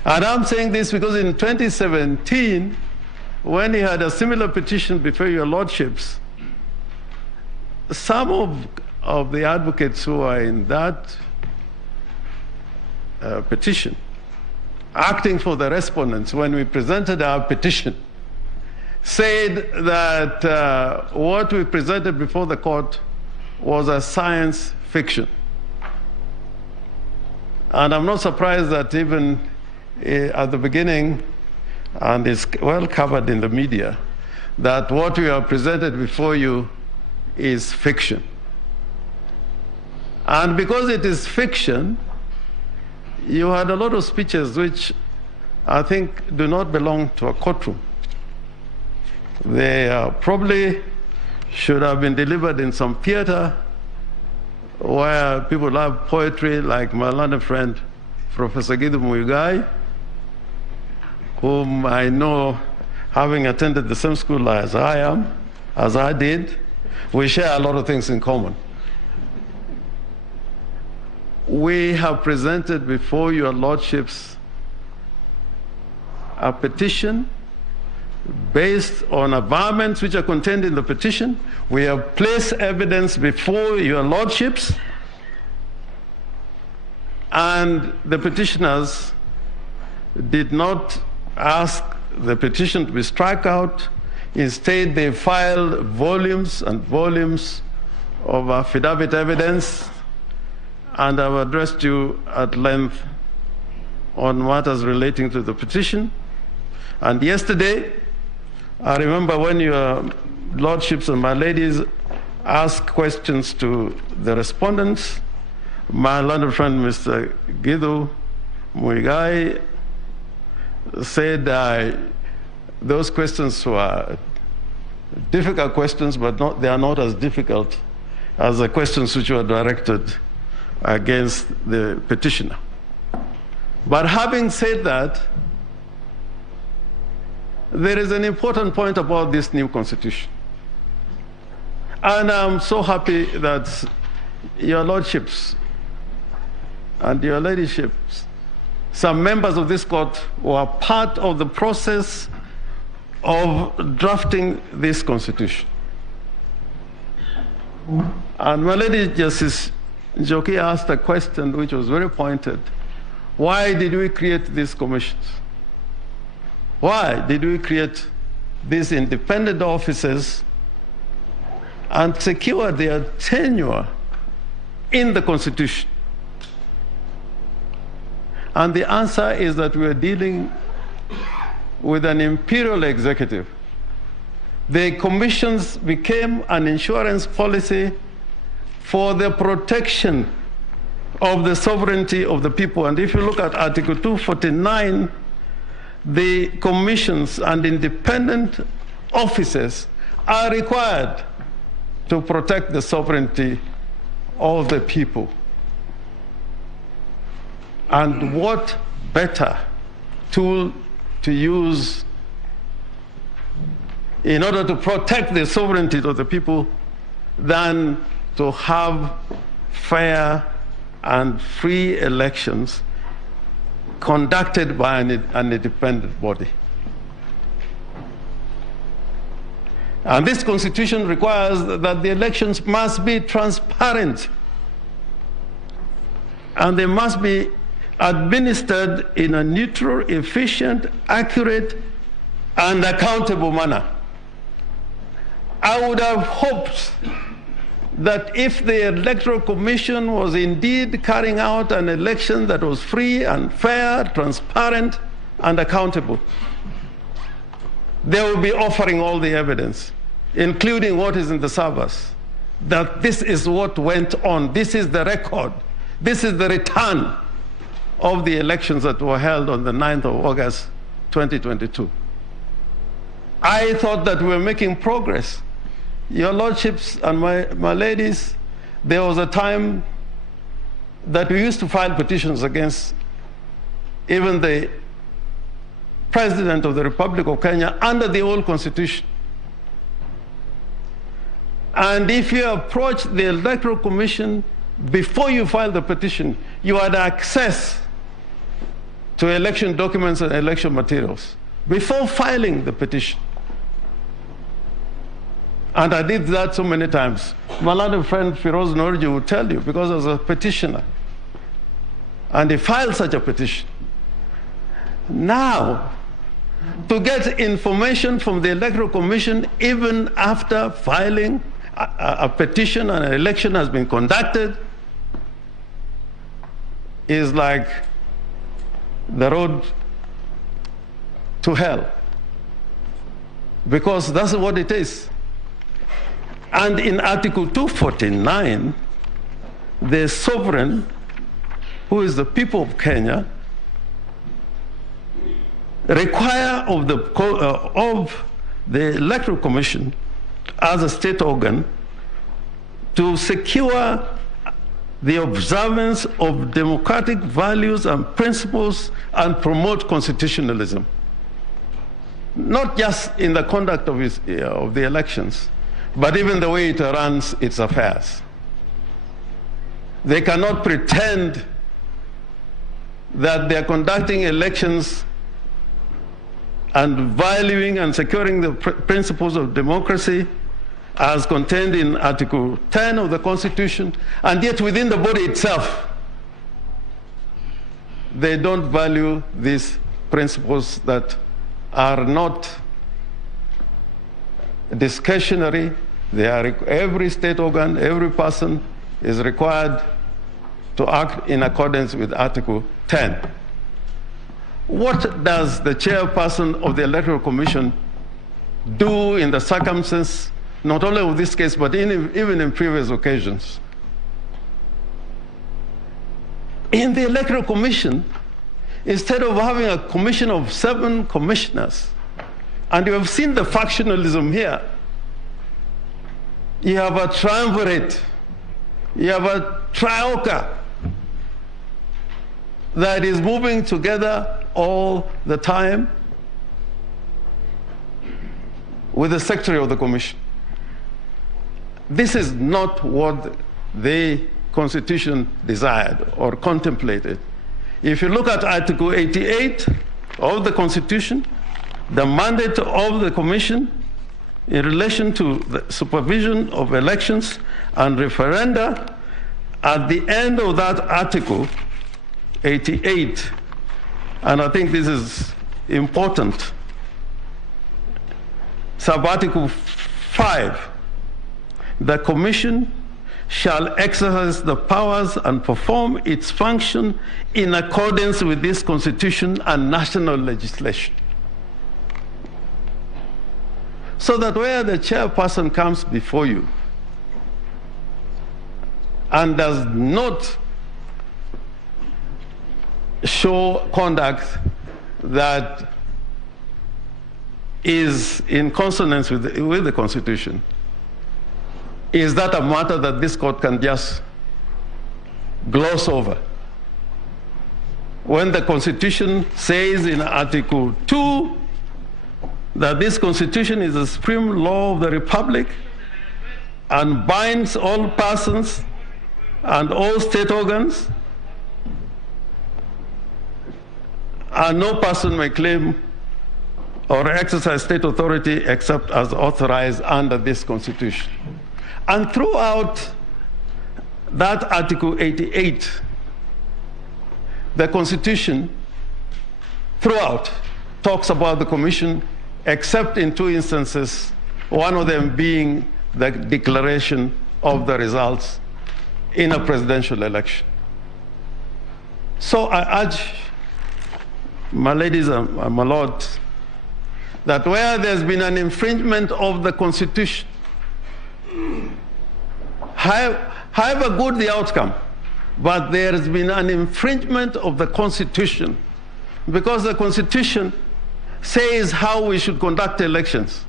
And I'm saying this because in 2017, when he had a similar petition before your lordships, some of the advocates who are in that petition, acting for the respondents, when we presented our petition, said that what we presented before the court was a science fiction. And I'm not surprised that even at the beginning, and it's well covered in the media, that what we have presented before you is fiction. And because it is fiction, you had a lot of speeches which I think do not belong to a courtroom. They probably should have been delivered in some theater where people love poetry, like my learned friend, Professor Githu Muigai, whom I know, having attended the same school as I did, we share a lot of things in common. We have presented before your lordships a petition based on averments which are contained in the petition. We have placed evidence before your lordships, and the petitioners did not ask the petition to be struck out. Instead, they filed volumes and volumes of affidavit evidence, and I've addressed you at length on matters relating to the petition. And yesterday, I remember when your lordships and my ladies asked questions to the respondents, my learned friend, Mr. Githu Muigai, said those questions were difficult questions, but they are not as difficult as the questions which were directed against the petitioner. But having said that, there is an important point about this new constitution. And I'm so happy that your lordships and your ladyships, some members of this court, were part of the process of drafting this constitution. And my lady Justice Njoki asked a question which was very pointed Why did we create these commissions? Why did we create these independent offices and secure their tenure in the Constitution? And the answer is that we are dealing with an imperial executive. The commissions became an insurance policy for the protection of the sovereignty of the people. And if you look at Article 249, the commissions and independent officers are required to protect the sovereignty of the people. And what better tool to use in order to protect the sovereignty of the people than to have fair and free elections conducted by an independent body. And this constitution requires that the elections must be transparent and they must be administered in a neutral, efficient, accurate, and accountable manner. I would have hoped that if the Electoral Commission was indeed carrying out an election that was free and fair, transparent, and accountable, they will be offering all the evidence, including what is in the servers, that this is what went on, this is the record, this is the return of the elections that were held on the 9th of August, 2022. I thought that we were making progress. Your lordships and my ladies, there was a time that we used to file petitions against even the President of the Republic of Kenya under the old constitution. And if you approach the Electoral Commission before you file the petition, you had access to election documents and election materials before filing the petition. And I did that so many times. My other friend Firoz Norji would tell you, because I was a petitioner. And he filed such a petition. Now, to get information from the Electoral Commission, even after filing a petition and an election has been conducted, is like the road to hell. Because that's what it is. And in Article 249, the sovereign, who is the people of Kenya, require of the Electoral Commission as a state organ to secure the observance of democratic values and principles and promote constitutionalism. Not just in the conduct of the elections, but even the way it runs its affairs. They cannot pretend that they are conducting elections and valuing and securing the principles of democracy as contained in Article 10 of the Constitution, and yet within the body itself, they don't value these principles that are not discretionary. They are, every state organ, every person is required to act in accordance with Article 10. What does the chairperson of the Electoral Commission do in the circumstances, not only of this case, but even in previous occasions? In the Electoral Commission, instead of having a commission of 7 commissioners, and you have seen the factionalism here, you have a triumvirate, you have a trioca that is moving together all the time with the secretary of the commission. This is not what the Constitution desired or contemplated. If you look at Article 88 of the Constitution, the mandate of the Commission in relation to the supervision of elections and referenda, at the end of that article, 88, and I think this is important. Sub-article 5, the Commission shall exercise the powers and perform its function in accordance with this Constitution and national legislation. So that where the chairperson comes before you and does not show conduct that is in consonance with the Constitution, is that a matter that this court can just gloss over? When the Constitution says in Article 2 that this Constitution is the supreme law of the Republic and binds all persons and all state organs, and no person may claim or exercise state authority except as authorized under this Constitution. And throughout that Article 88, the Constitution throughout talks about the Commission, except in 2 instances, one of them being the declaration of the results in a presidential election. So I urge my ladies and my lords that where there's been an infringement of the Constitution, however good the outcome, but there has been an infringement of the Constitution, because the Constitution says how we should conduct elections.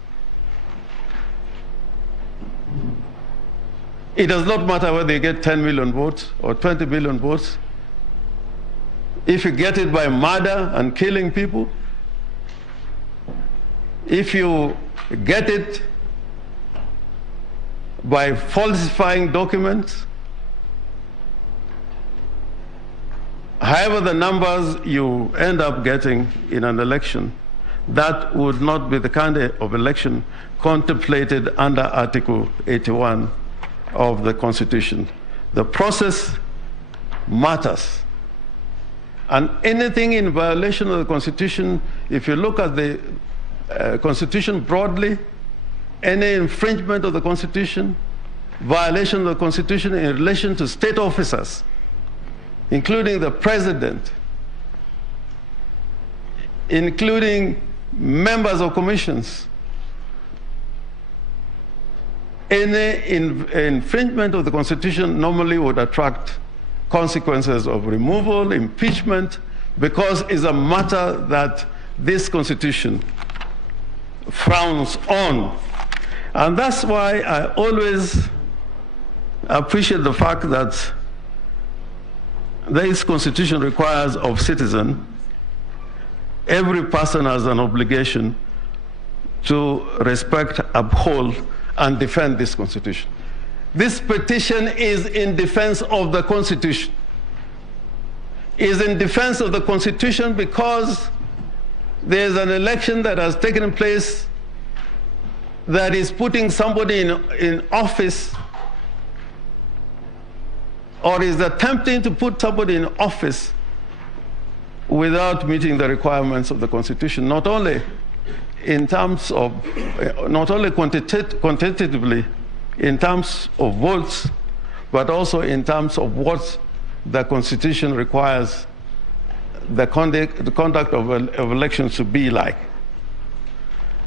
It does not matter whether you get 10 million votes or 20 million votes. If you get it by murder and killing people, if you get it by falsifying documents, however the numbers you end up getting in an election, that would not be the kind of election contemplated under Article 81 of the Constitution. The process matters. And anything in violation of the Constitution, if you look at the Constitution broadly, any infringement of the Constitution, violation of the Constitution in relation to state officers, including the President, including members of commissions, any infringement of the Constitution normally would attract consequences of removal, impeachment, because it's a matter that this Constitution frowns on. And that's why I always appreciate the fact that this Constitution requires of citizens, every person has an obligation to respect, uphold, and defend this Constitution. This petition is in defense of the Constitution. Is in defense of the Constitution because there's an election that has taken place that is putting somebody in office, or is attempting to put somebody in office without meeting the requirements of the Constitution, not only in terms of, not only quantitatively in terms of votes, but also in terms of what the Constitution requires the conduct of elections to be like.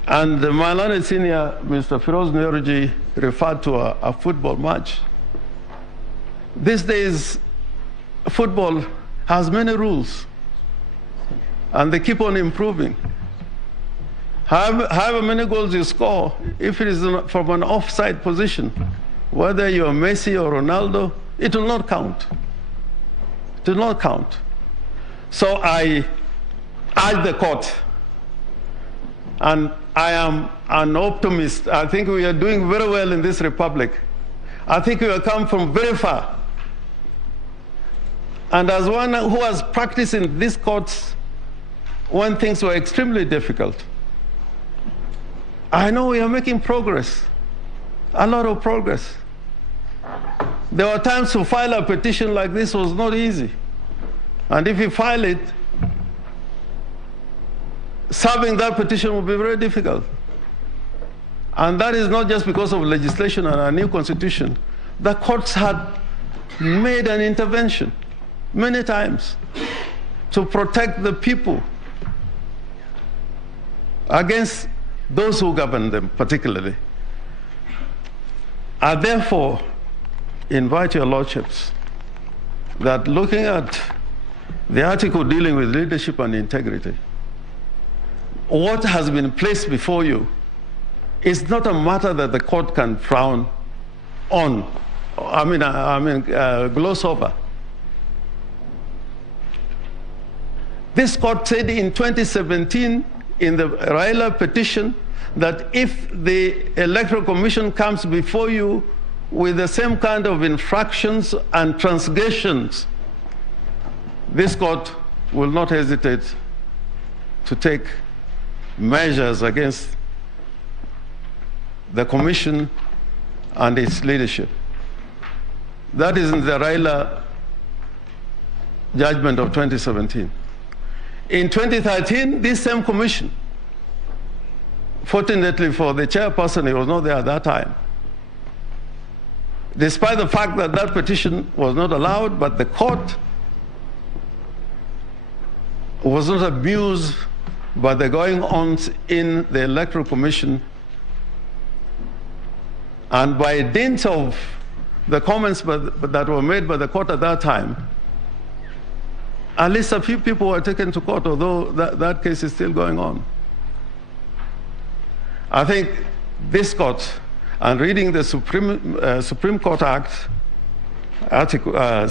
And my learned senior, Mr. Firoz Neroji, referred to a football match. These days, football has many rules, and they keep on improving. However many goals you score, if it is from an offside position, whether you are Messi or Ronaldo, it will not count. It will not count. So I urge the court, and I am an optimist. I think we are doing very well in this republic. I think we have come from very far. And as one who has practiced in these courts when things were extremely difficult, I know we are making progress, a lot of progress. There were times to file a petition like this was not easy. And if you file it, serving that petition will be very difficult. And that is not just because of legislation and a new constitution. The courts had made an intervention many times to protect the people against those who govern them, particularly. I therefore invite your lordships that looking at the article dealing with leadership and integrity, what has been placed before you is not a matter that the court can frown on, gloss over. This court said in 2017 in the Raila petition that if the Electoral Commission comes before you with the same kind of infractions and transgressions, this court will not hesitate to take measures against the Commission and its leadership. That is in the Raila judgment of 2017. In 2013, this same commission, fortunately for the chairperson, he was not there at that time, despite the fact that that petition was not allowed, but the court was not amused by the going-ons in the Electoral Commission, and by dint of the comments that were made by the court at that time, at least a few people were taken to court, although that case is still going on. I think this court, and reading the Supreme Court Act,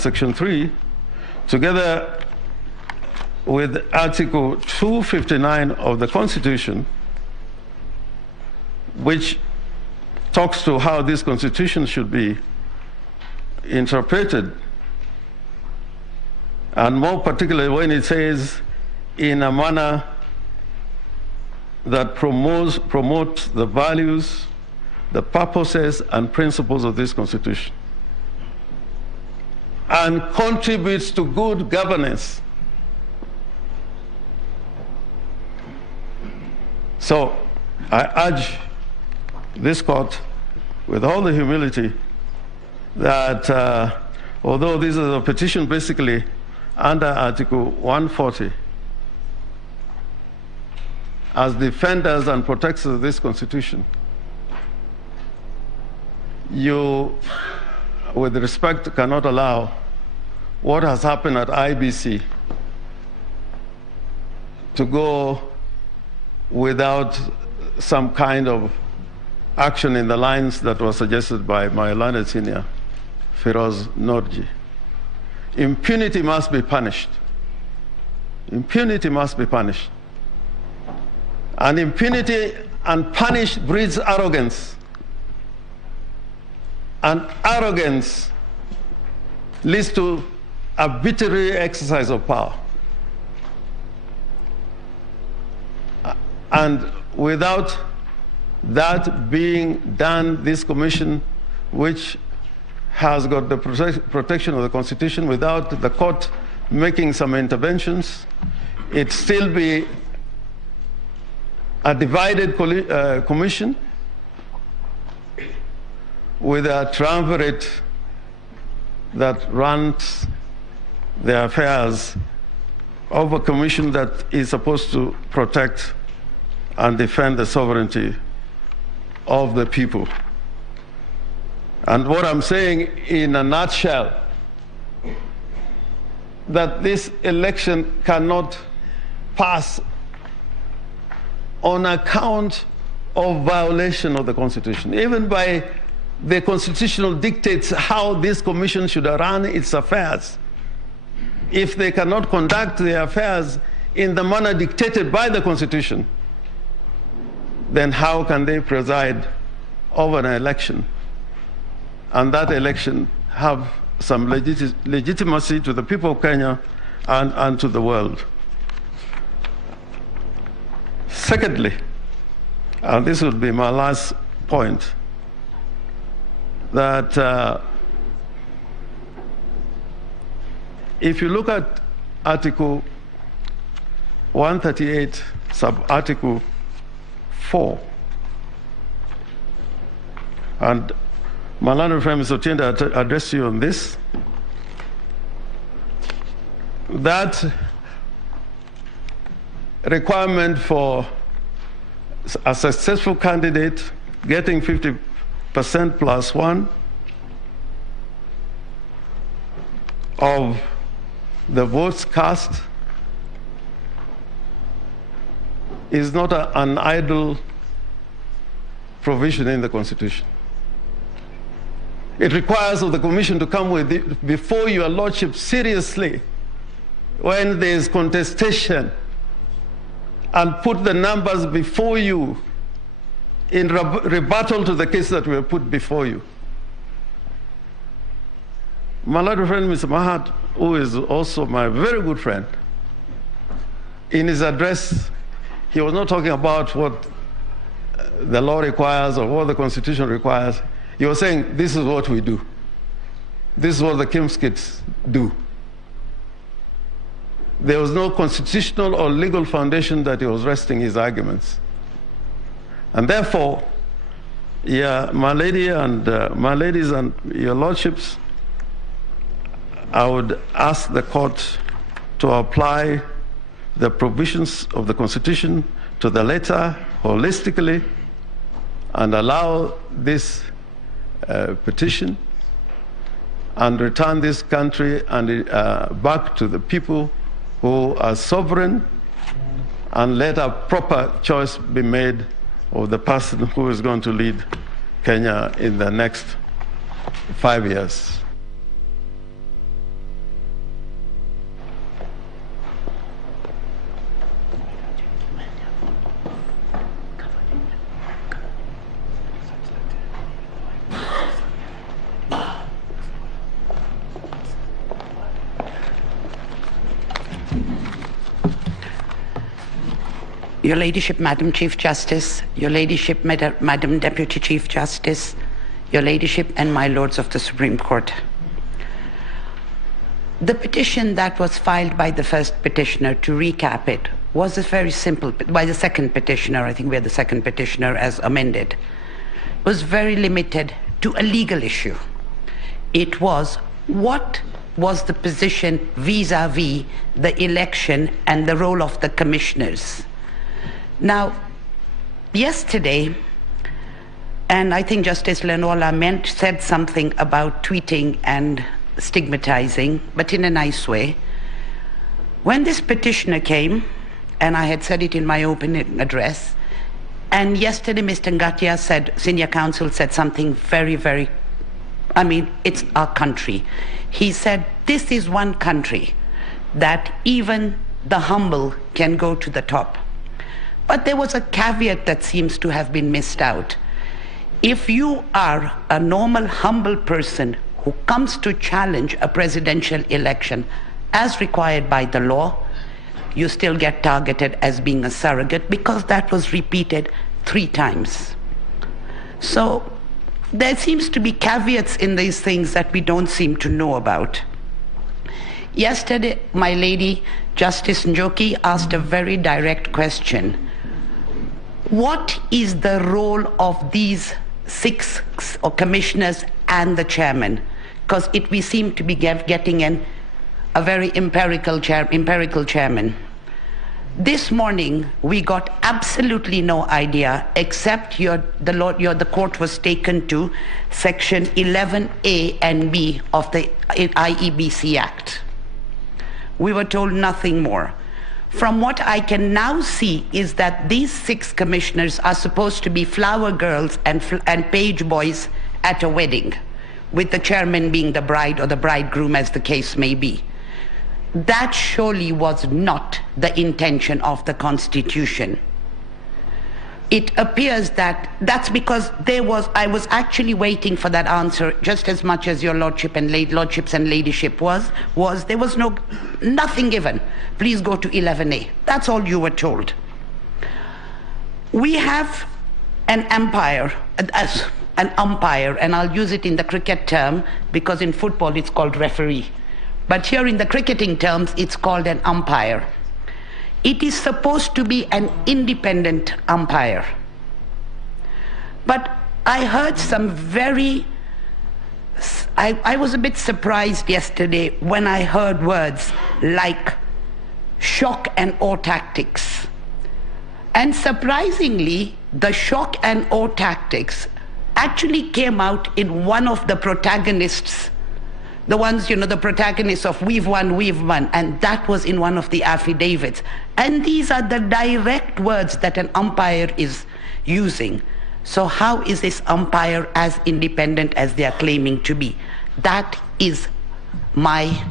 Section 3, together with Article 259 of the Constitution, which talks to how this Constitution should be interpreted, and more particularly when it says in a manner that promotes the values, the purposes and principles of this Constitution, and contributes to good governance. So I urge this court, with all the humility, that although this is a petition basically under Article 140, as defenders and protectors of this Constitution, you, with respect, cannot allow what has happened at IBC to go without some kind of action in the lines that was suggested by my learned senior, Firoz Norji. Impunity must be punished. Impunity must be punished. And impunity unpunished breeds arrogance. And arrogance leads to arbitrary exercise of power. And without that being done, this commission, which has got the protection of the Constitution, without the court making some interventions, it still be a divided commission with a triumvirate that runs the affairs of a commission that is supposed to protect and defend the sovereignty of the people. And what I'm saying in a nutshell, that this election cannot pass on account of violation of the Constitution, even by the constitutional dictates how this commission should run its affairs. If they cannot conduct their affairs in the manner dictated by the Constitution, then how can they preside over an election, and that election have some legitimacy to the people of Kenya and to the world? Secondly, and this would be my last point, that if you look at Article 138, sub-article 4. And my learned friend, Mr. Otiende, address you on this. That requirement for a successful candidate getting 50% plus one of the votes cast is not an idle provision in the Constitution. It requires of the Commission to come with it before your Lordship seriously when there is contestation and put the numbers before you in rebuttal to the case that we have put before you. My little friend, Mr. Mahat, who is also my very good friend, in his address, he was not talking about what the law requires or what the Constitution requires. He was saying, this is what we do. This is what the Kimskids do. There was no constitutional or legal foundation that he was resting his arguments. And therefore, yeah, my lady and my ladies and your lordships, I would ask the court to apply the provisions of the Constitution to the letter holistically and allow this petition and return this country and back to the people who are sovereign, and let a proper choice be made of the person who is going to lead Kenya in the next 5 years. Your Ladyship, Madam Chief Justice, Your Ladyship, Madam Deputy Chief Justice, Your Ladyship, and my Lords of the Supreme Court. The petition that was filed by the first petitioner, to recap it, was a very simple, by the second petitioner, I think we are the second petitioner as amended, was very limited to a legal issue. It was, what was the position vis-a-vis the election and the role of the commissioners? Now, yesterday, and I think Justice Lenola said something about tweeting and stigmatizing, but in a nice way. When this petitioner came, and I had said it in my opening address, and yesterday Mr. Ngatia said, senior counsel said something very, very, I mean, it's our country. He said, this is one country that even the humble can go to the top. But there was a caveat that seems to have been missed out. If you are a normal, humble person who comes to challenge a presidential election as required by the law, you still get targeted as being a surrogate, because that was repeated 3 times. So there seems to be caveats in these things that we don't seem to know about. Yesterday, my lady, Justice Njoki, asked a very direct question. What is the role of these 6 commissioners and the chairman? Because we seem to be getting in a very empirical chairman. This morning, we got absolutely no idea, except the court was taken to section 11A and B of the IEBC Act. We were told nothing more. From what I can now see is that these 6 commissioners are supposed to be flower girls and page boys at a wedding, with the chairman being the bride or the bridegroom, as the case may be. That surely was not the intention of the Constitution. It appears that that's because I was actually waiting for that answer just as much as your lordship and lordships and ladyship there was nothing given. Please go to 11A. That's all you were told. We have an umpire, and I'll use it in the cricket term because in football it's called referee. but here in the cricketing terms, it's called an umpire. It is supposed to be an independent umpire. But I heard some very, I was a bit surprised yesterday when I heard words like shock and awe tactics. And surprisingly, the shock and awe tactics actually came out in one of the protagonists, the ones, you know, the protagonists of We've Won, and that was in one of the affidavits. And these are the direct words that an umpire is using. So how is this umpire as independent as they are claiming to be? That is my,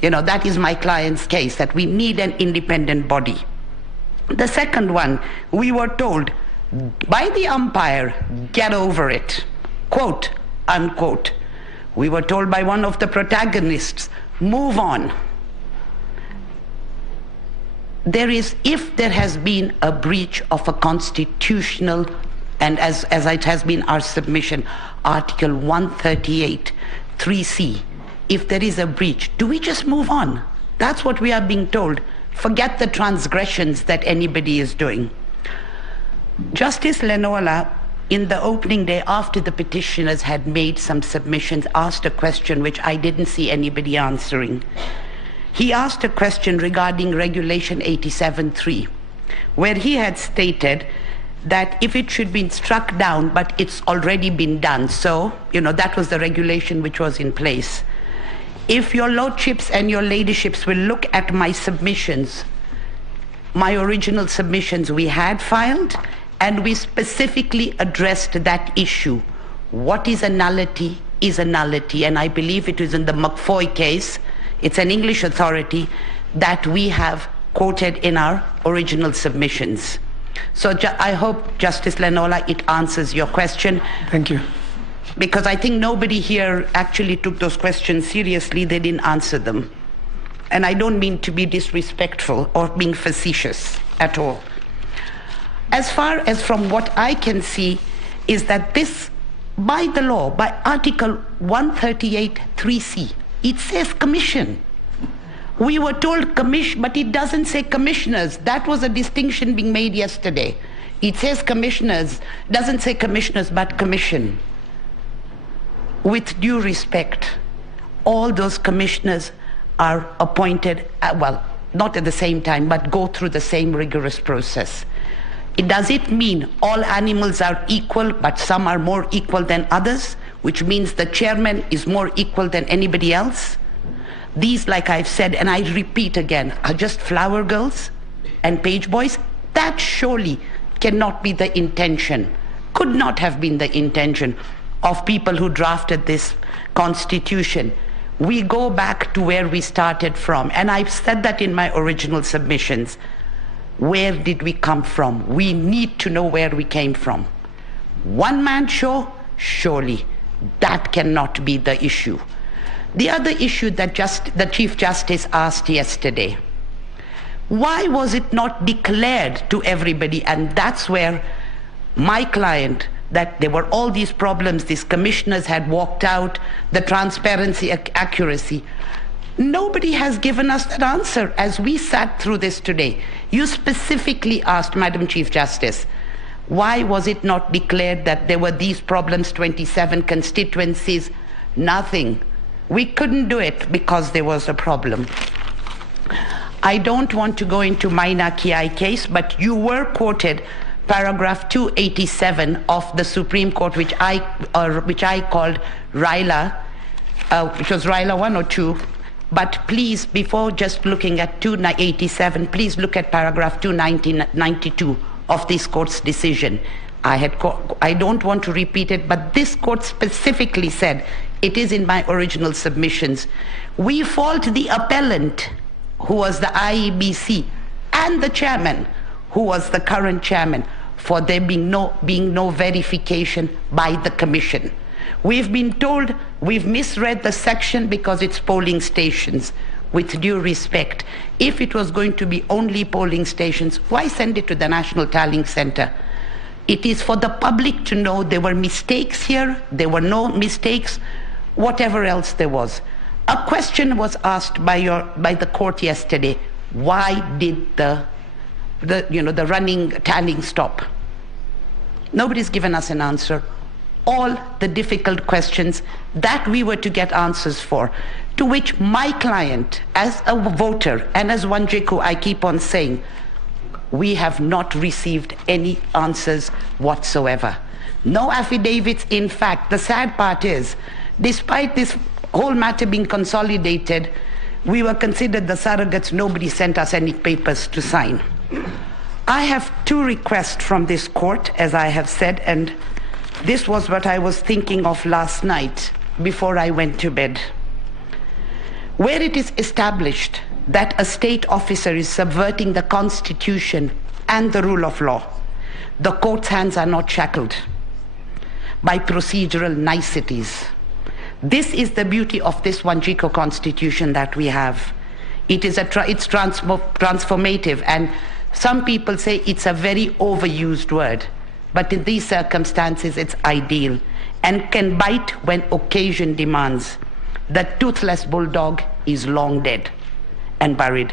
that is my client's case, that we need an independent body. The second one, we were told by the umpire, get over it, quote, unquote. We were told by one of the protagonists, move on. If there has been a breach of a constitutional, and as it has been our submission, Article 138, 3C, if there is a breach, do we just move on? That's what we are being told. Forget the transgressions that anybody is doing. Justice Lenola, in the opening day after the petitioners had made some submissions, asked a question which I didn't see anybody answering. He asked a question regarding Regulation 87.3, where he had stated that if it should be struck down, but it's already been done. So, that was the regulation which was in place. If your lordships and your ladyships will look at my submissions, my original submissions we had filed, and we specifically addressed that issue. What is a nullity is a nullity, and I believe it is in the McFoy case, it's an English authority, that we have quoted in our original submissions. So I hope, Justice Lenola, it answers your question. Thank you. Because I think nobody here actually took those questions seriously. They didn't answer them. And I don't mean to be disrespectful or being facetious at all. As far as from what I can see is that this, by the law, by Article 138 3C, it says commission. We were told commission, but it doesn't say commissioners. That was a distinction being made yesterday. It says commissioners, doesn't say commissioners, but commission. With due respect, all those commissioners are appointed, well, not at the same time, but go through the same rigorous process. Does it mean all animals are equal, but some are more equal than others, which means the chairman is more equal than anybody else? These, like I've said, and I repeat again, are just flower girls and page boys. That surely cannot be the intention, could not have been the intention of people who drafted this constitution. We go back to where we started from, and I've said that in my original submissions. Where did we come from? We need to know where we came from. One-man show? Surely that cannot be the issue. The other issue that the Chief Justice asked yesterday, why was it not declared to everybody? And that's where my client, that there were all these problems, these commissioners had walked out, the transparency, accuracy. Nobody has given us that answer as we sat through this today. You specifically asked, Madam Chief Justice, why was it not declared that there were these problems, 27 constituencies? Nothing. We couldn't do it because there was a problem. I don't want to go into Maina Kiai case, but you were quoted paragraph 287 of the Supreme Court, which I called RILA, which was RILA 1 or 2. But please, before just looking at 287, please look at paragraph 292 of this court's decision. I don't want to repeat it, but this court specifically said, it is in my original submissions, we fault the appellant, who was the IEBC, and the chairman, who was the current chairman, for there being no verification by the commission. We've been told we've misread the section because it's polling stations. With due respect, if it was going to be only polling stations, why send it to the National Tallying Center? It is for the public to know there were mistakes here, there were no mistakes, whatever else there was. A question was asked by the court yesterday. Why did the running tallying stop? Nobody's given us an answer. All the difficult questions that we were to get answers for, to which my client, as a voter, and as Wanjiku, I keep on saying, we have not received any answers whatsoever. No affidavits. In fact, the sad part is, despite this whole matter being consolidated, we were considered the surrogates. Nobody sent us any papers to sign. I have two requests from this court, as I have said, and this was what I was thinking of last night before I went to bed. Where it is established that a state officer is subverting the Constitution and the rule of law, the court's hands are not shackled by procedural niceties. This is the beauty of this Wanjiku Constitution that we have. It's transformative, and some people say it's a very overused word, but in these circumstances it's ideal and can bite when occasion demands. The toothless bulldog is long dead and buried.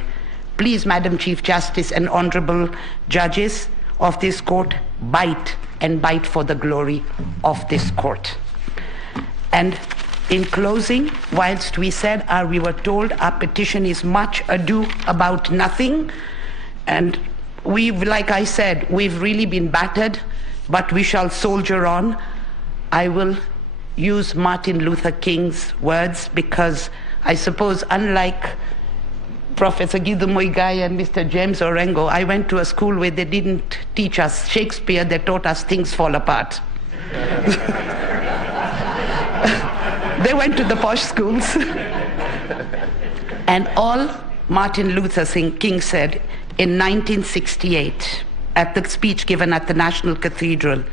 Please, Madam Chief Justice and honorable judges of this court, bite and bite for the glory of this court. And in closing, whilst we were told our petition is much ado about nothing, and like I said, we've really been battered, but we shall soldier on. I will use Martin Luther King's words, because I suppose, unlike Professor Guido Muigai and Mr. James Orengo, I went to a school where they didn't teach us Shakespeare, they taught us Things Fall Apart. They went to the posh schools. And all Martin Luther King said in 1968, at the speech given at the National Cathedral,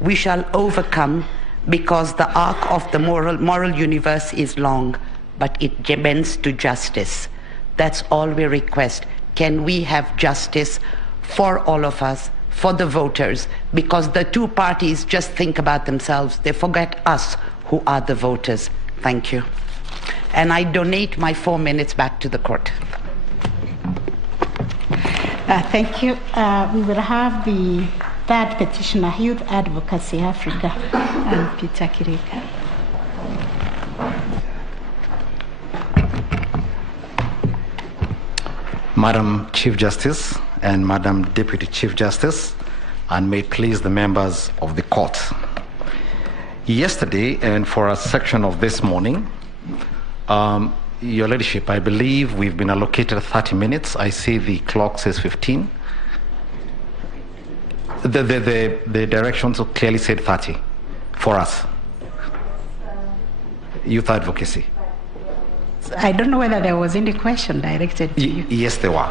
we shall overcome because the arc of the moral universe is long, but it bends to justice. That's all we request. Can we have justice for all of us, for the voters? Because the two parties just think about themselves. They forget us, who are the voters. Thank you. And I donate my 4 minutes back to the court. Thank you. We will have the third petitioner, Youth Advocacy Africa, and Peter Kireka. Madam Chief Justice and Madam Deputy Chief Justice, and may it please the members of the court. Yesterday, and for a section of this morning, Your Ladyship, I believe we've been allocated 30 minutes. I see the clock says 15. The directions clearly said 30 for us. Youth advocacy. I don't know whether there was any question directed to you. Yes, there were.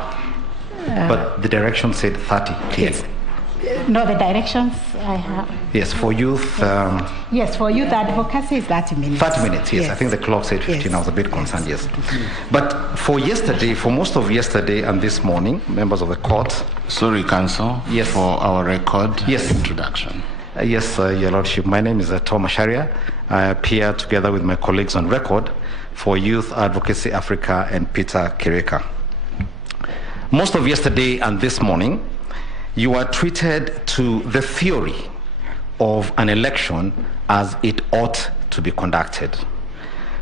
But the direction said 30 clearly. Yes. No, the directions I have. Yes, for youth. Yes, for youth advocacy is 30 minutes. 30 minutes, yes. I think the clock said 15. Yes. I was a bit concerned, yes. But for yesterday, for most of yesterday and this morning, members of the court. Sorry, Counsel. Yes. For our record. Yes. Introduction. Yes, Your Lordship. My name is Tom Asharia. I appear together with my colleagues on record for Youth Advocacy Africa and Peter Kireka. Most of yesterday and this morning, you are treated to the theory of an election as it ought to be conducted.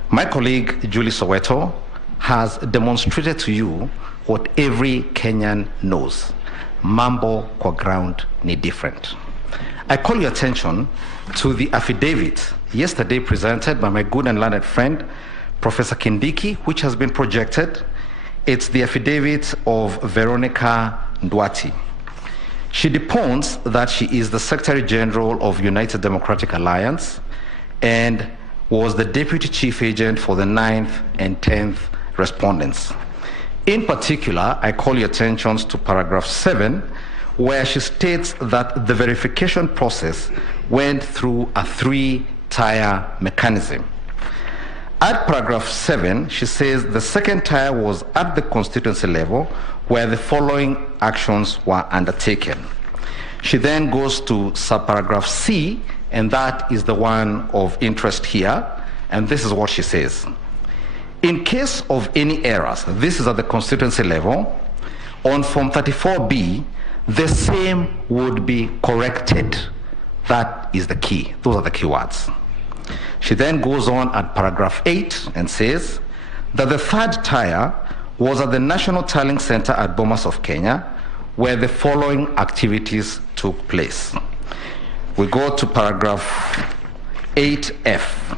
My colleague, Julie Soweto, has demonstrated to you what every Kenyan knows. Mambo kwa ground ni different. I call your attention to the affidavit yesterday presented by my good and learned friend, Professor Kindiki, which has been projected. It's the affidavit of Veronica Ndwati. She deposed that she is the Secretary General of United Democratic Alliance and was the Deputy Chief Agent for the 9th and 10th respondents. In particular, I call your attention to paragraph 7, where she states that the verification process went through a 3-tier mechanism. At paragraph 7, she says the second tier was at the constituency level, where the following actions were undertaken. She then goes to subparagraph C, and that is the one of interest here, and this is what she says. In case of any errors, this is at the constituency level, on Form 34B, the same would be corrected. That is the key. Those are the key words. She then goes on at paragraph 8 and says that the third tier was at the National Tallying Center at Bomas of Kenya, where the following activities took place. We go to paragraph 8F.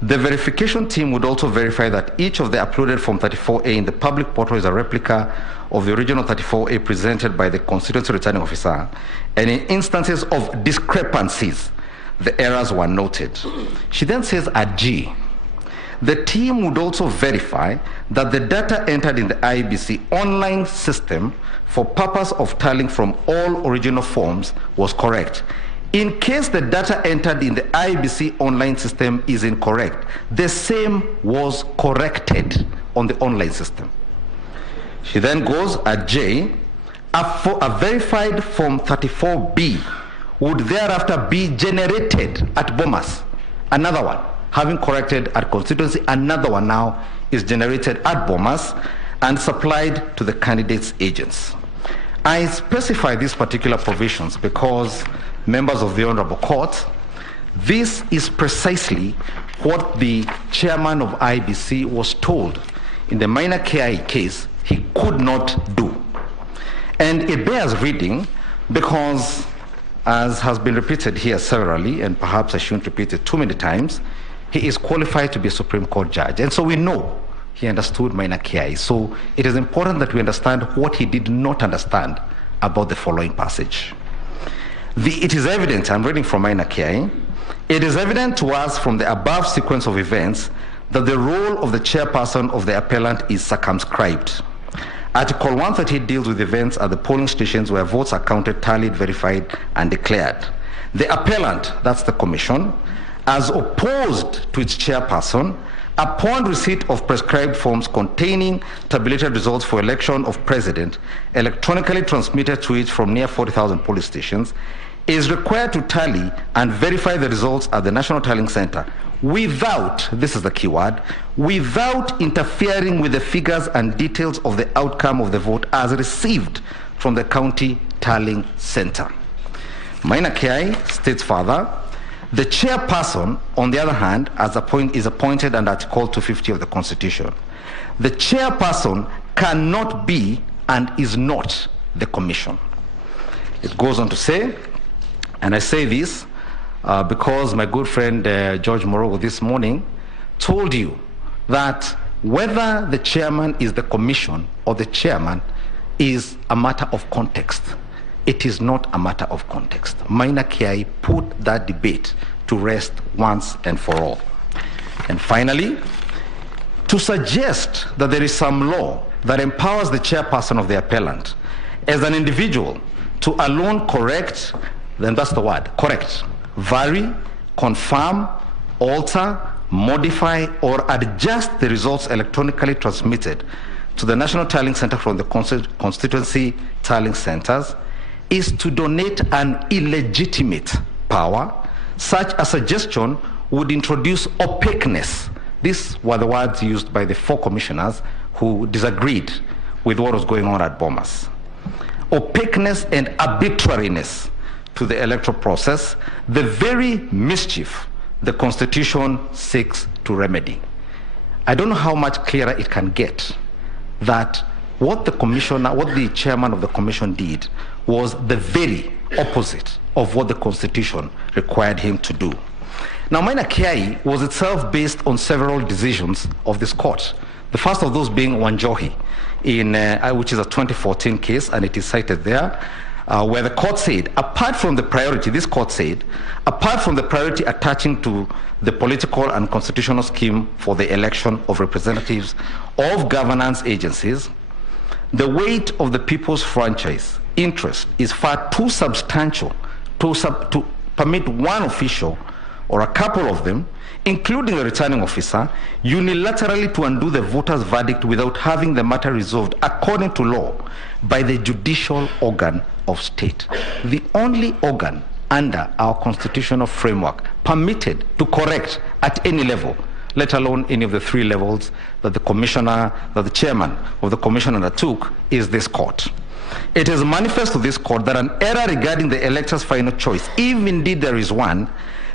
The verification team would also verify that each of the uploaded Form 34A in the public portal is a replica of the original 34A presented by the constituency returning officer, and in instances of discrepancies, the errors were noted. She then says at G, the team would also verify that the data entered in the IEBC online system for purpose of tallying from all original forms was correct. In case the data entered in the IEBC online system is incorrect, the same was corrected on the online system. She then goes at J, a verified Form 34B would thereafter be generated at Bomas. Another one, having corrected at constituency, another one now is generated at Bomas and supplied to the candidates' agents. I specify these particular provisions because, members of the Honorable Court, this is precisely what the chairman of IBC was told in the minor KI case he could not do. And it bears reading because, as has been repeated here severally, and perhaps I shouldn't repeat it too many times, he is qualified to be a Supreme Court judge. And so we know he understood minor KI. So it is important that we understand what he did not understand about the following passage. It is evident, I'm reading from minor KI, it is evident to us from the above sequence of events that the role of the chairperson of the appellant is circumscribed. Article 138 deals with events at the polling stations where votes are counted, tallied, verified, and declared. The appellant, that's the commission, as opposed to its chairperson, upon receipt of prescribed forms containing tabulated results for election of president, electronically transmitted to it from near 40,000 police stations, is required to tally and verify the results at the National Tallying Center without, this is the key word, without interfering with the figures and details of the outcome of the vote as received from the County Tallying Center. Minor KI states further, the chairperson, on the other hand, is appointed under Article 250 of the Constitution. The chairperson cannot be and is not the commission. It goes on to say, and I say this because my good friend George Morogo this morning told you that whether the chairman is the commission or the chairman is a matter of context. It is not a matter of context. Minor KI put that debate to rest once and for all. And finally, to suggest that there is some law that empowers the chairperson of the appellant as an individual to alone correct, then that's the word, correct, vary, confirm, alter, modify, or adjust the results electronically transmitted to the National Tallying Center from the constituency tallying centers is to donate an illegitimate power. Such a suggestion would introduce opaqueness. These were the words used by the 4 commissioners who disagreed with what was going on at Bomas. Opaqueness and arbitrariness to the electoral process, the very mischief the Constitution seeks to remedy. I don't know how much clearer it can get that what the chairman of the commission did was the very opposite of what the Constitution required him to do. Now, minor KI was itself based on several decisions of this court. The first of those being Wanjohi, which is a 2014 case, and it is cited there, where the court said, apart from the priority, this court said, apart from the priority attaching to the political and constitutional scheme for the election of representatives of governance agencies, the weight of the people's franchise interest is far too substantial to permit one official or a couple of them, including a returning officer, unilaterally to undo the voter's verdict without having the matter resolved according to law by the judicial organ of state. The only organ under our constitutional framework permitted to correct at any level let alone any of the three levels that the chairman of the commission undertook, is this court. It is manifest to this court that an error regarding the elector's final choice, if indeed there is one,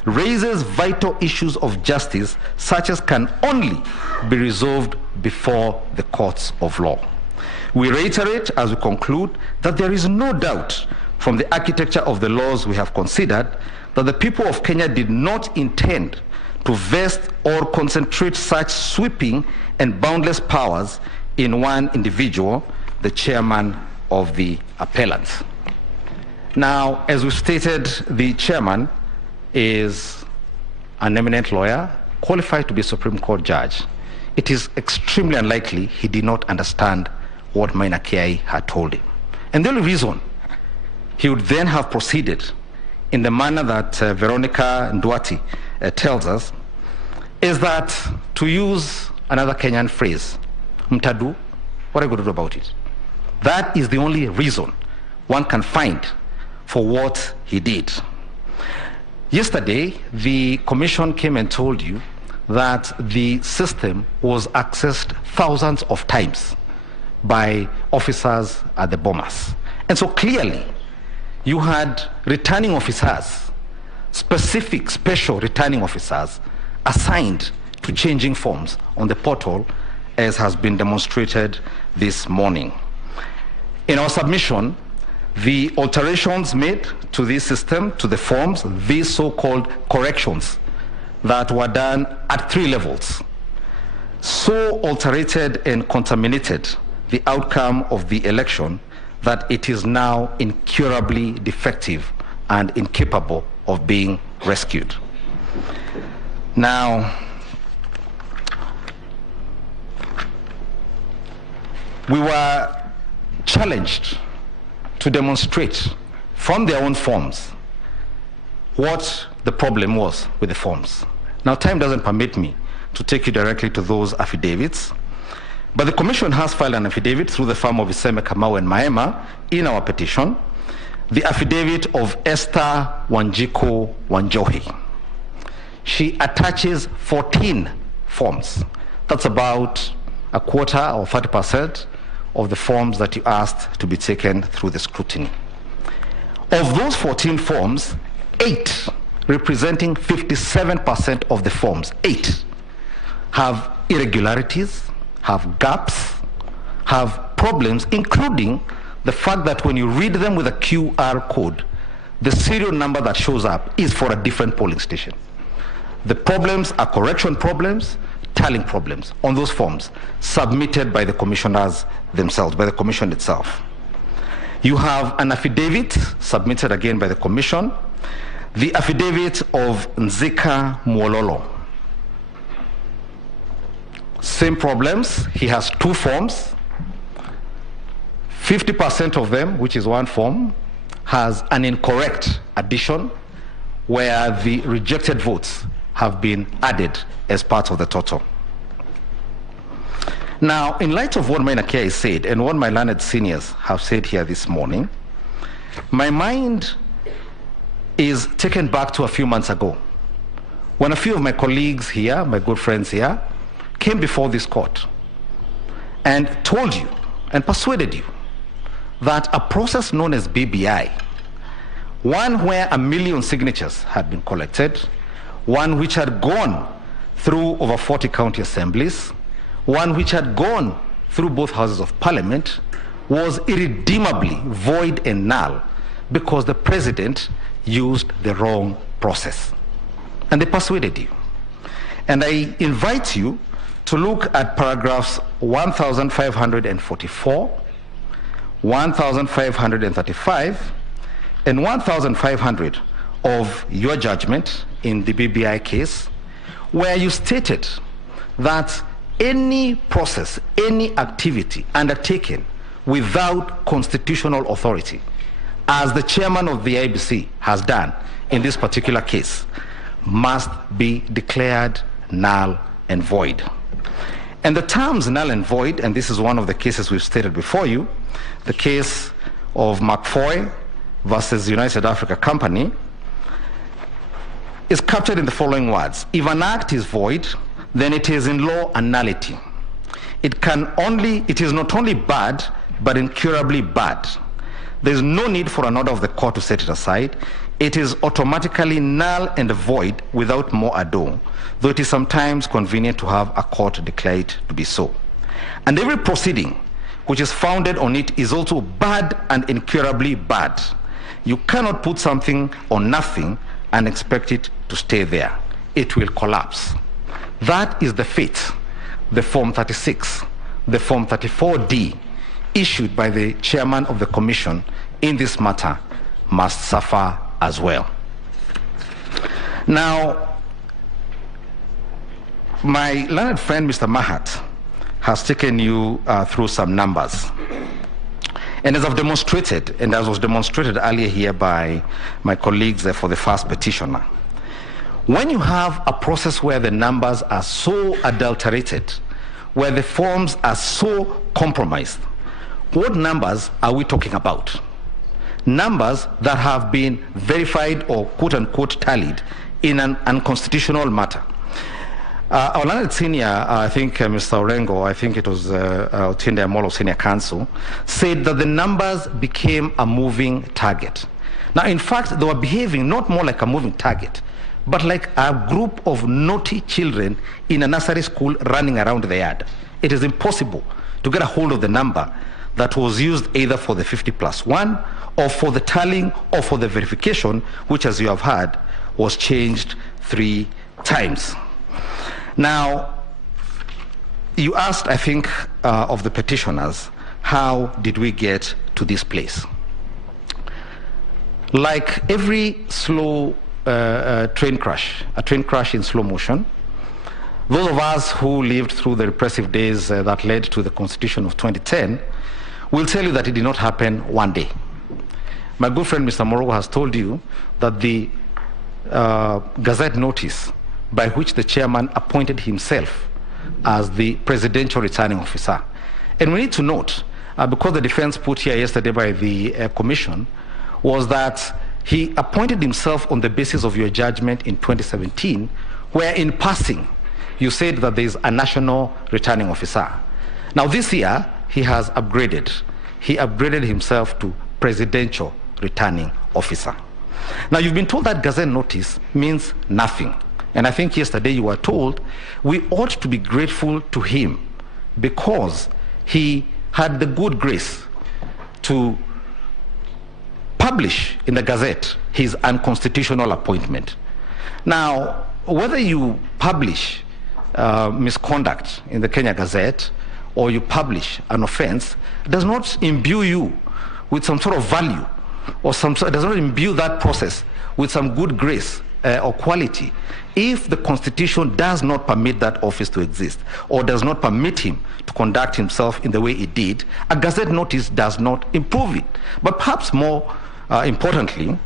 raises vital issues of justice such as can only be resolved before the courts of law. We reiterate as we conclude that there is no doubt from the architecture of the laws we have considered that the people of Kenya did not intend to vest or concentrate such sweeping and boundless powers in one individual, the chairman of the appellants. Now, as we stated, the chairman is an eminent lawyer, qualified to be a Supreme Court judge. It is extremely unlikely he did not understand what Maina Kiai had told him. And the only reason he would then have proceeded in the manner that Veronica Nduati tells us is that, to use another Kenyan phrase, mtadu, what are you going to do about it? That is the only reason one can find for what he did. Yesterday, the commission came and told you that the system was accessed thousands of times by officers at the Bomas. And so clearly, you had returning officers, specific special returning officers, assigned to changing forms on the portal, as has been demonstrated this morning. In our submission, the alterations made to this system, to the forms, these so-called corrections that were done at three levels, so alterated and contaminated the outcome of the election that it is now incurably defective and incapable of being rescued. Now, we were challenged to demonstrate from their own forms what the problem was with the forms. Now, time doesn't permit me to take you directly to those affidavits, but the commission has filed an affidavit through the firm of Iseme Kamau and Maema in our petition, the affidavit of Esther Wanjiko Wanjohi. She attaches 14 forms. That's about a quarter or 30% of the forms that you asked to be taken through the scrutiny. Of those 14 forms, 8, representing 57% of the forms, 8 have irregularities, have gaps, have problems, including the fact that when you read them with a QR code, the serial number that shows up is for a different polling station. The problems are correction problems, tallying problems on those forms submitted by the commissioners themselves, by the commission itself. You have an affidavit submitted again by the commission, the affidavit of Nzika Mwololo. Same problems. He has 2 forms. 50% of them, which is 1 form, has an incorrect addition where the rejected votes have been added as part of the total. Now, in light of what Maina Kiai said and what my learned seniors have said here this morning, my mind is taken back to a few months ago when a few of my colleagues here, my good friends here, came before this court and told you and persuaded you that a process known as BBI, one where 1 million signatures had been collected, one which had gone through over 40 county assemblies, one which had gone through both houses of parliament, was irredeemably void and null because the president used the wrong process. And they persuaded you. And I invite you to look at paragraphs 1544, 1535, and 1500 of your judgment in the BBI case, where you stated that any process, any activity undertaken without constitutional authority, as the chairman of the IBC has done in this particular case, must be declared null and void. And the terms null and void, and this is one of the cases we've stated before you, the case of McFoy versus United Africa Company, is captured in the following words. If an act is void, then it is in law a nullity. It is not only bad, but incurably bad. There is no need for an order of the court to set it aside. It is automatically null and void without more ado, though it is sometimes convenient to have a court declare it to be so. And every proceeding which is founded on it is also bad and incurably bad. You cannot put something on nothing and expect it to stay there. It will collapse. That is the fate the Form 36, the Form 34D, issued by the chairman of the commission in this matter, must suffer as well. Now, my learned friend, Mr. Mahat, has taken you through some numbers. And as I've demonstrated, and as was demonstrated earlier here by my colleagues for the first petitioner, when you have a process where the numbers are so adulterated, where the forms are so compromised, what numbers are we talking about? Numbers that have been verified or quote-unquote tallied in an unconstitutional matter. Our learned senior, I think Mr. Orengo, I think it was Otinde Amolo Senior Counsel, said that the numbers became a moving target. Now, in fact, they were behaving not more like a moving target, but like a group of naughty children in a nursery school running around the yard. It is impossible to get a hold of the number that was used either for the 50+1 or for the tallying or for the verification, which, as you have heard, was changed 3 times. Now, you asked, I think, of the petitioners, how did we get to this place? Like every slow train crash, a train crash in slow motion, those of us who lived through the repressive days that led to the Constitution of 2010 will tell you that it did not happen one day. My good friend Mr. Morogo has told you that the Gazette notice by which the chairman appointed himself as the presidential returning officer. And we need to note, because the defense put here yesterday by the commission, was that he appointed himself on the basis of your judgment in 2017, where in passing, you said that there is a national returning officer. Now this year, he has upgraded. He upgraded himself to presidential returning officer. Now you've been told that Gazette notice means nothing. And I think yesterday you were told we ought to be grateful to him because he had the good grace to publish in the Gazette his unconstitutional appointment. Now, whether you publish misconduct in the Kenya Gazette or you publish an offense does not imbue you with some sort of value or does not imbue that process with some good grace or quality if the Constitution does not permit that office to exist or does not permit him to conduct himself in the way it did. A Gazette notice does not improve it. But perhaps more importantly,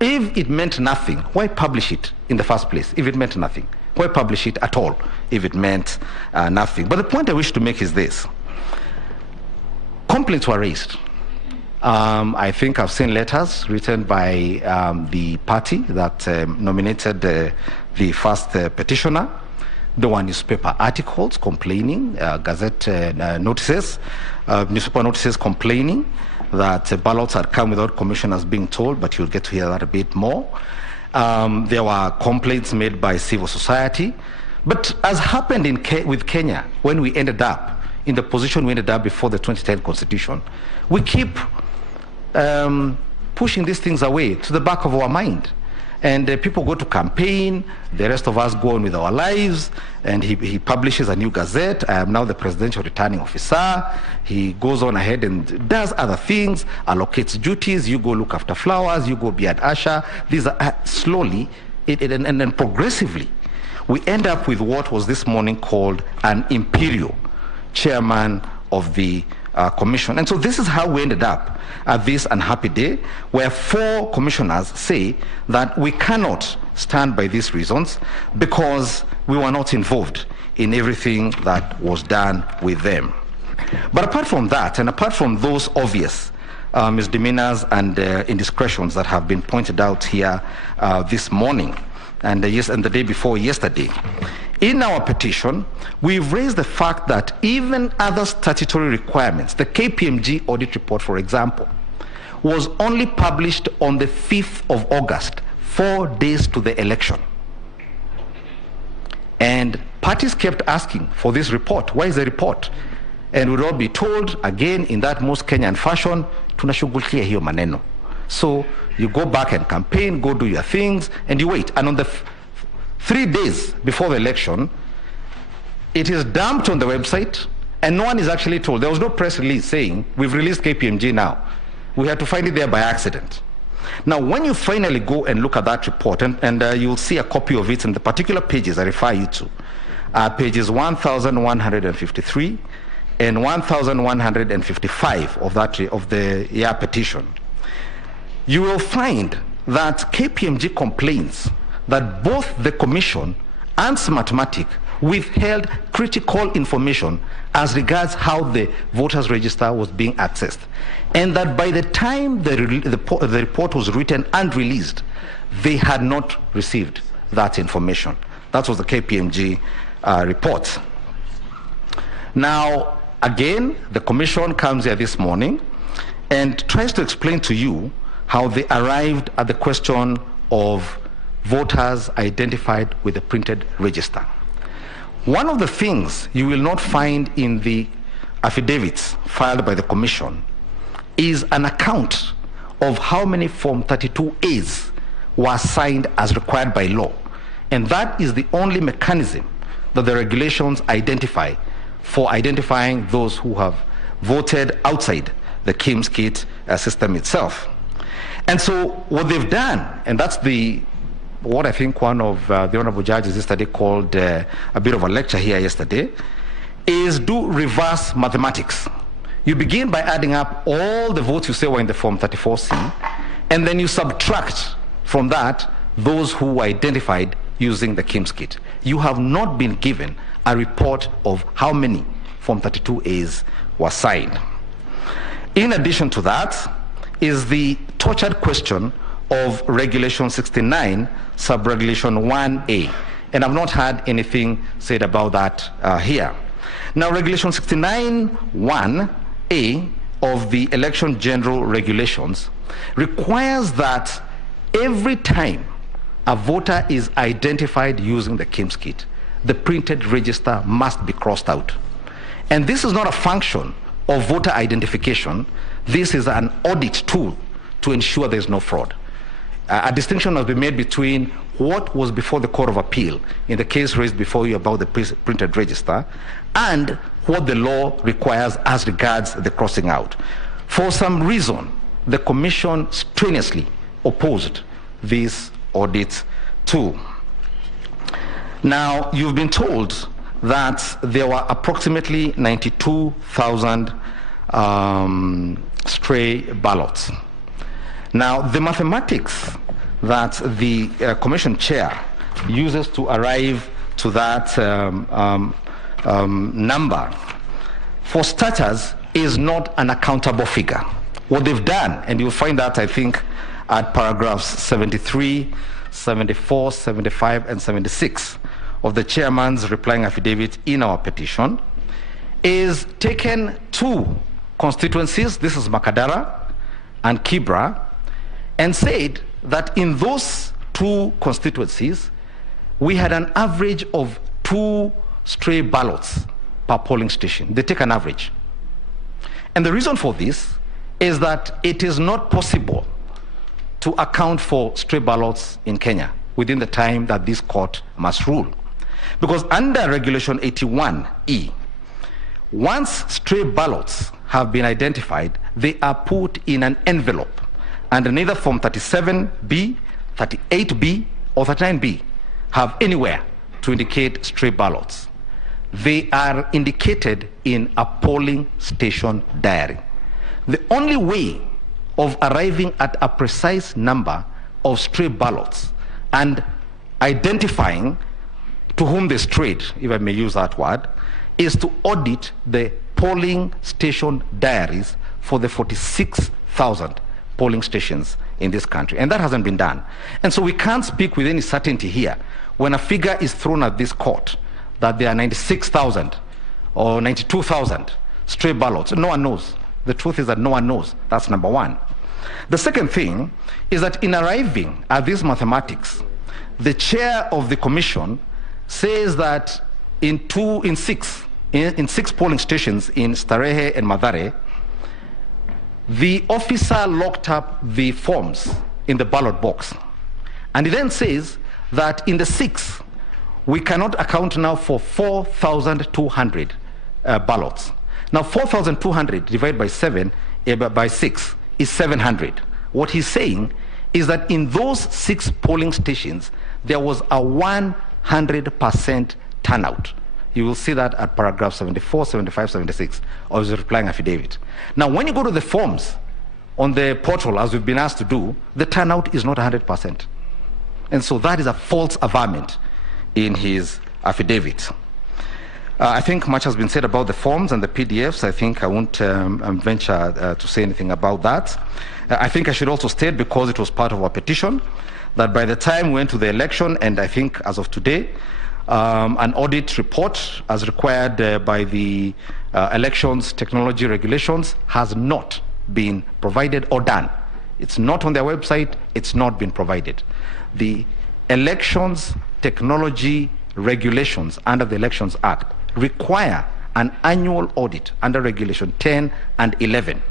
if it meant nothing, why publish it in the first place? If it meant nothing, why publish it at all if it meant nothing? But the point I wish to make is this. Complaints were raised. I think I've seen letters written by the party that nominated the first petitioner. There were newspaper articles complaining, Gazette notices, newspaper notices complaining that ballots had come without commissioners being told, but you'll get to hear that a bit more. There were complaints made by civil society. But as happened with Kenya, when we ended up in the position we ended up before the 2010 Constitution, we keep pushing these things away to the back of our mind. And people go to campaign, the rest of us go on with our lives, and he publishes a new Gazette. I am now the presidential returning officer. He goes on ahead and does other things, allocates duties. You go look after flowers, you go be an usher. These are slowly and then progressively, we end up with what was this morning called an imperial chairman of the commission. And so this is how we ended up at this unhappy day, where 4 commissioners say that we cannot stand by these reasons because we were not involved in everything that was done with them. But apart from that, and apart from those obvious misdemeanors and indiscretions that have been pointed out here this morning and the day before yesterday, In our petition, we've raised the fact that even other statutory requirements, the KPMG audit report, for example, was only published on the 5th of August, 4 days to the election. And parties kept asking for this report. Where is the report? And we'd all be told, again, in that most Kenyan fashion, tunashughulikia hiyo maneno. So you go back and campaign, go do your things, and you wait. And on the 3 days before the election, it is dumped on the website, and no one is actually told. There was no press release saying, we've released KPMG now. We had to find it there by accident. Now, when you finally go and look at that report, and you'll see a copy of it in the particular pages I refer you to, pages 1,153 and 1,155 of the year petition, you will find that KPMG complains that both the Commission and Smartmatic withheld critical information as regards how the voters register was being accessed, and that by the time the report was written and released, they had not received that information. That was the KPMG report. Now, again, the Commission comes here this morning and tries to explain to you how they arrived at the question of voters identified with the printed register. One of the things you will not find in the affidavits filed by the Commission is an account of how many Form 32As were signed as required by law. And that is the only mechanism that the regulations identify for identifying those who have voted outside the KIMS kit system itself. And so what they've done, and that's what I think one of the honorable judges yesterday called a bit of a lecture here yesterday, is do reverse mathematics. You begin by adding up all the votes you say were in the Form 34C, and then you subtract from that those who were identified using the KIMS kit. You have not been given a report of how many Form 32As were signed. In addition to that is the tortured question of Regulation 69, Sub-Regulation 1A. And I've not had anything said about that here. Now, Regulation 69(1)A of the Election General Regulations requires that every time a voter is identified using the KIMS kit, the printed register must be crossed out. And this is not a function of voter identification. This is an audit tool to ensure there's no fraud. A distinction has been made between what was before the Court of Appeal in the case raised before you about the printed register and what the law requires as regards the crossing out. For some reason, the Commission strenuously opposed this audit tool. Now, you've been told that there were approximately 92,000 stray ballots. Now, the mathematics that the Commission chair uses to arrive to that number, for starters, is not an accountable figure. What they've done, and you'll find that, I think, at paragraphs 73, 74, 75, and 76 of the chairman's replying affidavit in our petition, is taken two constituencies, this is Makadara and Kibra, and said that in those two constituencies, we had an average of 2 stray ballots per polling station. They take an average. And the reason for this is that it is not possible to account for stray ballots in Kenya within the time that this court must rule. Because under Regulation 81E, once stray ballots have been identified, they are put in an envelope, and neither Form 37B, 38B, or 39B have anywhere to indicate stray ballots. They are indicated in a polling station diary. The only way of arriving at a precise number of stray ballots and identifying to whom they strayed, if I may use that word, is to audit the polling station diaries for the 46,000 polling stations in this country. And that hasn't been done. And so we can't speak with any certainty here when a figure is thrown at this court that there are 96,000 or 92,000 stray ballots. No one knows. The truth is that no one knows. That's number one. The second thing is that in arriving at these mathematics, the chair of the commission says that in six polling stations in Starehe and Mathare, the officer locked up the forms in the ballot box. And he then says that in the 6, we cannot account now for 4,200 ballots. Now 4,200 divided by 6 is 700. What he's saying is that in those 6 polling stations, there was a 100% turnout. You will see that at paragraph 74, 75, 76 of his replying affidavit. Now, when you go to the forms on the portal, as we've been asked to do, the turnout is not 100%. And so that is a false averment in his affidavit. I think much has been said about the forms and the PDFs. I think I won't venture to say anything about that. I think I should also state, because it was part of our petition, that by the time we went to the election, and I think as of today, an audit report as required by the elections technology regulations has not been provided or done. It's not on their website, it's not been provided. The elections technology regulations under the Elections Act require an annual audit under Regulation 10 and 11.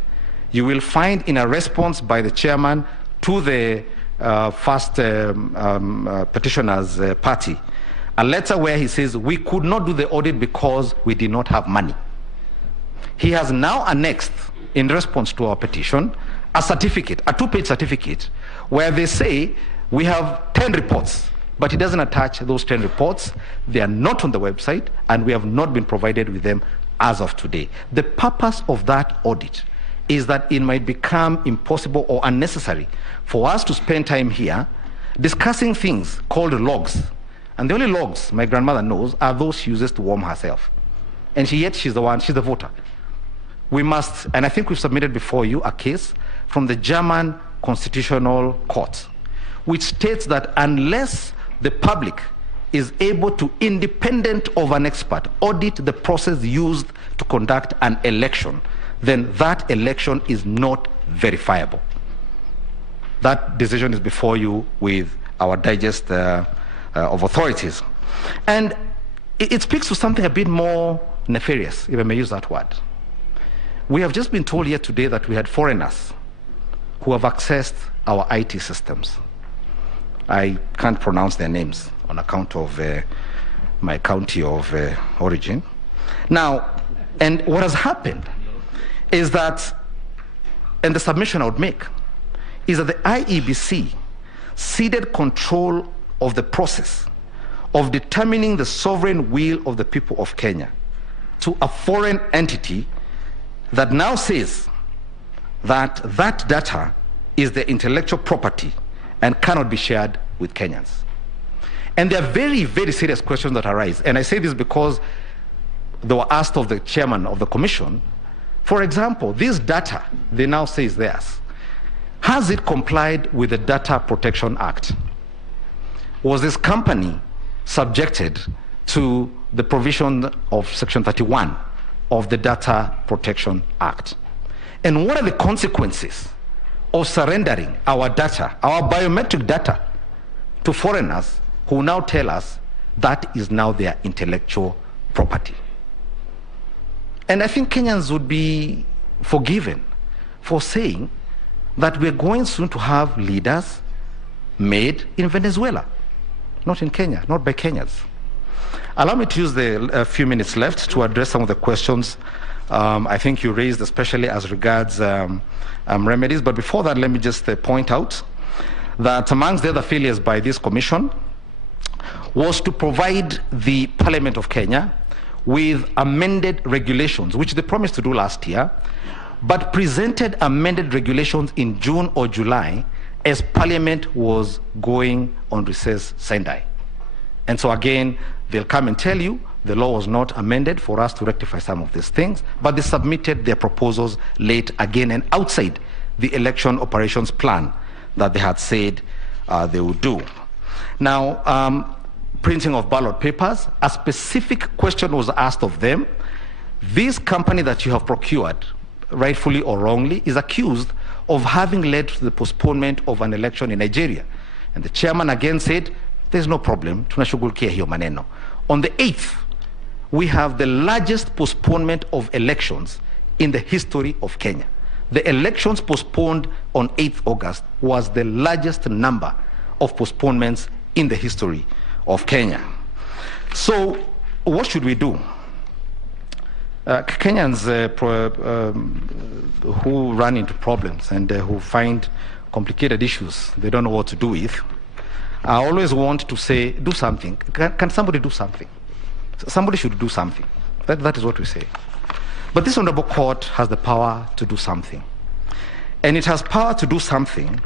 You will find in a response by the chairman to the first petitioner's party a letter where he says we could not do the audit because we did not have money. He has now annexed, in response to our petition, a certificate, a 2-page certificate, where they say we have 10 reports, but he doesn't attach those 10 reports. They are not on the website, and we have not been provided with them as of today. The purpose of that audit is that it might become impossible or unnecessary for us to spend time here discussing things called logs. And the only logs my grandmother knows are those she uses to warm herself. And yet she's the voter. We must, and I think we've submitted before you a case from the German Constitutional Court, which states that unless the public is able to, independent of an expert, audit the process used to conduct an election, then that election is not verifiable. That decision is before you with our digest of authorities. And it speaks to something a bit more nefarious, if I may use that word. We have just been told here today that we had foreigners who have accessed our IT systems. I can't pronounce their names on account of my county of origin. Now, and what has happened is that, and the submission I would make, is that the IEBC ceded control of the process of determining the sovereign will of the people of Kenya to a foreign entity that now says that that data is the intellectual property and cannot be shared with Kenyans. And there are very, very serious questions that arise. And I say this because they were asked of the chairman of the commission. For example, this data, they now say is theirs. Has it complied with the Data Protection Act? Was this company subjected to the provision of Section 31 of the Data Protection Act? And what are the consequences of surrendering our data, our biometric data, to foreigners who now tell us that is now their intellectual property? And I think Kenyans would be forgiven for saying that we're going soon to have leaders made in Venezuela, not in Kenya, not by Kenyans. Allow me to use the few minutes left to address some of the questions I think you raised, especially as regards remedies. But before that, let me just point out that amongst the other failures by this commission was to provide the Parliament of Kenya with amended regulations, which they promised to do last year, but presented amended regulations in June or July as Parliament was going on recess Sendai. And so again, they'll come and tell you the law was not amended for us to rectify some of these things, but they submitted their proposals late again and outside the election operations plan that they had said they would do. Now, printing of ballot papers. A specific question was asked of them. This company that you have procured, rightfully or wrongly, is accused of having led to the postponement of an election in Nigeria. And the chairman again said, there's no problem, tunashughulikia hiyo maneno. On the 8th, we have the largest postponement of elections in the history of Kenya. The elections postponed on 8th August was the largest number of postponements in the history of Kenya. So what should we do? Kenyans who run into problems and who find complicated issues they don't know what to do with, I always want to say, do something. Can somebody do something? Somebody should do something. That is what we say. But this honorable court has the power to do something. And it has power to do something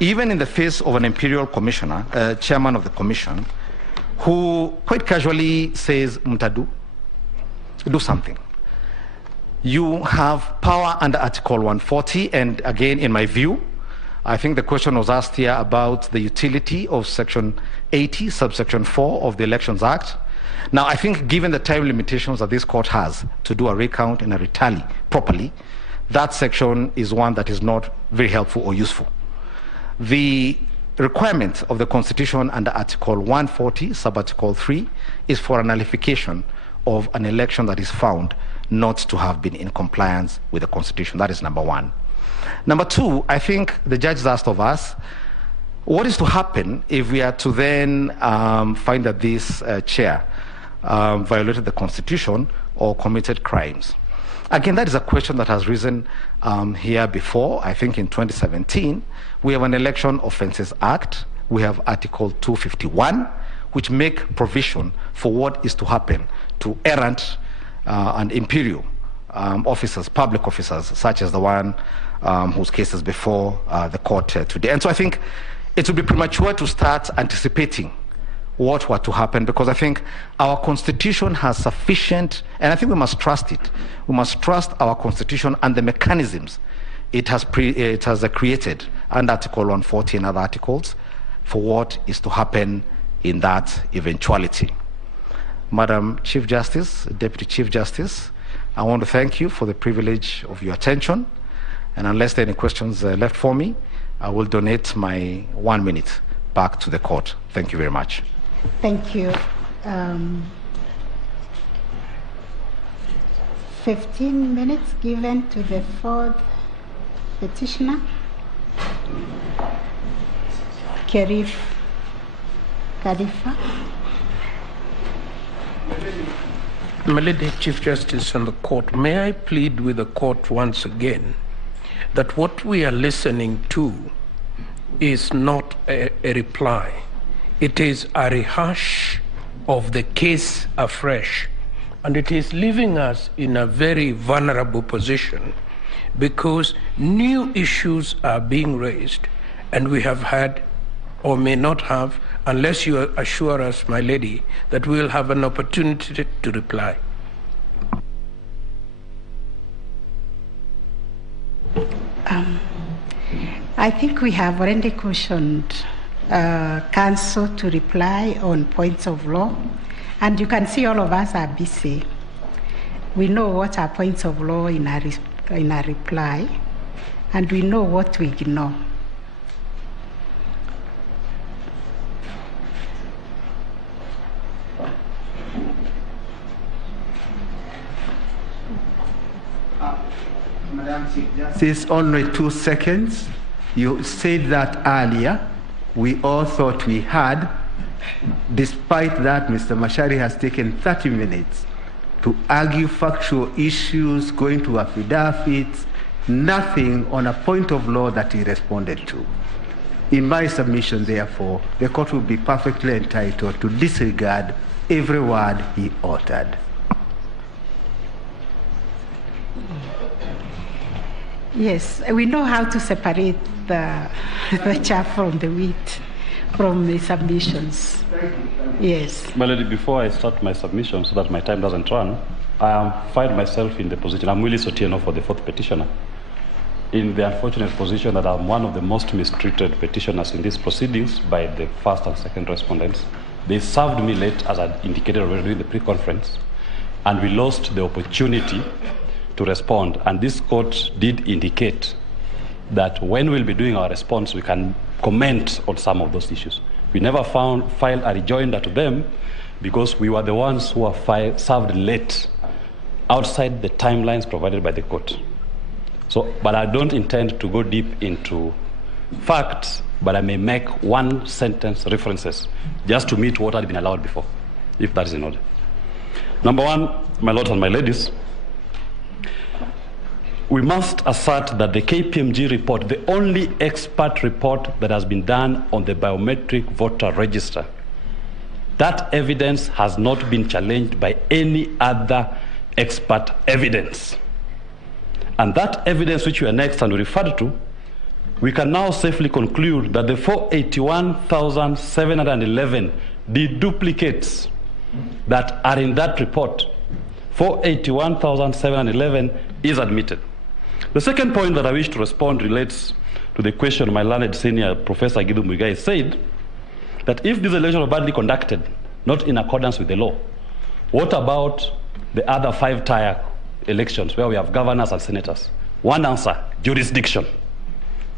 even in the face of an imperial commissioner, chairman of the commission, who quite casually says, Mutadu, do something. You have power under Article 140, and again, in my view, I think the question was asked here about the utility of Section 80, subsection 4 of the Elections Act. Now, I think given the time limitations that this court has to do a recount and a retally properly, that section is one that is not very helpful or useful. The requirement of the Constitution under Article 140, sub-article 3, is for a nullification of an election that is found not to have been in compliance with the Constitution. That is number one. Number two, I think the judges asked of us, what is to happen if we are to then find that this chair violated the Constitution or committed crimes? Again, that is a question that has risen here before. I think in 2017, we have an Election Offences Act. We have Article 251, which make provision for what is to happen to errant and imperial officers, public officers, such as the one whose case is before the court today. And so I think it would be premature to start anticipating what were to happen, because I think our Constitution has sufficient, and I think we must trust it. We must trust our Constitution and the mechanisms it has created under Article 140 and other articles for what is to happen in that eventuality. Madam Chief Justice, Deputy Chief Justice, I want to thank you for the privilege of your attention. And unless there are any questions left for me, I will donate my 1 minute back to the court. Thank you very much. Thank you. 15 minutes given to the fourth petitioner, Khalifa. My Lady Chief Justice and the court, may I plead with the court once again that what we are listening to is not a reply. It is a rehash of the case afresh, and it is leaving us in a very vulnerable position because new issues are being raised, and we have had or may not have, unless you assure us, my lady, that we will have an opportunity to reply. I think we have already cautioned counsel to reply on points of law, and you can see all of us are busy. We know what are points of law in our reply, and we know what to ignore. Madam Chief Justice, only 2 seconds. You said that earlier. We all thought we had. Despite that, Mr. Mashari has taken 30 minutes to argue factual issues, going to affidavits, nothing on a point of law that he responded to. In my submission, therefore, the court will be perfectly entitled to disregard every word he uttered. Yes, we know how to separate the chaff from the wheat, from the submissions. Yes. My lady, before I start my submission, so that my time doesn't run, I find myself in the position, I'm Willis Otieno for the fourth petitioner, in the unfortunate position that I'm one of the most mistreated petitioners in these proceedings by the first and second respondents. They served me late, as I indicated already during the pre-conference, and we lost the opportunity to respond. And this court did indicate that when we'll be doing our response, we can comment on some of those issues. We never filed a rejoinder to them because we were the ones who were served late outside the timelines provided by the court. So, but I don't intend to go deep into facts, but I may make one sentence references just to meet what had been allowed before, if that is in order. Number one, my lords and my ladies, we must assert that the KPMG report, the only expert report that has been done on the biometric voter register, that evidence has not been challenged by any other expert evidence. And that evidence which we annexed and referred to, we can now safely conclude that the 481,711 deduplicates that are in that report, 481,711 is admitted. The second point that I wish to respond relates to the question my learned senior Professor Gidu Muigai said, that if these elections were badly conducted, not in accordance with the law, what about the other 5-tier elections where we have governors and senators? One answer, jurisdiction.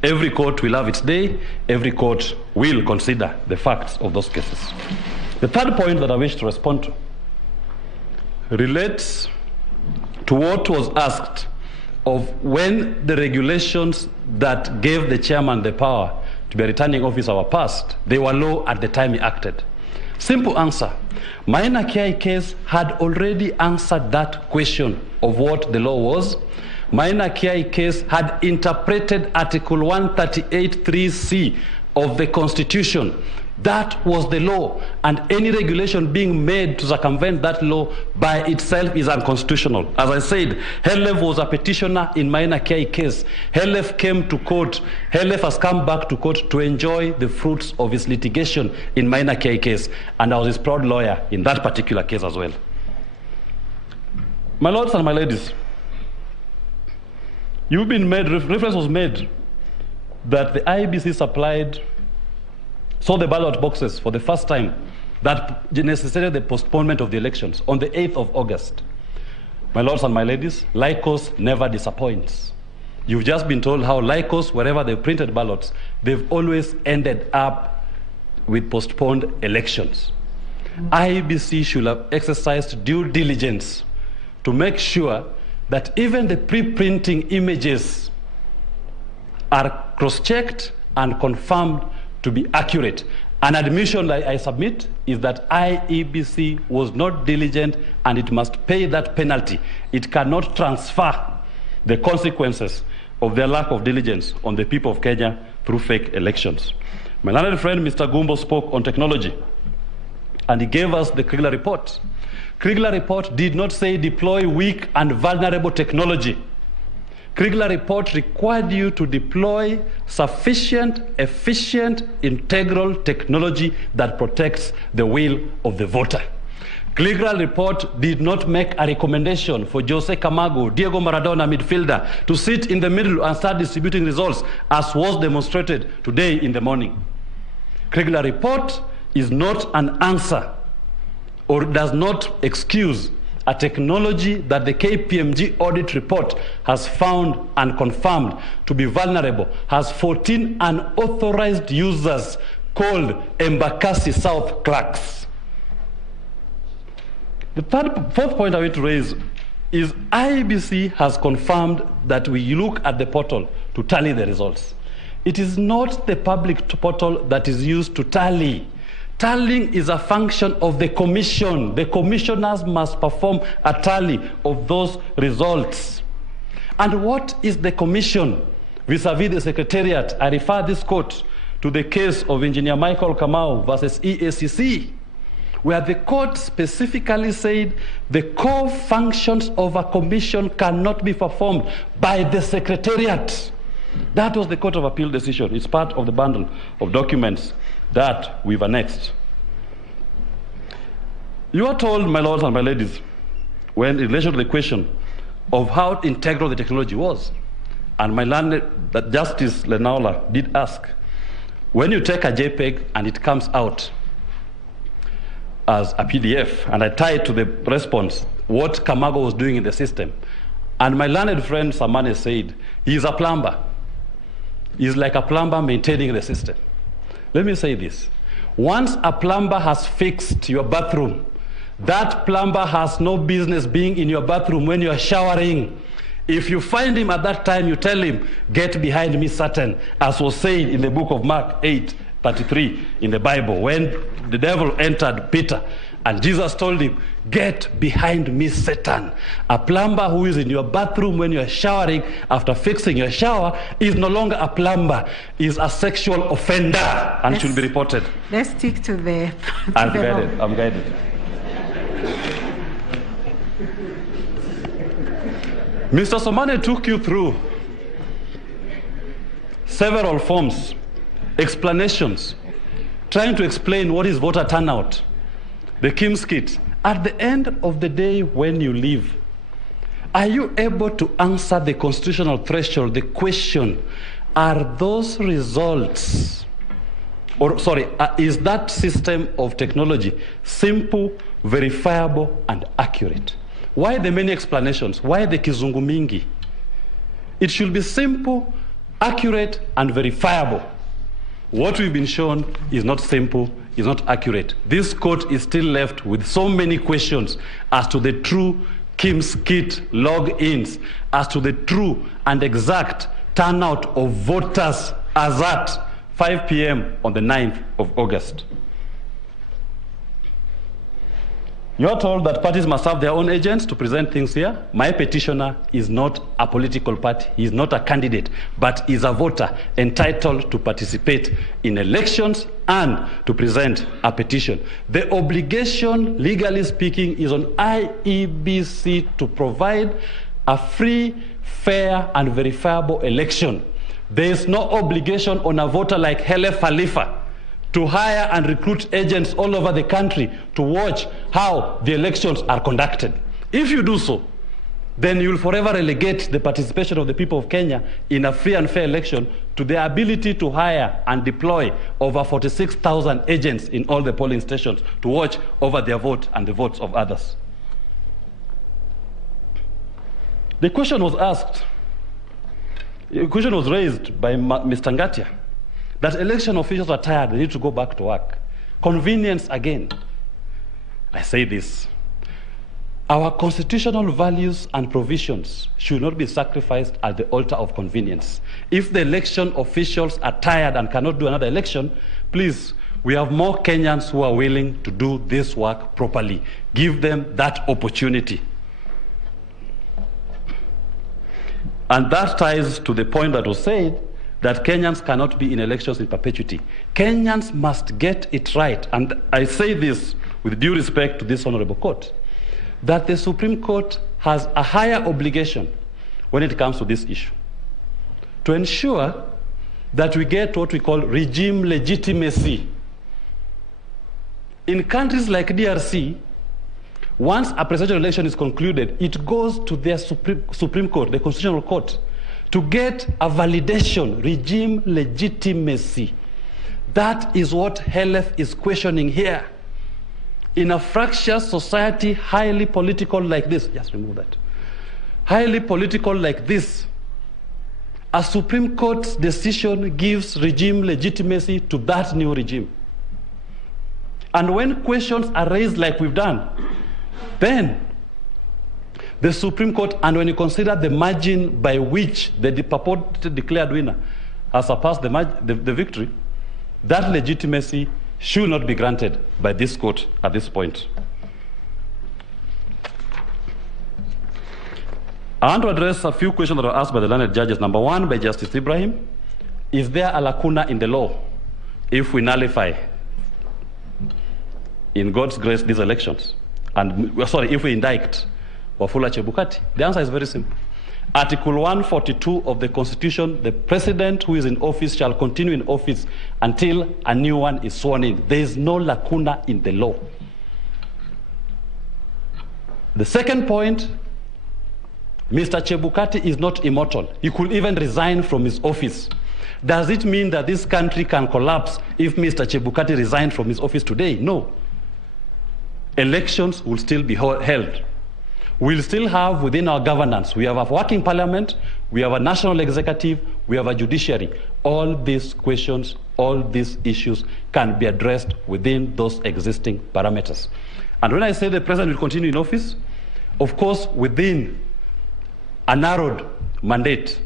Every court will have its day, every court will consider the facts of those cases. The third point that I wish to respond to relates to what was asked of when the regulations that gave the chairman the power to be a returning officer were passed, they were law at the time he acted. Simple answer. Maina Kiai case had already answered that question of what the law was. Maina Kiai case had interpreted Article 138(3)(c) of the Constitution. That was the law, and any regulation being made to circumvent that law by itself is unconstitutional. As I said, Helef was a petitioner in Maina Kiai case. Helef came to court. Helef has come back to court to enjoy the fruits of his litigation in Maina Kiai case, and I was his proud lawyer in that particular case as well. My lords and my ladies, reference was made that the IEBC saw the ballot boxes for the first time that necessitated the postponement of the elections on the 8th of August. My lords and my ladies, Lycos never disappoints. You've just been told how Lycos, wherever they printed ballots, they've always ended up with postponed elections. IEBC should have exercised due diligence to make sure that even the pre-printing images are cross-checked and confirmed to be accurate. An admission I submit is that IEBC was not diligent and it must pay that penalty. It cannot transfer the consequences of their lack of diligence on the people of Kenya through fake elections. My learned friend Mr. Gumbo spoke on technology and he gave us the Kriegler report. Kriegler report did not say deploy weak and vulnerable technology. Kriegler report required you to deploy sufficient, efficient, integral technology that protects the will of the voter. Kriegler report did not make a recommendation for Jose Camargo, Diego Maradona midfielder, to sit in the middle and start distributing results, as was demonstrated today in the morning. Kriegler report is not an answer or does not excuse a technology that the KPMG audit report has found and confirmed to be vulnerable, has 14 unauthorized users called Embakasi South clerks. The fourth point I want to raise is IEBC has confirmed that we look at the portal to tally the results. It is not the public portal that is used to tally. Tallying is a function of the commission. The commissioners must perform a tally of those results. And what is the commission vis-a-vis the secretariat? I refer this court to the case of Engineer Michael Kamau versus EACC, where the court specifically said the core functions of a commission cannot be performed by the secretariat. That was the Court of Appeal decision. It's part of the bundle of documents that we've annexed. You are told, my lords and my ladies, when in relation to the question of how integral the technology was, and my learned that Justice Lenaola did ask, when you take a JPEG and it comes out, as a PDF, and I tied to the response what Kamago was doing in the system. And my learned friend Samane said, he's a plumber. He's like a plumber maintaining the system. Let me say this. Once a plumber has fixed your bathroom, that plumber has no business being in your bathroom when you're showering. If you find him at that time, you tell him, get behind me, Satan, as was said in the book of Mark 8:33 in the Bible, when the devil entered Peter. And Jesus told him, get behind me, Satan. A plumber who is in your bathroom when you're showering after fixing your shower is no longer a plumber, is a sexual offender and should be reported. Let's stick to the... I'm guided. Mr. Somane took you through several forms, explanations, trying to explain what is voter turnout, the Kim's kit. At the end of the day, when you leave, are you able to answer the constitutional threshold, the question, are those results, is that system of technology simple, verifiable, and accurate? Why the many explanations? Why the kizungu mingi? It should be simple, accurate, and verifiable. What we've been shown is not simple, is not accurate. This court is still left with so many questions as to the true Kim's kit logins, as to the true and exact turnout of voters as at 5 p.m. on the 9th of August. You're told that parties must have their own agents to present things here. My petitioner is not a political party. He is not a candidate, but is a voter entitled to participate in elections and to present a petition. The obligation, legally speaking, is on IEBC to provide a free, fair, and verifiable election. There is no obligation on a voter like Hele Khalifa to hire and recruit agents all over the country to watch how the elections are conducted. If you do so, then you will forever relegate the participation of the people of Kenya in a free and fair election to the ability to hire and deploy over 46,000 agents in all the polling stations to watch over their vote and the votes of others. The question was asked, the question was raised by Mr. Ngatia, that election officials are tired, they need to go back to work. Convenience again. I say this. Our constitutional values and provisions should not be sacrificed at the altar of convenience. If the election officials are tired and cannot do another election, please, we have more Kenyans who are willing to do this work properly. Give them that opportunity. And that ties to the point that was said, that Kenyans cannot be in elections in perpetuity. Kenyans must get it right. And I say this with due respect to this honorable court, that the Supreme Court has a higher obligation when it comes to this issue, to ensure that we get what we call regime legitimacy. In countries like DRC, once a presidential election is concluded, it goes to their Supreme Court, the Constitutional Court, to get a validation, regime legitimacy. That is what Helef is questioning here. In a fractious society, highly political like this, just remove that, highly political like this, a Supreme Court's decision gives regime legitimacy to that new regime. And when questions are raised like we've done, then the Supreme Court, and when you consider the margin by which the purported declared winner has surpassed the victory, that legitimacy should not be granted by this court at this point. I want to address a few questions that were asked by the learned judges. Number one, by Justice Ibrahim, is there a lacuna in the law if we nullify, in God's grace, these elections? And, sorry, if we indict Wafula Chebukati? The answer is very simple. Article 142 of the Constitution, the president who is in office shall continue in office until a new one is sworn in. There is no lacuna in the law. The second point, Mr. Chebukati is not immortal. He could even resign from his office. Does it mean that this country can collapse if Mr. Chebukati resigned from his office today? No. elections will still be held. We'll still have within our governance, we have a working parliament, we have a national executive, we have a judiciary. All these questions, all these issues can be addressed within those existing parameters. And when I say the president will continue in office, of course, within a narrowed mandate,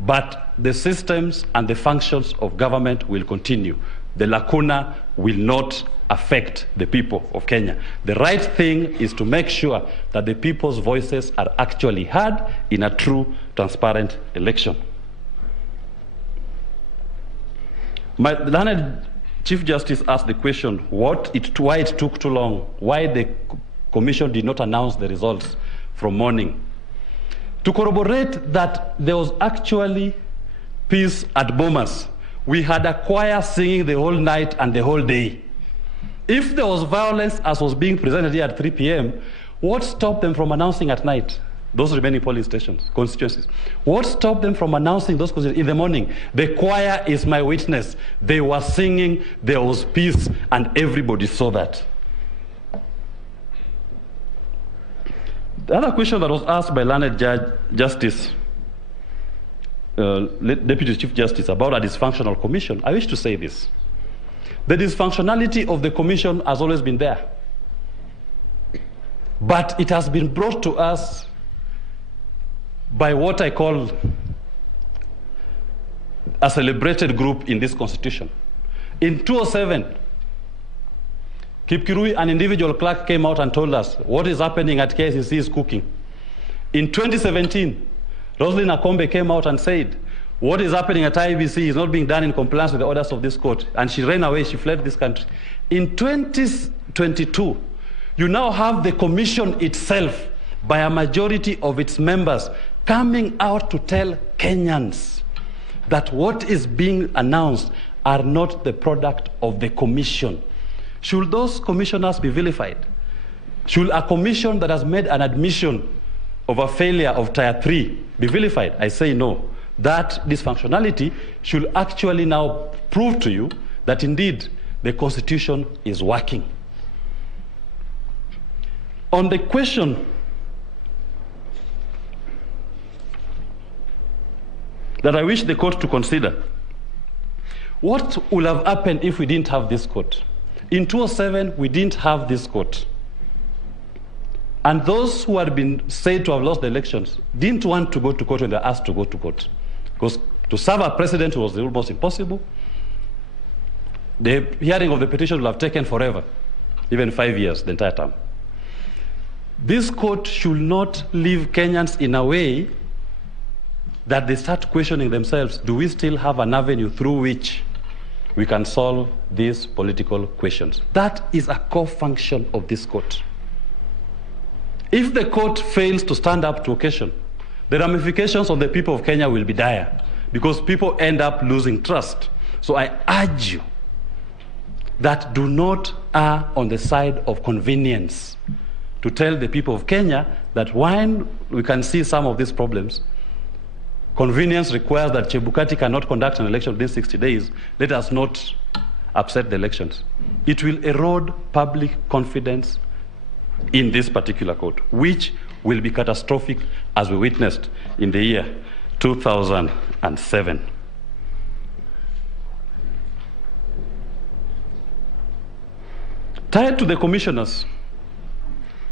but the systems and the functions of government will continue. The lacuna will not affect the people of Kenya. The right thing is to make sure that the people's voices are actually heard in a true, transparent election. My learned Chief Justice asked the question, why it took too long, why the Commission did not announce the results from morning. To corroborate that there was actually peace at Bomas, we had a choir singing the whole night and the whole day. If there was violence as was being presented here at 3 p.m., what stopped them from announcing at night? Those remaining polling stations, constituencies. What stopped them from announcing those constituencies in the morning? The choir is my witness. They were singing, there was peace, and everybody saw that. The other question that was asked by learned Justice, Deputy Chief Justice, about a dysfunctional commission, I wish to say this. The dysfunctionality of the commission has always been there. But it has been brought to us by what I call a celebrated group in this constitution. In 2007, Kipkirui, an individual clerk, came out and told us what is happening at KICC is cooking. In 2017, Roslyn Akombe came out and said, what is happening at IBC is not being done in compliance with the orders of this court. And she ran away, she fled this country. In 2022, you now have the commission itself, by a majority of its members, coming out to tell Kenyans that what is being announced are not the product of the commission. Should those commissioners be vilified? Should a commission that has made an admission of a failure of Tier 3 be vilified? I say no. That dysfunctionality should actually now prove to you that indeed the Constitution is working. On the question that I wish the court to consider, what would have happened if we didn't have this court? In 2007, we didn't have this court. And those who had been said to have lost the elections didn't want to go to court when they were asked to go to court. Because to serve a president was almost impossible. The hearing of the petition will have taken forever, even 5 years, the entire time. This court should not leave Kenyans in a way that they start questioning themselves, do we still have an avenue through which we can solve these political questions? That is a core function of this court. If the court fails to stand up to occasion, the ramifications on the people of Kenya will be dire because people end up losing trust. So I urge you that do not err on the side of convenience to tell the people of Kenya that when we can see some of these problems, convenience requires that Chebukati cannot conduct an election within 60 days. Let us not upset the elections. It will erode public confidence in this particular court, which will be catastrophic as we witnessed in the year 2007. Tied to the commissioners,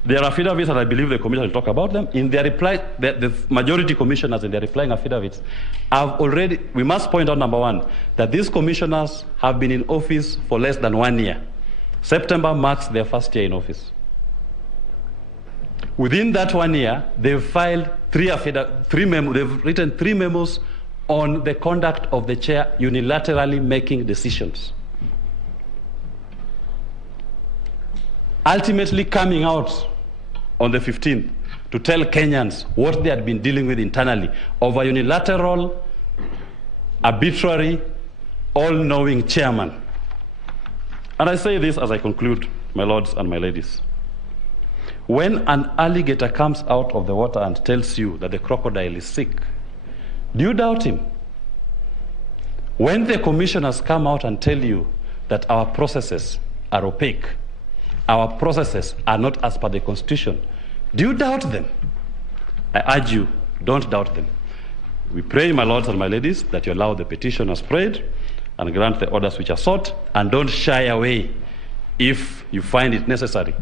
there are affidavits, and I believe the commissioner will talk about them. In their reply, the majority commissioners in their replying affidavits have already, we must point out, number one, that these commissioners have been in office for less than 1 year. September marks their first year in office. Within that 1 year, they've filed they've written 3 memos on the conduct of the chair unilaterally making decisions. Ultimately coming out on the 15th to tell Kenyans what they had been dealing with internally of a unilateral, arbitrary, all-knowing chairman. And I say this as I conclude, my lords and my ladies. When an alligator comes out of the water and tells you that the crocodile is sick, do you doubt him? When the commissioners come out and tell you that our processes are opaque, our processes are not as per the Constitution. Do you doubt them? I urge you, don't doubt them. We pray, my lords and my ladies, that you allow the petitioners prayed and grant the orders which are sought, and don't shy away if you find it necessary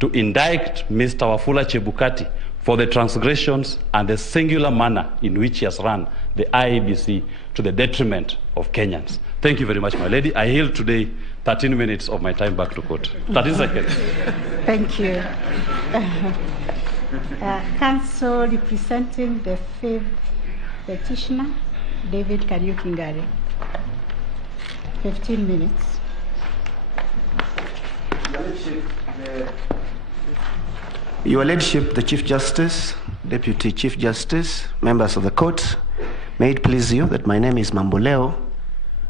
to indict Mr. Wafula Chebukati for the transgressions and the singular manner in which he has run the IEBC to the detriment of Kenyans. Thank you very much, my lady. I yield today 13 minutes of my time back to court. 13 seconds. Thank you. Counsel representing the fifth petitioner, David Kariuki-Ngare. 15 minutes. Your Lordship, the Chief Justice, Deputy Chief Justice, members of the court, may it please you that my name is Mamboleo.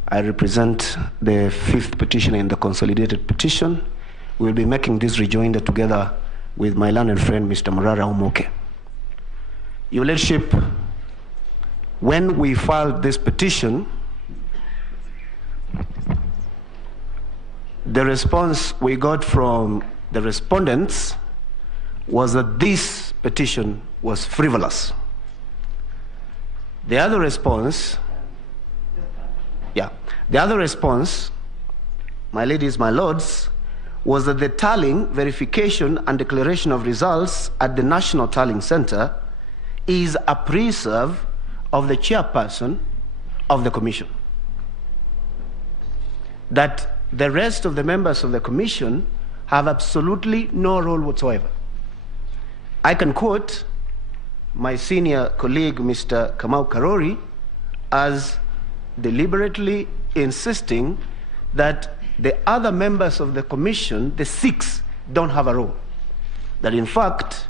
I represent the fifth petitioner in the consolidated petition. We will be making this rejoinder together with my learned friend, Mr. Murara Umoke. Your Lordship, when we filed this petition, the response we got from the respondents was that this petition was frivolous. The other response, my ladies, my lords, was that the tallying, verification, and declaration of results at the National Tallying Center is a preserve of the chairperson of the commission. That the rest of the members of the commission have absolutely no role whatsoever. I can quote my senior colleague, Mr. Kamau Karori, as deliberately insisting that the other members of the commission, the 6, don't have a role. That in fact,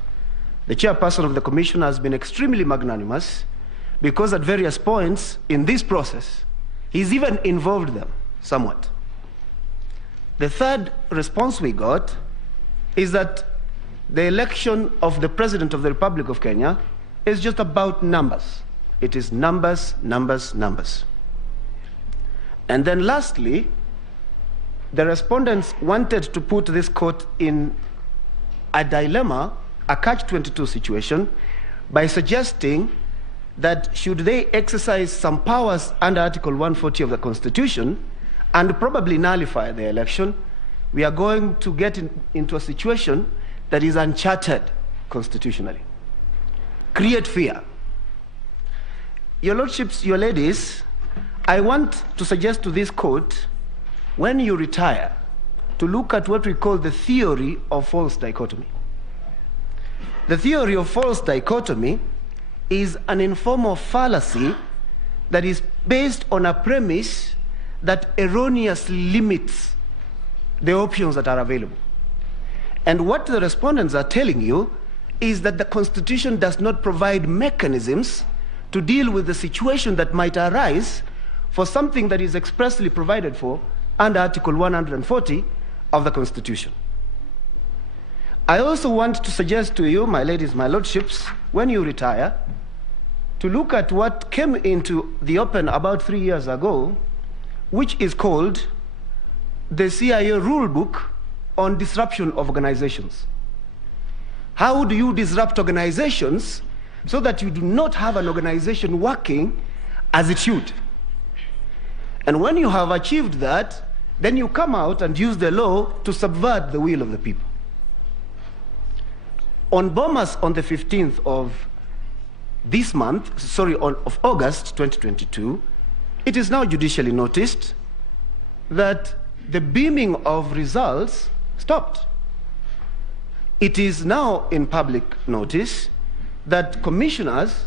the chairperson of the commission has been extremely magnanimous because at various points in this process, he's even involved them somewhat. The third response we got is that the election of the President of the Republic of Kenya is just about numbers. It is numbers, numbers, numbers. And then lastly, the respondents wanted to put this court in a dilemma, a catch-22 situation, by suggesting that should they exercise some powers under Article 140 of the Constitution and probably nullify the election, we are going to get into a situation that is uncharted constitutionally. Create fear. Your Lordships, your ladies, I want to suggest to this court, when you retire, to look at what we call the theory of false dichotomy. The theory of false dichotomy is an informal fallacy that is based on a premise that erroneously limits the options that are available. And what the respondents are telling you is that the Constitution does not provide mechanisms to deal with the situation that might arise for something that is expressly provided for under Article 140 of the Constitution. I also want to suggest to you, my ladies, my lordships, when you retire, to look at what came into the open about 3 years ago, which is called the CIA Rule Book on Disruption of Organizations. How do you disrupt organizations so that you do not have an organization working as it should? And when you have achieved that, then you come out and use the law to subvert the will of the people. On Bomas on the 15th of this month, of August 2022, it is now judicially noticed that the beaming of results stopped. It is now in public notice that commissioners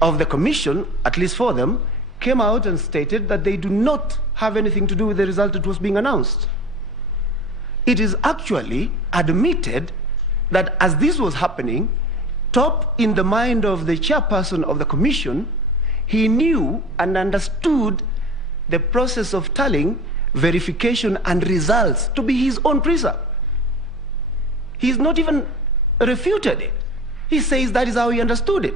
of the commission, at least 4 of them, came out and stated that they do not have anything to do with the result that was being announced. It is actually admitted that as this was happening, top in the mind of the chairperson of the commission, he knew and understood the process of tallying, verification, and results to be his own precept. He's not even refuted it. He says that is how he understood it.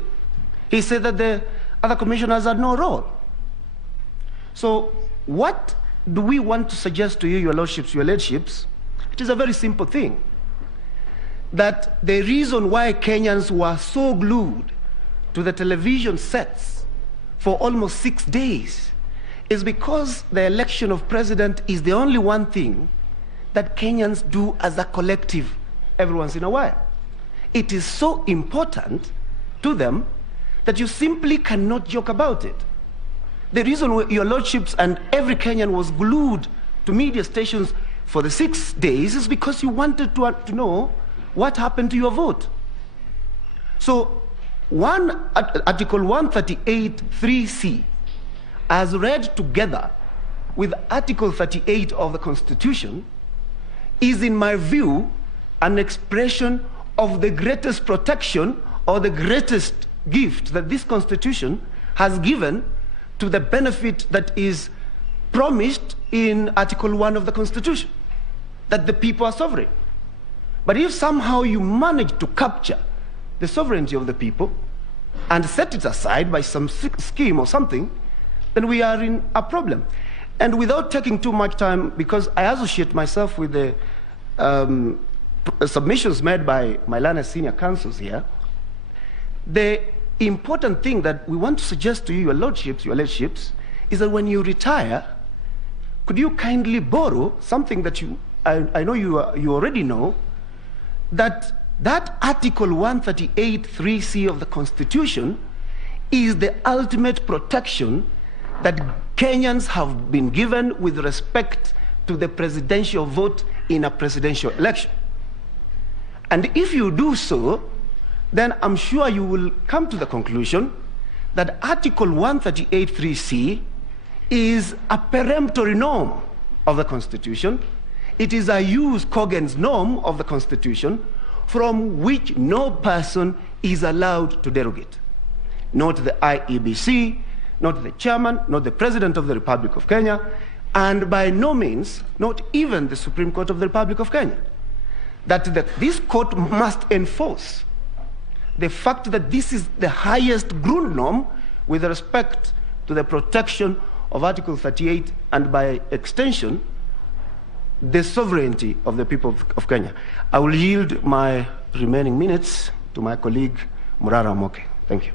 He said that the other commissioners had no role. So what do we want to suggest to you, your lordships, your ladships, It is a very simple thing. That the reason why Kenyans were so glued to the television sets for almost 6 days is because the election of president is the only one thing that Kenyans do as a collective every once in a while. It is so important to them that you simply cannot joke about it. The reason your lordships and every Kenyan was glued to media stations for the 6 days is because you wanted to know what happened to your vote. So Article 138(3)(c), as read together with Article 38 of the Constitution, is in my view an expression of the greatest protection or the greatest gift that this Constitution has given to the benefit that is promised in Article 1 of the Constitution, that the people are sovereign. But if somehow you manage to capture the sovereignty of the people and set it aside by some scheme or something, then we are in a problem. And without taking too much time, because I associate myself with the submissions made by my learned senior counsels here, the important thing that we want to suggest to you, your lordships, is that when you retire, could you kindly borrow something that I know you already know, that Article 138(3)(c) of the Constitution is the ultimate protection that Kenyans have been given with respect to the presidential vote in a presidential election. And if you do so, then I'm sure you will come to the conclusion that Article 138(3)(c) is a peremptory norm of the Constitution. It is a jus cogens norm of the Constitution from which no person is allowed to derogate. Not the IEBC, not the chairman, not the President of the Republic of Kenya, and by no means, not even the Supreme Court of the Republic of Kenya. That this court must enforce the fact that this is the highest Grundnorm with respect to the protection of Article 38 and by extension, the sovereignty of the people of Kenya. I will yield my remaining minutes to my colleague, Murara Moke. Thank you.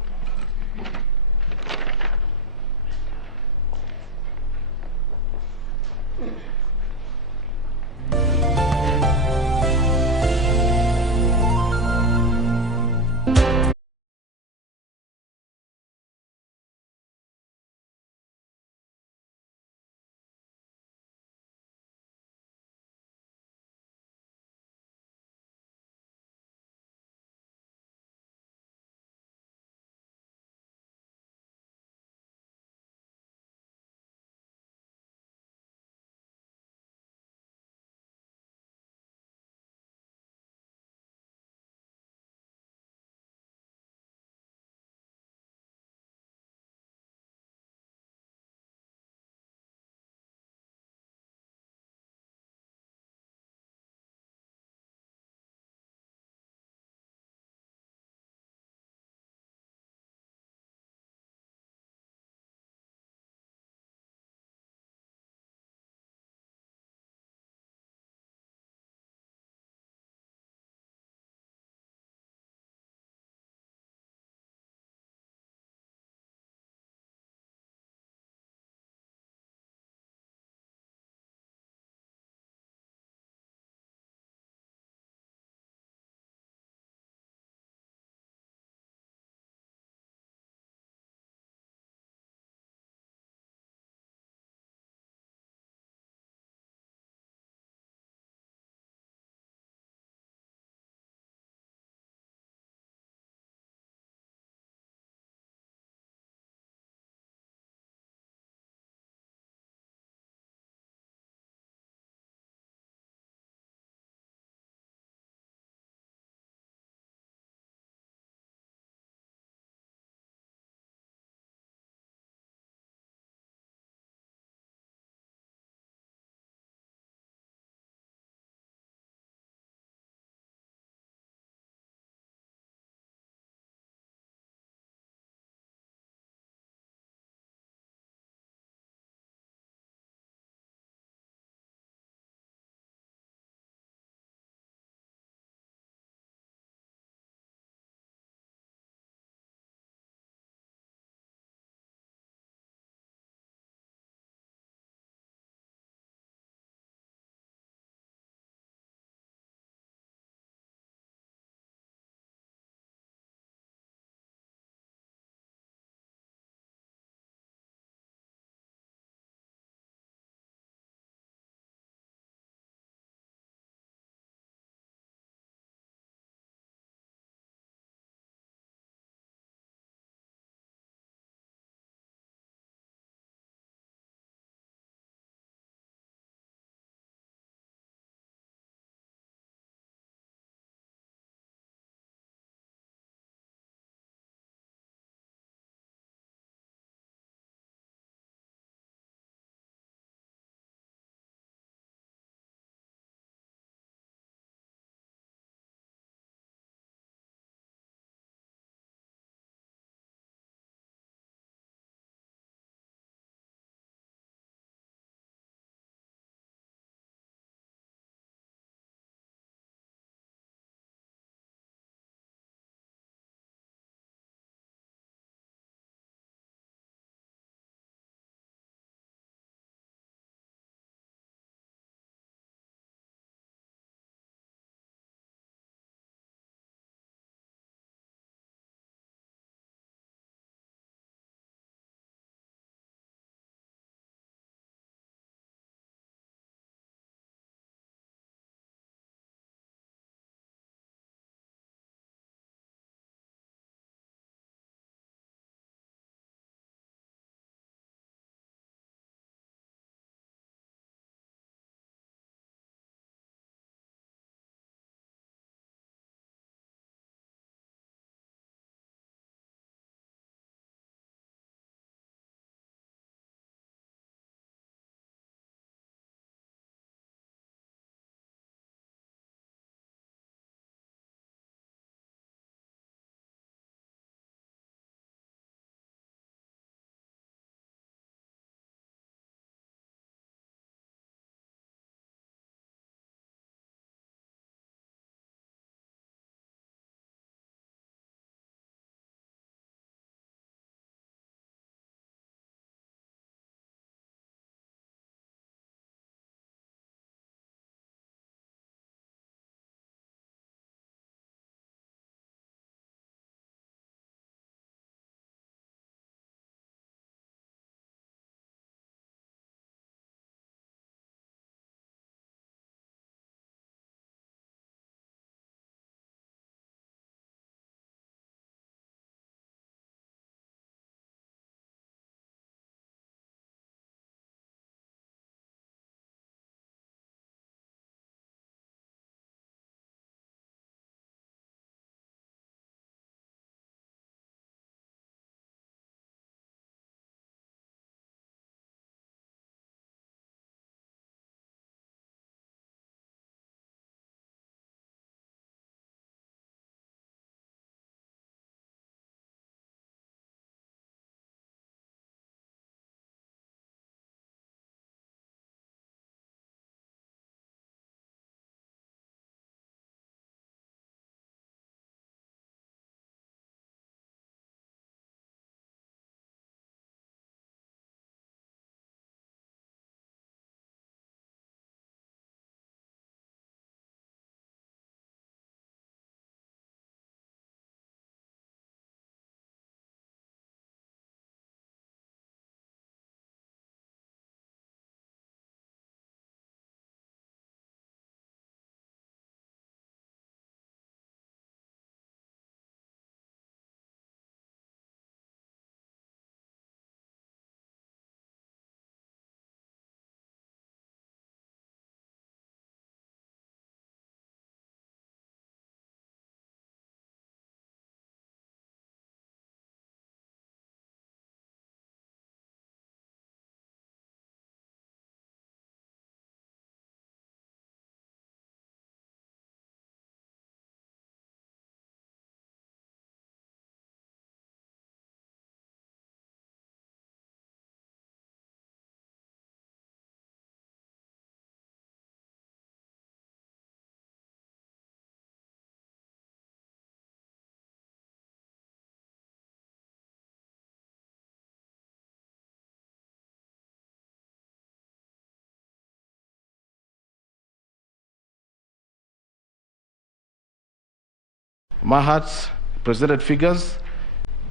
Mahat's presented figures,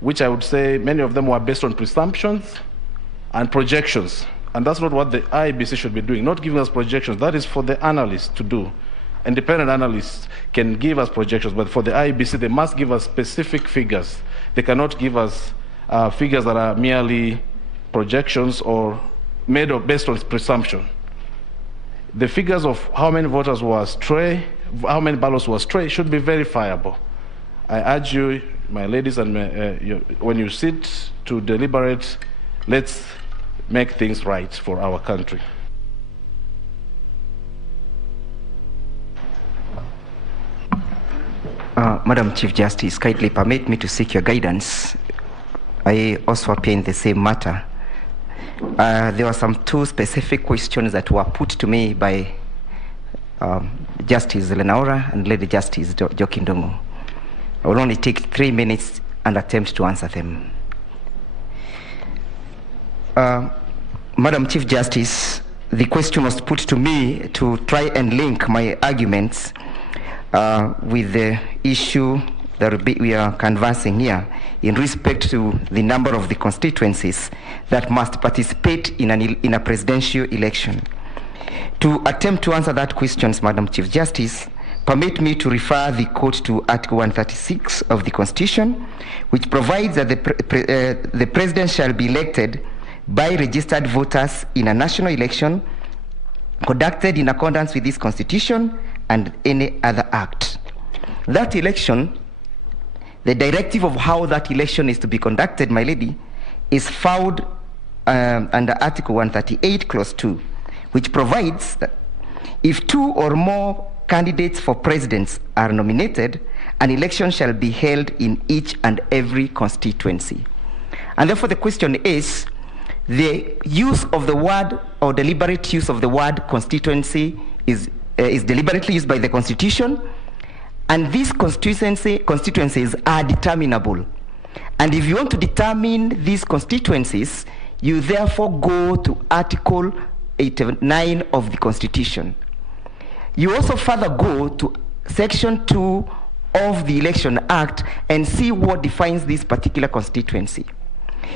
which I would say many of them were based on presumptions and projections. And that's not what the IEBC should be doing, not giving us projections. That is for the analysts to do. Independent analysts can give us projections, but for the IEBC, they must give us specific figures. They cannot give us figures that are merely projections or made up based on presumption. The figures of how many voters were astray, how many ballots were astray, should be verifiable. I urge you, my ladies, and when you sit to deliberate, let's make things right for our country. Madam Chief Justice, kindly permit me to seek your guidance. I also appear in the same matter. There were some two specific questions that were put to me by Justice Lenaura and Lady Justice Jokindongo. I will only take 3 minutes and attempt to answer them. Madam Chief Justice, the question was put to me to try and link my arguments with the issue that we are canvassing here in respect to the number of the constituencies that must participate in a presidential election. To attempt to answer that question, Madam Chief Justice, permit me to refer the court to Article 136 of the Constitution, which provides that the president shall be elected by registered voters in a national election conducted in accordance with this Constitution and any other act. That election, the directive of how that election is to be conducted, my lady, is found under Article 138, Clause 2, which provides that if 2 or more candidates for presidents are nominated, an election shall be held in each and every constituency. And therefore the question is, the use of the word or deliberate use of the word constituency is deliberately used by the Constitution, and these constituencies are determinable. And if you want to determine these constituencies, you therefore go to Article 89 of the Constitution. You also further go to Section 2 of the Election Act and see what defines this particular constituency.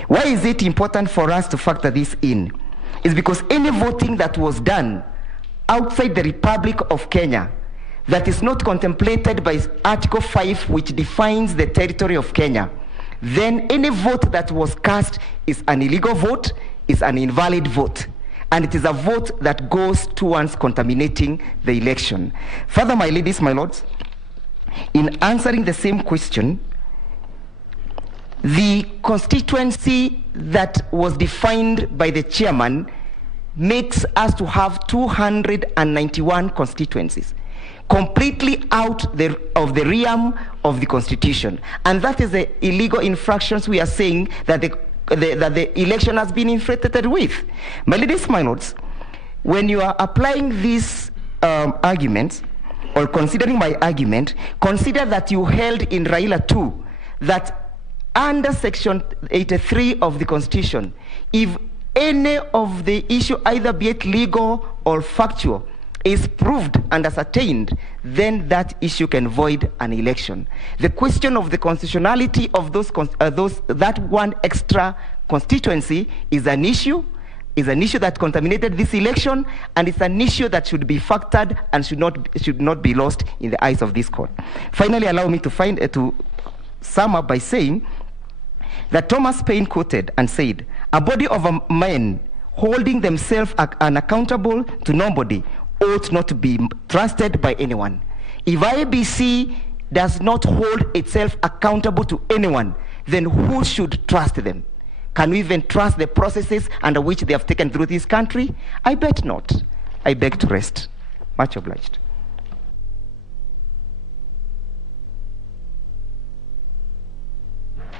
Why is it important for us to factor this in? It's because any voting that was done outside the Republic of Kenya that is not contemplated by Article 5, which defines the territory of Kenya, then any vote that was cast is an illegal vote, is an invalid vote, and it is a vote that goes towards contaminating the election. Further, my ladies, my lords, in answering the same question, the constituency that was defined by the chairman makes us to have 291 constituencies, completely out of the realm of the Constitution. And that is the illegal infractions we are saying that the election has been infiltrated with. My ladies, my lords, when you are applying these arguments, or considering my argument, consider that you held in Raila 2 that under Section 83 of the Constitution, if any of the issue, either be it legal or factual, is proved and ascertained, then that issue can void an election. The question of the constitutionality of that one extra constituency is an issue that contaminated this election, and it's an issue that should be factored and should not be lost in the eyes of this court. Finally, allow me to sum up by saying that Thomas Paine quoted and said, "A body of men holding themselves unaccountable to nobody ought not to be trusted by anyone." If IEBC does not hold itself accountable to anyone, then who should trust them? Can we even trust the processes under which they have taken through this country? I bet not. I beg to rest. Much obliged.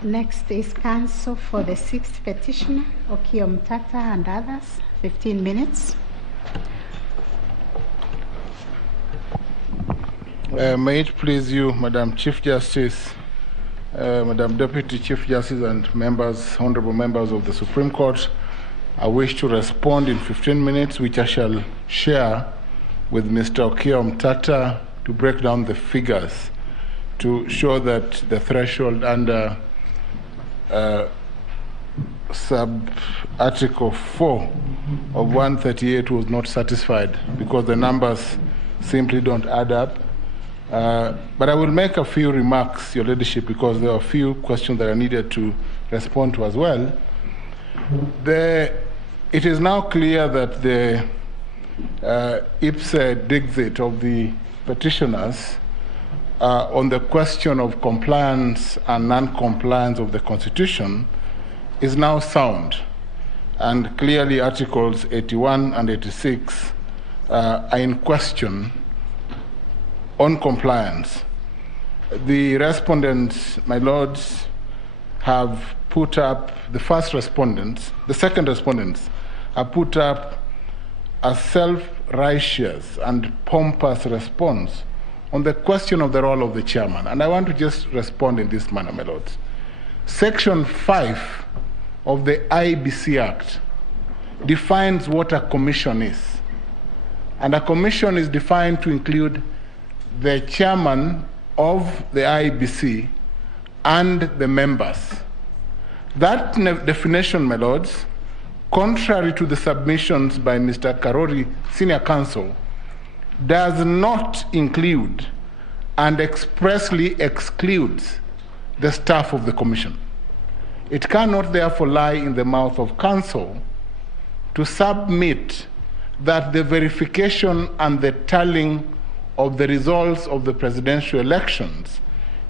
Next is counsel for the 6th petitioner, Okiya Omtatah and others. 15 minutes. May it please you, Madam Chief Justice, Madam Deputy Chief Justice, and members, honorable members of the Supreme Court, I wish to respond in 15 minutes, which I shall share with Mr. Okiya Omtatah to break down the figures to show that the threshold under sub-article 4 of 138 was not satisfied because the numbers simply don't add up. But I will make a few remarks, Your Ladyship, because there are a few questions that I needed to respond to as well. It is now clear that the ipse dixit of the petitioners on the question of compliance and non-compliance of the Constitution is now sound. And clearly Articles 81 and 86 are in question on compliance. The respondents, my lords, have put up, the second respondents have put up a self-righteous and pompous response on the question of the role of the chairman. And I want to just respond in this manner, my lords. Section 5 of the IBC Act defines what a commission is. And a commission is defined to include the chairman of the IBC and the members. That definition, my lords, contrary to the submissions by Mr. Karori, Senior Counsel, does not include and expressly excludes the staff of the commission. It cannot therefore lie in the mouth of counsel to submit that the verification and the tallying of the results of the presidential elections,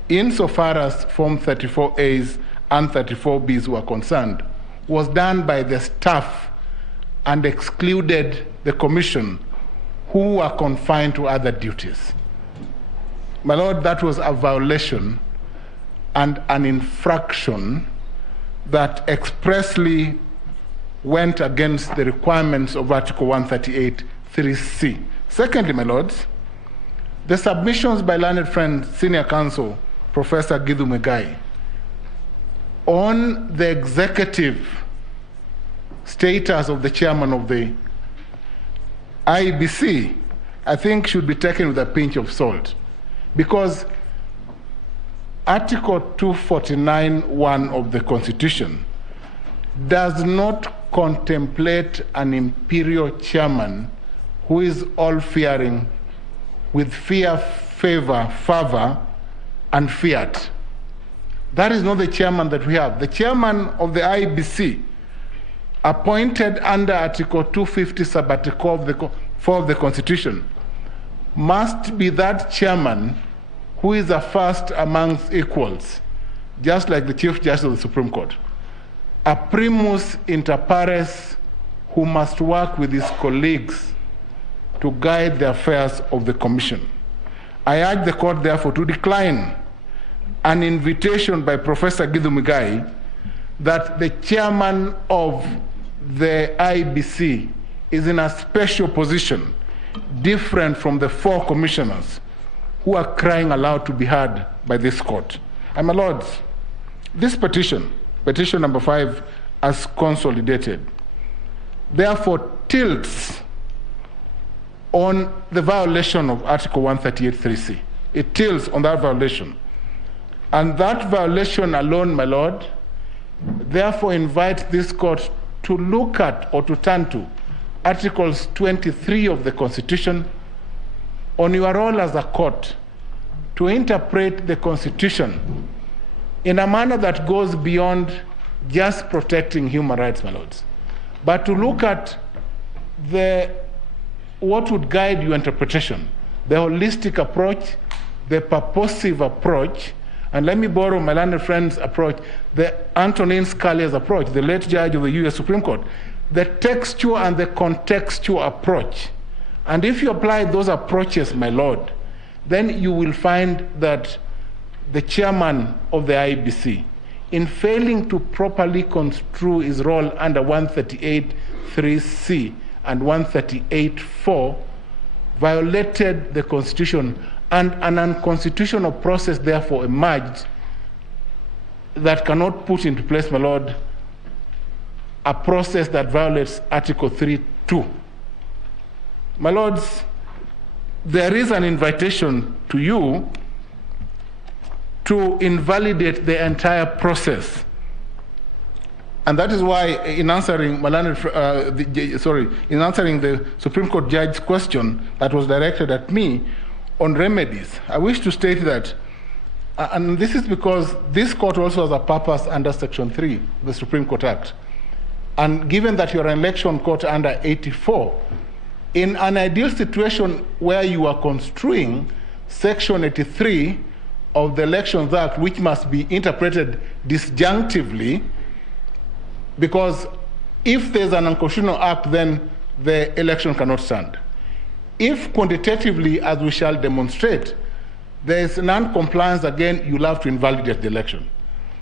insofar as Form 34As and 34Bs were concerned, was done by the staff and excluded the commission, who are confined to other duties. My lord, that was a violation and an infraction that expressly went against the requirements of Article 138, 3C. Secondly, my lords, the submissions by learned friend, Senior Counsel, Professor Githu Muigai, on the executive status of the chairman of the IBC, I think should be taken with a pinch of salt, because Article 249(1) of the Constitution does not contemplate an imperial chairman who is all-fearing with fear, favor, fervor, and fiat. That is not the chairman that we have. The chairman of the IBC, appointed under Article 250 sub-article 4 of the Constitution, must be that chairman who is a first amongst equals, just like the Chief Justice of the Supreme Court. A primus inter pares who must work with his colleagues to guide the affairs of the Commission. I urge the Court, therefore, to decline an invitation by Professor Githu Muigai that the chairman of the IBC is in a special position, different from the 4 commissioners who are crying aloud to be heard by this court. And my lords, this petition number 5, as consolidated, therefore tilts on the violation of Article 138(3)(c). It tilts on that violation. And that violation alone, my lord, therefore invites this court to look at or to turn to Articles 23 of the Constitution on your role as a court to interpret the Constitution in a manner that goes beyond just protecting human rights, my lords, but to look at what would guide your interpretation, the holistic approach, the purposive approach, and let me borrow my learned friend's approach, the Antonin Scalia's approach, the late judge of the US Supreme Court, the textual and the contextual approach. And if you apply those approaches, my lord, then you will find that the chairman of the IBC, in failing to properly construe his role under 138(3)(c) and 138(4), violated the Constitution, and an unconstitutional process therefore emerged that cannot put into place, my lord, a process that violates Article 3(2). My lords, there is an invitation to you to invalidate the entire process. And that is why, in answering in answering the Supreme Court judge's question that was directed at me on remedies, I wish to state that, and this is because this court also has a purpose under Section 3 of the Supreme Court Act. And given that you're an election court under 84, in an ideal situation where you are construing Section 83 of the Elections Act, which must be interpreted disjunctively, because if there's an unconstitutional act, then the election cannot stand. If quantitatively, as we shall demonstrate, there is non-compliance, again, you'll have to invalidate the election.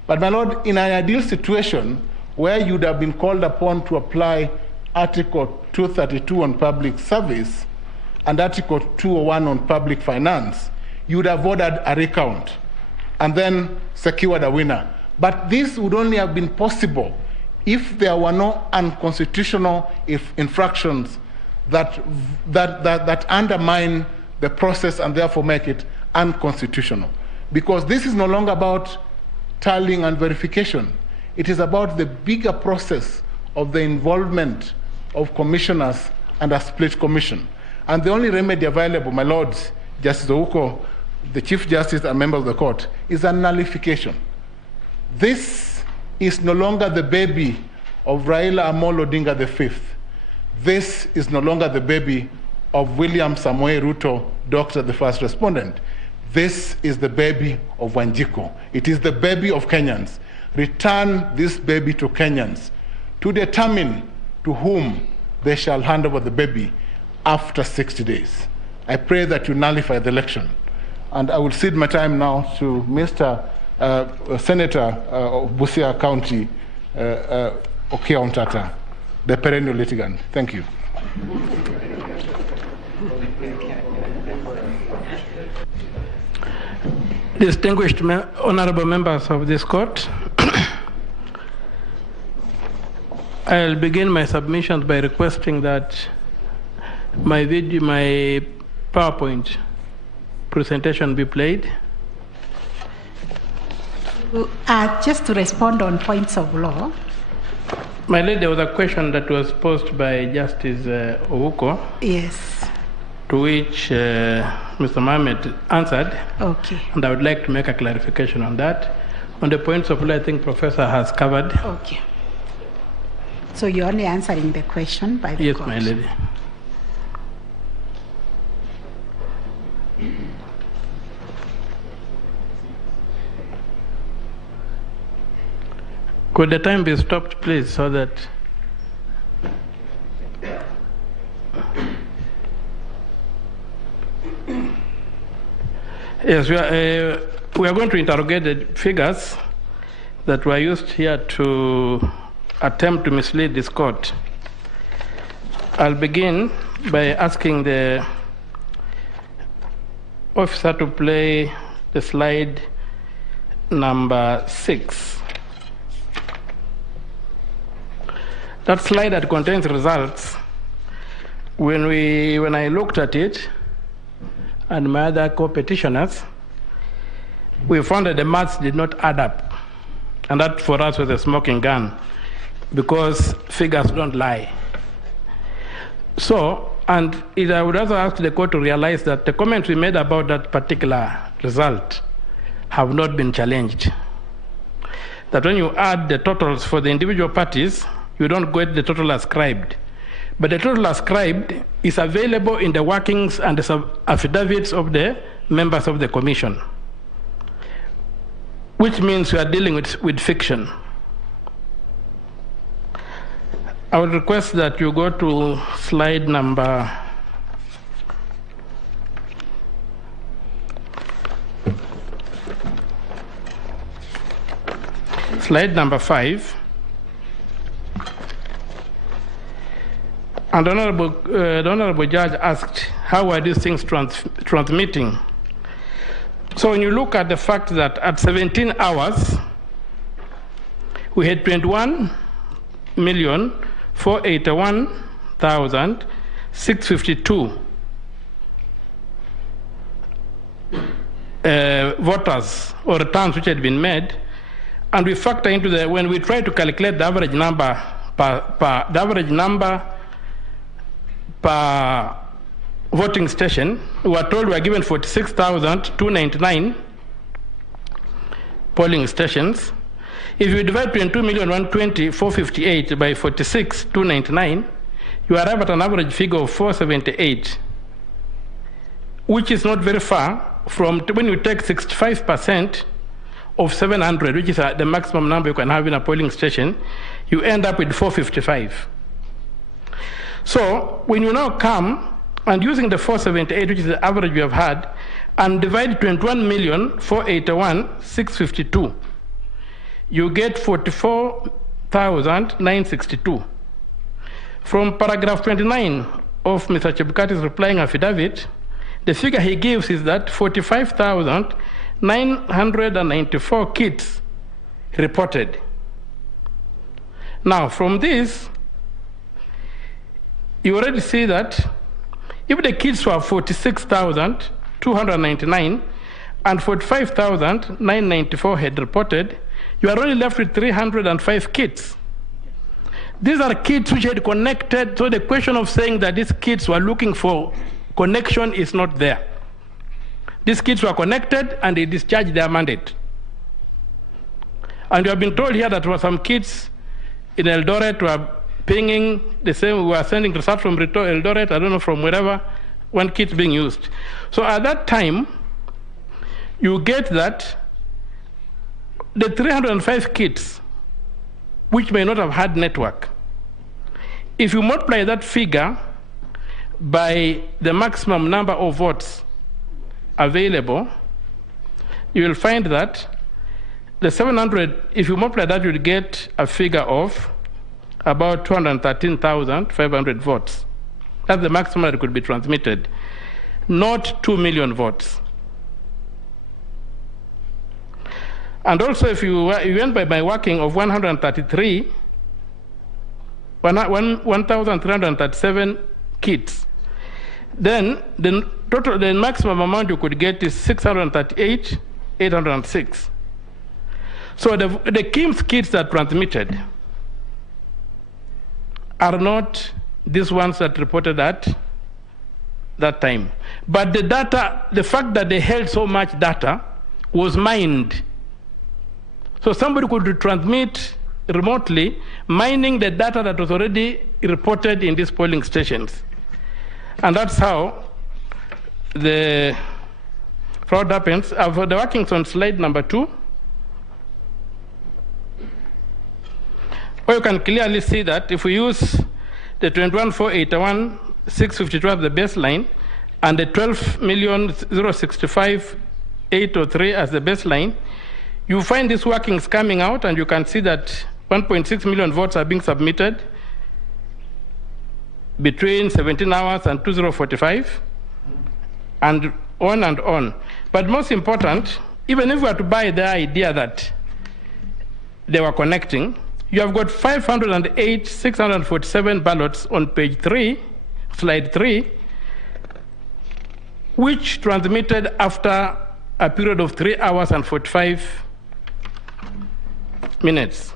But my lord, in an ideal situation where you'd have been called upon to apply Article 232 on public service and Article 201 on public finance, you'd have ordered a recount and then secured a winner. But this would only have been possible if there were no unconstitutional infractions that undermine the process and therefore make it unconstitutional. Because this is no longer about tallying and verification. It is about the bigger process of the involvement of commissioners and a split commission. And the only remedy available, my lords, Justice Ouko, the Chief Justice and member of the court, is a nullification. This is no longer the baby of Raila Amolo Odinga V. This is no longer the baby of William Samoei Ruto, Doctor, the first respondent. This is the baby of Wanjiku. It is the baby of Kenyans. Return this baby to Kenyans to determine to whom they shall hand over the baby after 60 days. I pray that you nullify the election. And I will cede my time now to Mr. Senator of Busia County, Okia Omtata, the perennial litigant. Thank you. Distinguished honorable members of this court, I'll begin my submissions by requesting that my PowerPoint presentation be played. Just to respond on points of law. My lady, there was a question that was posed by Justice Ouko. Yes. To which Mr. Mohammed answered. Okay. And I would like to make a clarification on that. On the points of law, I think Professor has covered. Okay. So you're only answering the question by the court? Yes, my lady. Could the time be stopped, please, so that yes, we are going to interrogate the figures that were used here to attempt to mislead this court. I'll begin by asking the officer to play the slide number 6. That slide that contains results, when I looked at it and my other co-petitioners, we found that the maths did not add up. And that for us was a smoking gun, because figures don't lie. So, and I would also ask the court to realize that the comments we made about that particular result have not been challenged. That when you add the totals for the individual parties, you don't get the total ascribed. But the total ascribed is available in the workings and the affidavits of the members of the commission, which means we are dealing with fiction. I would request that you go to slide number slide number 5. And the Honorable Judge asked, how are these things transmitting? So when you look at the fact that at 17 hours, we had 21,481,652 voters or returns which had been made, and we factor into when we try to calculate the average number per voting station, we were told we were given 46,299 polling stations. If you divide 22,120,458 by 46,299, you arrive at an average figure of 478, which is not very far from when you take 65% of 700, which is the maximum number you can have in a polling station, you end up with 455. So when you now come and using the 478, which is the average we have had, and divide 21,481,652, you get 44,962. From paragraph 29 of Mr. Chebukati's replying affidavit, the figure he gives is that 45,994 kids reported. Now, from this, you already see that if the kids were 46,299 and 45,994 had reported, you are only left with 305 kids. These are kids which had connected, so the question of saying that these kids were looking for connection is not there. These kids were connected and they discharged their mandate. And you have been told here that there were some kids in Eldoret who are pinging the same, we are sending results from Eldoret, I don't know from wherever, when kids being used. So at that time, you get that the 305 kids, which may not have had network, if you multiply that figure by the maximum number of votes available, you will find that the 700, if you multiply that, you'll get a figure of about 213,500 votes. That's the maximum that could be transmitted, not 2 million votes. And also, if you went by working of 1,337 kids, then the maximum amount you could get is 638,806. So the KIMS kits that transmitted are not these ones that reported at that time. But the data, the fact that they held so much data was mined. So somebody could transmit remotely, mining the data that was already reported in these polling stations. And that's how the fraud happens. For the workings on slide number 2, you can clearly see that if we use the 21,481,652 as the baseline and the 12,065,803 as the baseline, you find these workings coming out, and you can see that 1.6 million votes are being submitted between 17 hours and 2045, and on and on. But most important, even if we were to buy the idea that they were connecting, you have got 508,647 ballots on page 3, slide 3, which transmitted after a period of 3 hours and 45 minutes.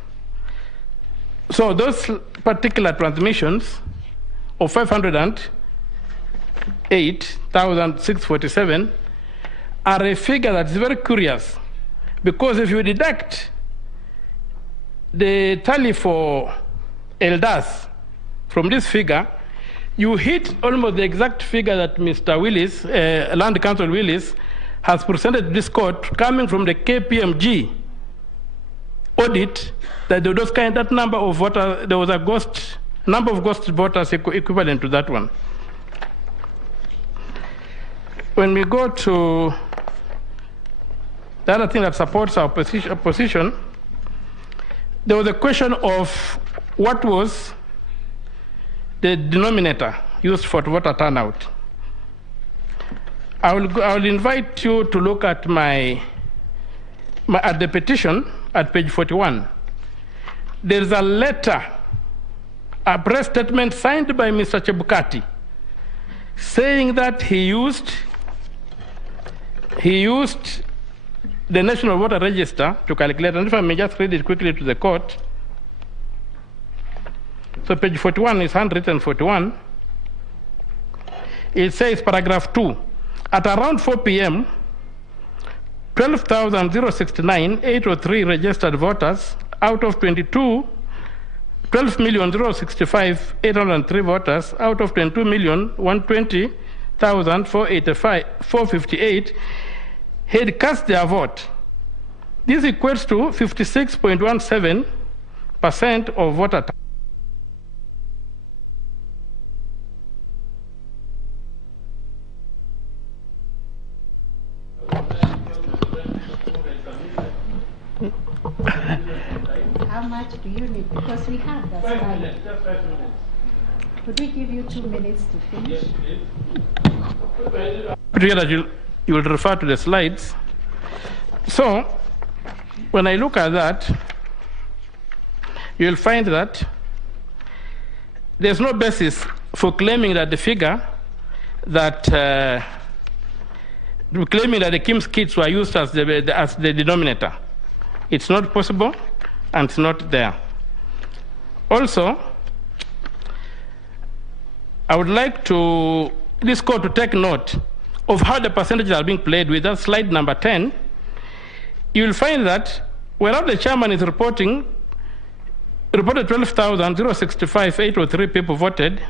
So those particular transmissions of 508,647 are a figure that's very curious, because if you deduct the tally for Elders from this figure, you hit almost the exact figure that Mr. Willis, Land Council Willis, has presented to this court, coming from the KPMG audit, that there was that number of voters, there was a number of ghost voters equivalent to that one. When we go to the other thing that supports our position, there was a question of what was the denominator used for voter turnout. I will invite you to look at at the petition at page 41. There's a letter, a press statement signed by Mr. Chebukati, saying that he used the National Voter Register to calculate, and if I may just read it quickly to the court. So page 41 is handwritten 41. It says, paragraph 2, at around 4 p.m., 12,069,803 registered voters out of 12,065,803 voters out of 22,120,458 had cast their vote. This equates to 56.17% of voter turnout. How much do you need? Because we have that slide. Could we give you 2 minutes to finish? You will refer to the slides. So, when I look at that, you'll find that there's no basis for claiming that the figure that claiming that the KIMS kits were used as the denominator. It's not possible, and it's not there. Also, I would like this court to take note of how the percentages are being played with. That's slide number 10. You will find that wherever the chairman is reported 12,065,803 people voted,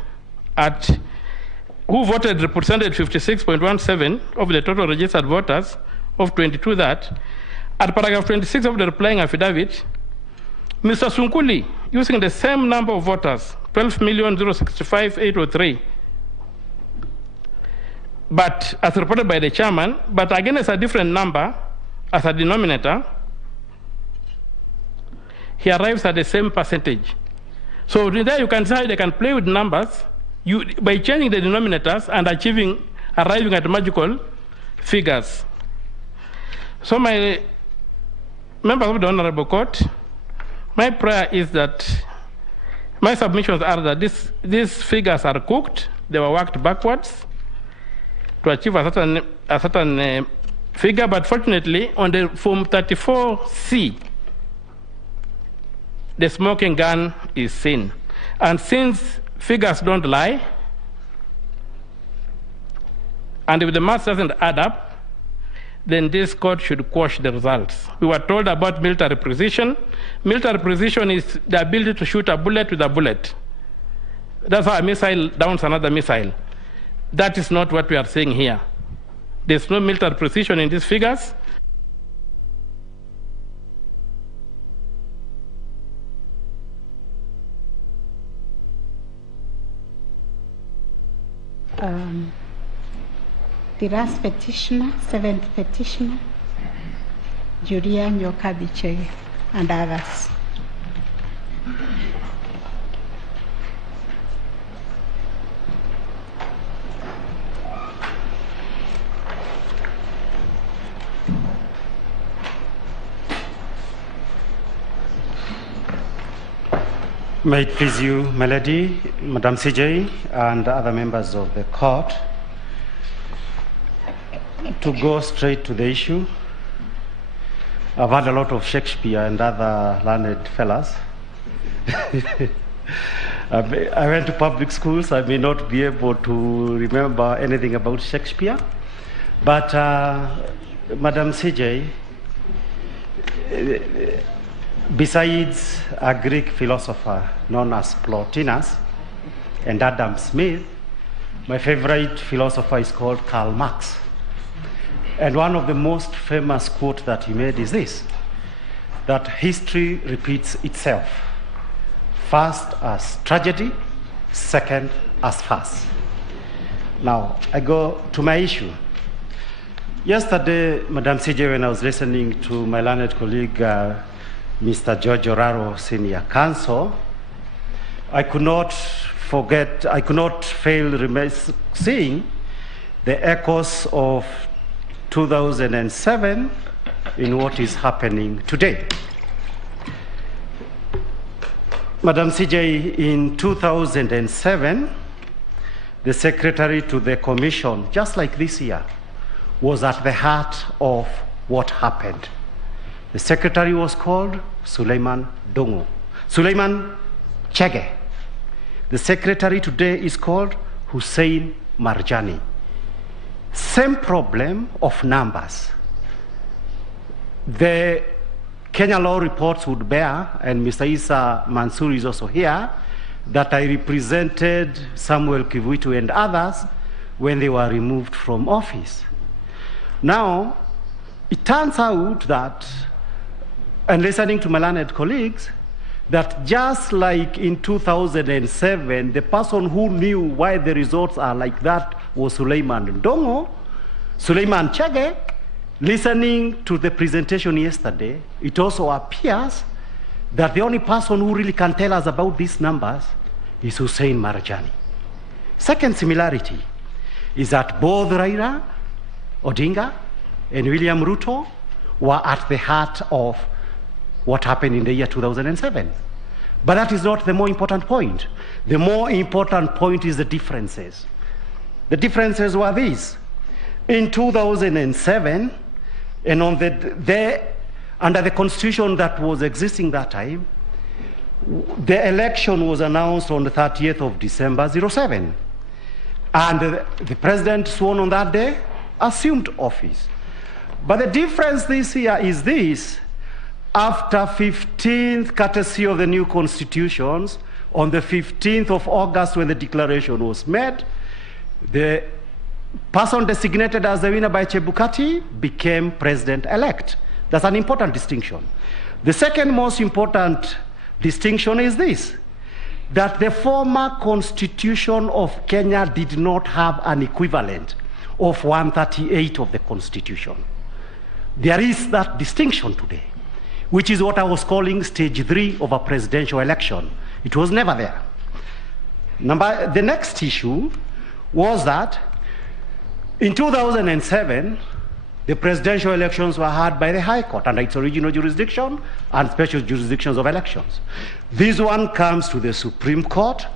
who voted represented 56.17 of the total registered voters of 22 that. At paragraph 26 of the replying affidavit, Mr. Sunkuli, using the same number of voters, 12,065,803, but as reported by the chairman, but again as a different number as a denominator, he arrives at the same percentage. So there you can see how they can play with numbers by changing the denominators and arriving at magical figures. So my members of the Honorable Court, my prayer is that my submissions are that these figures are cooked, they were worked backwards to achieve a certain figure, but fortunately on the Form 34C, the smoking gun is seen. And since figures don't lie, and if the math doesn't add up, then this court should quash the results. We were told about military precision. Military precision is the ability to shoot a bullet with a bullet. That's how a missile downs another missile. That is not what we are saying here. There's no military precision in these figures. The last petitioner, 7th petitioner, Julia Nyokabiche, and others. May it please you, Melody, Madam CJ, and other members of the court, to go straight to the issue. I've had a lot of Shakespeare and other learned fellas. I went to public schools. I may not be able to remember anything about Shakespeare. But Madam CJ, besides a Greek philosopher known as Plotinus and Adam Smith, my favorite philosopher is called Karl Marx. And one of the most famous quotes that he made is this, that history repeats itself, first as tragedy, second as farce. Now, I go to my issue. Yesterday, Madam CJ, when I was listening to my learned colleague, Mr. George Oraro, Senior Counsel, I could not fail seeing the echoes of 2007 in what is happening today. Madam CJ, in 2007, the secretary to the commission, just like this year, was at the heart of what happened. The secretary was called Suleiman Chege. The secretary today is called Hussein Marjani. Same problem of numbers. The Kenya law reports would bear, and Mr. Isa Mansour is also here, that I represented Samuel Kivuitu and others when they were removed from office. Now, it turns out that, and listening to my learned colleagues, that just like in 2007, the person who knew why the results are like that was Suleiman Chege. Listening to the presentation yesterday, it also appears that the only person who really can tell us about these numbers is Hussein Marjani. Second similarity is that both Raila Odinga and William Ruto were at the heart of what happened in the year 2007. But that is not the more important point. The more important point is the differences. The differences were these. In 2007, and under the constitution that was existing that time, the election was announced on the 30th of December 07. And the president sworn on that day assumed office. But the difference this year is this. After 15th courtesy of the new constitutions, on the 15th of August when the declaration was made, the person designated as the winner by Chebukati became president-elect. That's an important distinction. The second most important distinction is this, that the former constitution of Kenya did not have an equivalent of 138 of the constitution. There is that distinction today, which is what I was calling stage 3 of a presidential election. It was never there. The next issue was that in 2007, the presidential elections were held by the High Court under its original jurisdiction and special jurisdictions of elections. This one comes to the Supreme Court,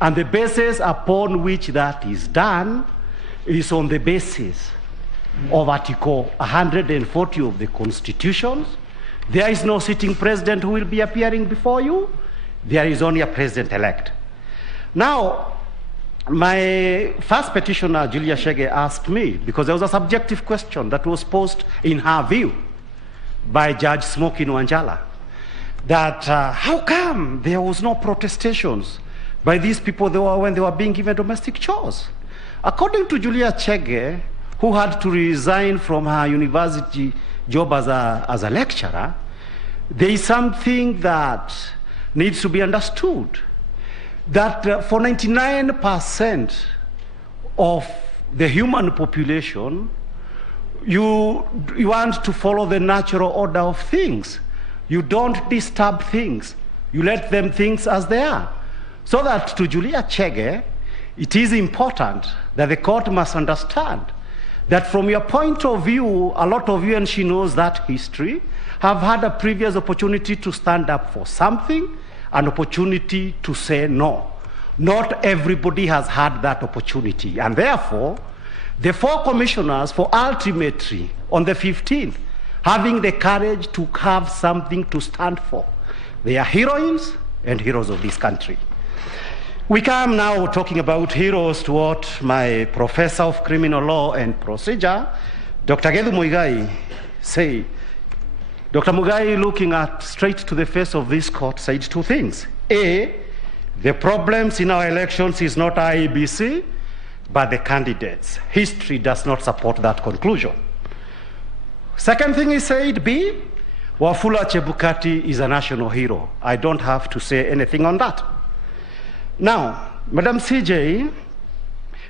and the basis upon which that is done is on the basis of Article 140 of the Constitution. There is no sitting president who will be appearing before you. There is only a president-elect. Now, my first petitioner, Julia Chege, asked me, because there was a subjective question that was posed in her view by Judge Smoky Wanjala, that how come there was no protestations by these people when they were being given domestic chores? According to Julia Chege, who had to resign from her university job as a lecturer, there is something that needs to be understood, that for 99% of the human population, you want to follow the natural order of things. You don't disturb things. You let them things as they are. So that to Julia Chege, it is important that the court must understand that from your point of view, a lot of you, and she knows that history, have had a previous opportunity to stand up for something, an opportunity to say no. Not everybody has had that opportunity. And therefore, the 4 commissioners for ultimately, on the 15th, having the courage to have something to stand for. They are heroines and heroes of this country. We come now talking about heroes to what my professor of criminal law and procedure, Dr. Gethu Muigai, said. Dr. Muigai, looking straight to the face of this court, said 2 things. A, the problems in our elections is not IEBC, but the candidates. History does not support that conclusion. Second thing he said, B, Wafula Chebukati is a national hero. I don't have to say anything on that. Now, Madam CJ,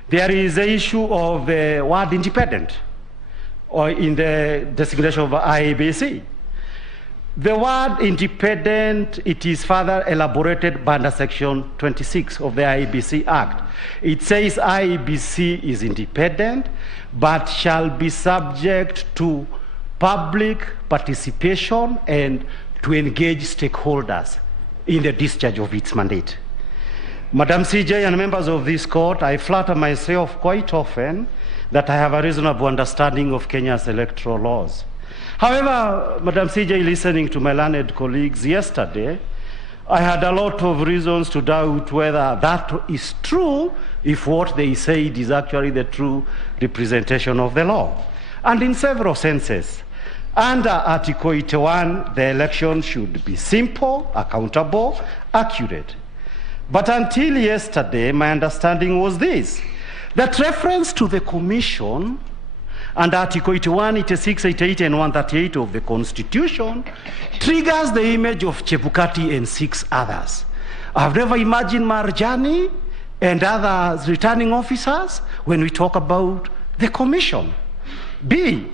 there is the issue of the word independent, or in the designation of IEBC. The word independent, it is further elaborated by under Section 26 of the IEBC Act. It says IEBC is independent, but shall be subject to public participation and to engage stakeholders in the discharge of its mandate. Madam CJ and members of this court, I flatter myself quite often that I have a reasonable understanding of Kenya's electoral laws. However, Madam CJ, listening to my learned colleagues yesterday, I had a lot of reasons to doubt whether that is true, if what they said is actually the true representation of the law. And in several senses, under Article 81, the election should be simple, accountable, accurate. But until yesterday, my understanding was this, that reference to the Commission and Article 81, 86, 88, and 138 of the Constitution triggers the image of Chebukati and 6 others. I've never imagined Marjani and other returning officers when we talk about the Commission. B,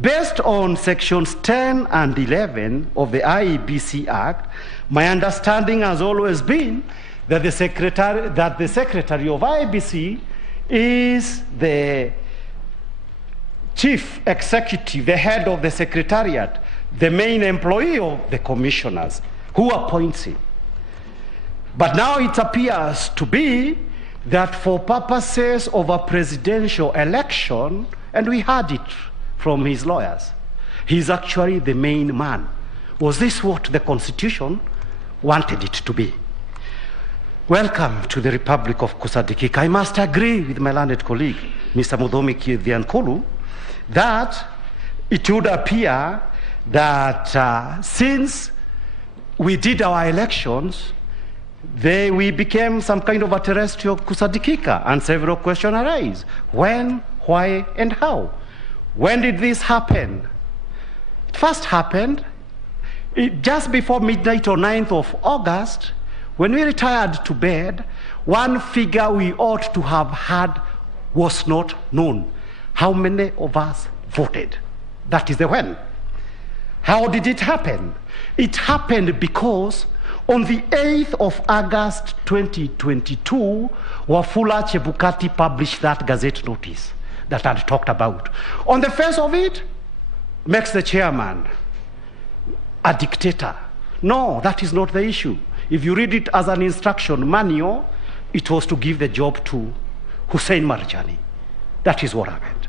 based on sections 10 and 11 of the IEBC Act, my understanding has always been that the Secretary of IEBC is the chief executive, the head of the secretariat, the main employee of the commissioners, who appoints him. But now it appears to be that for purposes of a presidential election, and we heard it from his lawyers, he's actually the main man. Was this what the Constitution wanted it to be? Welcome to the Republic of Kusadikika. I must agree with my learned colleague, Mr. Mudomi Kidiankulu, that it would appear that since we did our elections, we became some kind of a terrestrial Kusadikika, and several questions arise. When, why, and how? When did this happen? It first happened just before midnight or 9th of August, when we retired to bed. One figure we ought to have had was not known. How many of us voted? That is the when. How did it happen? It happened because on the 8th of August 2022, Wafula Chebukati published that Gazette notice that I talked about. On the face of it, makes the chairman a dictator. No, that is not the issue. If you read it as an instruction manual, it was to give the job to Hussein Marjani. That is what happened.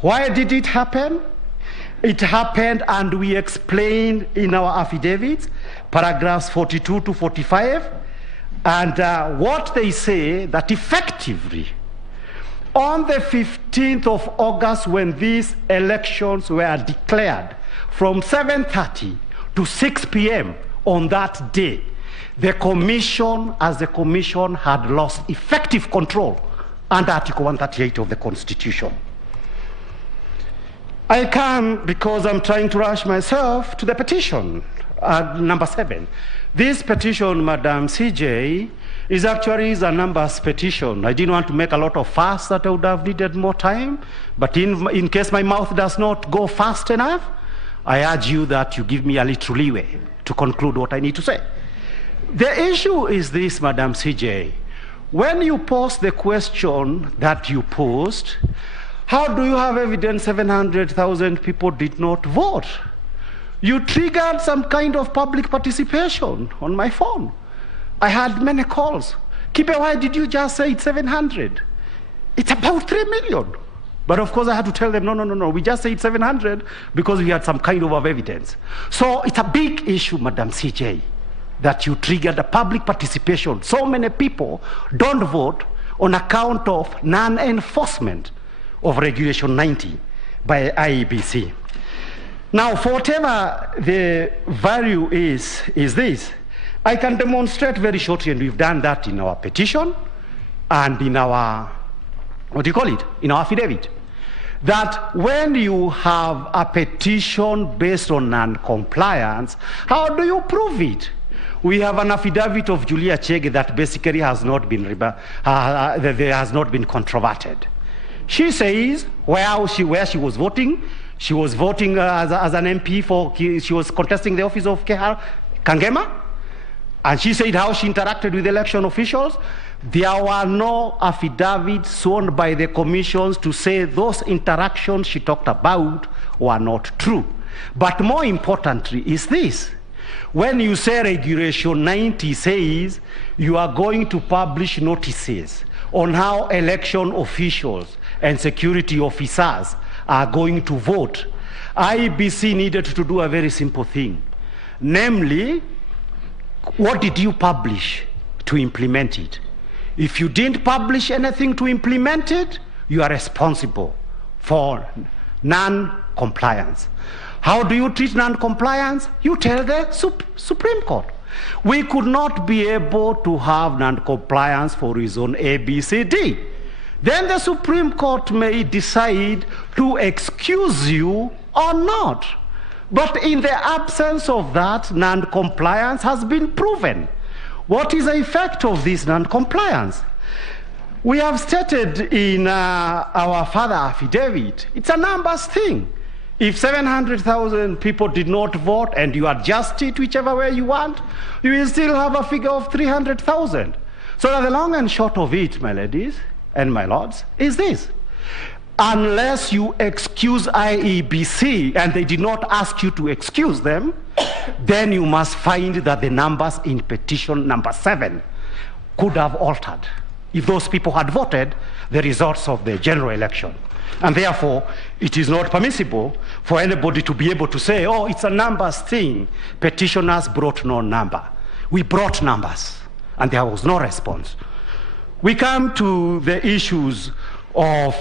Why did it happen? It happened, and we explained in our affidavits, paragraphs 42 to 45, and what they say that effectively, on the 15th of August, when these elections were declared, from 7:30 to 6 p.m. on that day, the Commission, as the Commission, had lost effective control under Article 138 of the Constitution. I come, because I'm trying to rush myself, to the petition, number 7. This petition, Madam CJ, is actually a numbers petition. I didn't want to make a lot of fuss that I would have needed more time, but in case my mouth does not go fast enough, I urge you that you give me a little leeway to conclude what I need to say. The issue is this, Madam CJ. When you pose the question that you posed, how do you have evidence 700,000 people did not vote? You triggered some kind of public participation on my phone. I had many calls. Kibe, why did you just say it's 700? It's about 3 million. But of course I had to tell them, no, we just said 700 because we had some kind of evidence. So it's a big issue, Madam CJ, that you triggered a public participation. So many people don't vote on account of non-enforcement of Regulation 90 by IEBC. Now, for whatever the value is this. I can demonstrate very shortly, and we've done that in our petition and in our, in our affidavit, that when you have a petition based on non-compliance, how do you prove it? We have an affidavit of Julia Chege that basically has not been controverted. She says where she was voting. She was voting as an MP she was contesting the office of Kangema. And she said how she interacted with election officials. There were no affidavits sworn by the commissions to say those interactions she talked about were not true. But more importantly is this. When you say Regulation 90 says you are going to publish notices on how election officials and security officers are going to vote, IEBC needed to do a very simple thing. Namely, what did you publish to implement it? If you didn't publish anything to implement it, you are responsible for non-compliance. How do you treat non-compliance? You tell the Supreme Court. We could not be able to have non-compliance for reason A, B, C, D. Then the Supreme Court may decide to excuse you or not. But in the absence of that, non-compliance has been proven. What is the effect of this non-compliance? We have stated in our further affidavit, it's a numbers thing. If 700,000 people did not vote and you adjust it whichever way you want, you will still have a figure of 300,000. So the long and short of it, my ladies and my lords, is this. Unless you excuse IEBC, and they did not ask you to excuse them, then you must find that the numbers in petition number 7 could have altered if those people had voted the results of the general election. And therefore, it is not permissible for anybody to be able to say, oh, it's a numbers thing. Petitioners brought no number. We brought numbers, and there was no response. We come to the issues of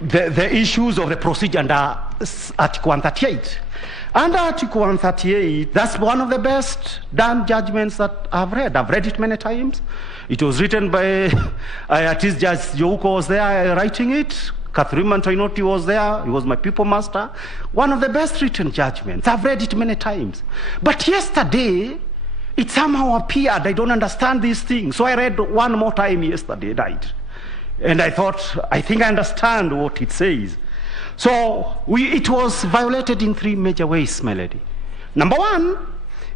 the issues of the procedure under Article 138. Under Article 138, that's one of the best done judgments that I've read. I've read it many times. It was written by artist Judge Youko was there writing it. Catherine Mantainoti was there. He was my pupil master. One of the best written judgments. I've read it many times. But yesterday, it somehow appeared I don't understand these things. So I read one more time yesterday night. And I thought, I think I understand what it says. So it was violated in 3 major ways, my lady. Number 1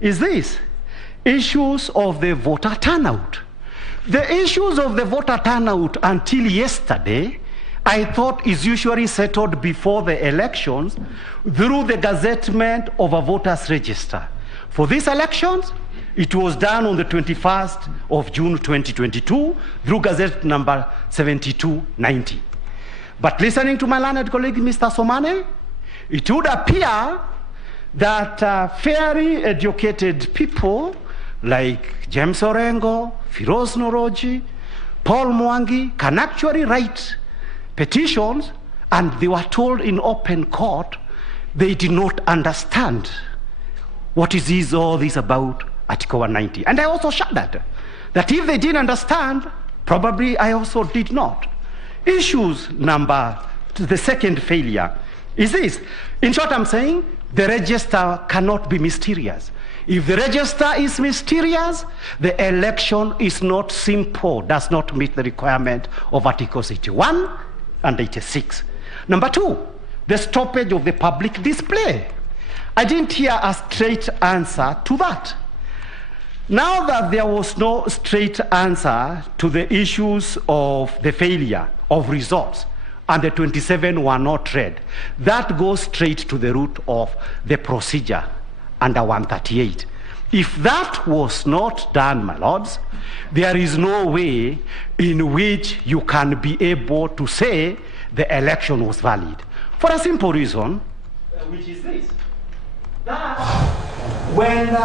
is this, issues of the voter turnout. The issues of the voter turnout until yesterday, I thought is usually settled before the elections through the gazettement of a voters register. For these elections, it was done on the 21st of June 2022 through Gazette number 7290. But listening to my learned colleague, Mr. Somane, it would appear that fairly educated people like James Orengo, Firoz Noroji, Paul Mwangi can actually write petitions, and they were told in open court they did not understand what is all this about Article 190. And I also shuddered that if they didn't understand, probably I also did not. Issues the second failure is this. In short, I'm saying the register cannot be mysterious. If the register is mysterious, the election is not simple, does not meet the requirement of Articles 81 and 86. Number 2, the stoppage of the public display. I didn't hear a straight answer to that. Now that there was no straight answer to the issues of the failure of results, and the 27 were not read, that goes straight to the root of the procedure under 138. If that was not done, my lords, there is no way in which you can be able to say the election was valid. For a simple reason, which is this. That when can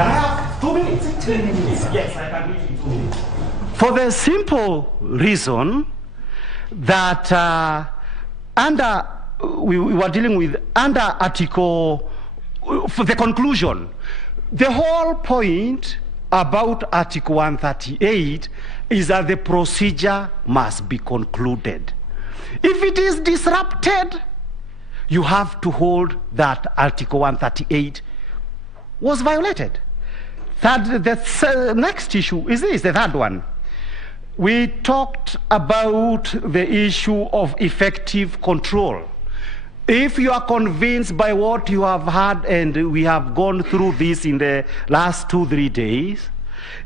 I have 2 minutes? 2 minutes. Yes, I can reach in 2 minutes. For the simple reason that we were dealing with under Article, for the conclusion, the whole point about Article 138 is that the procedure must be concluded. If it is disrupted, you have to hold that Article 138 was violated. The next issue is this, the third one. We talked about the issue of effective control. If you are convinced by what you have heard, and we have gone through this in the last 2-3 days,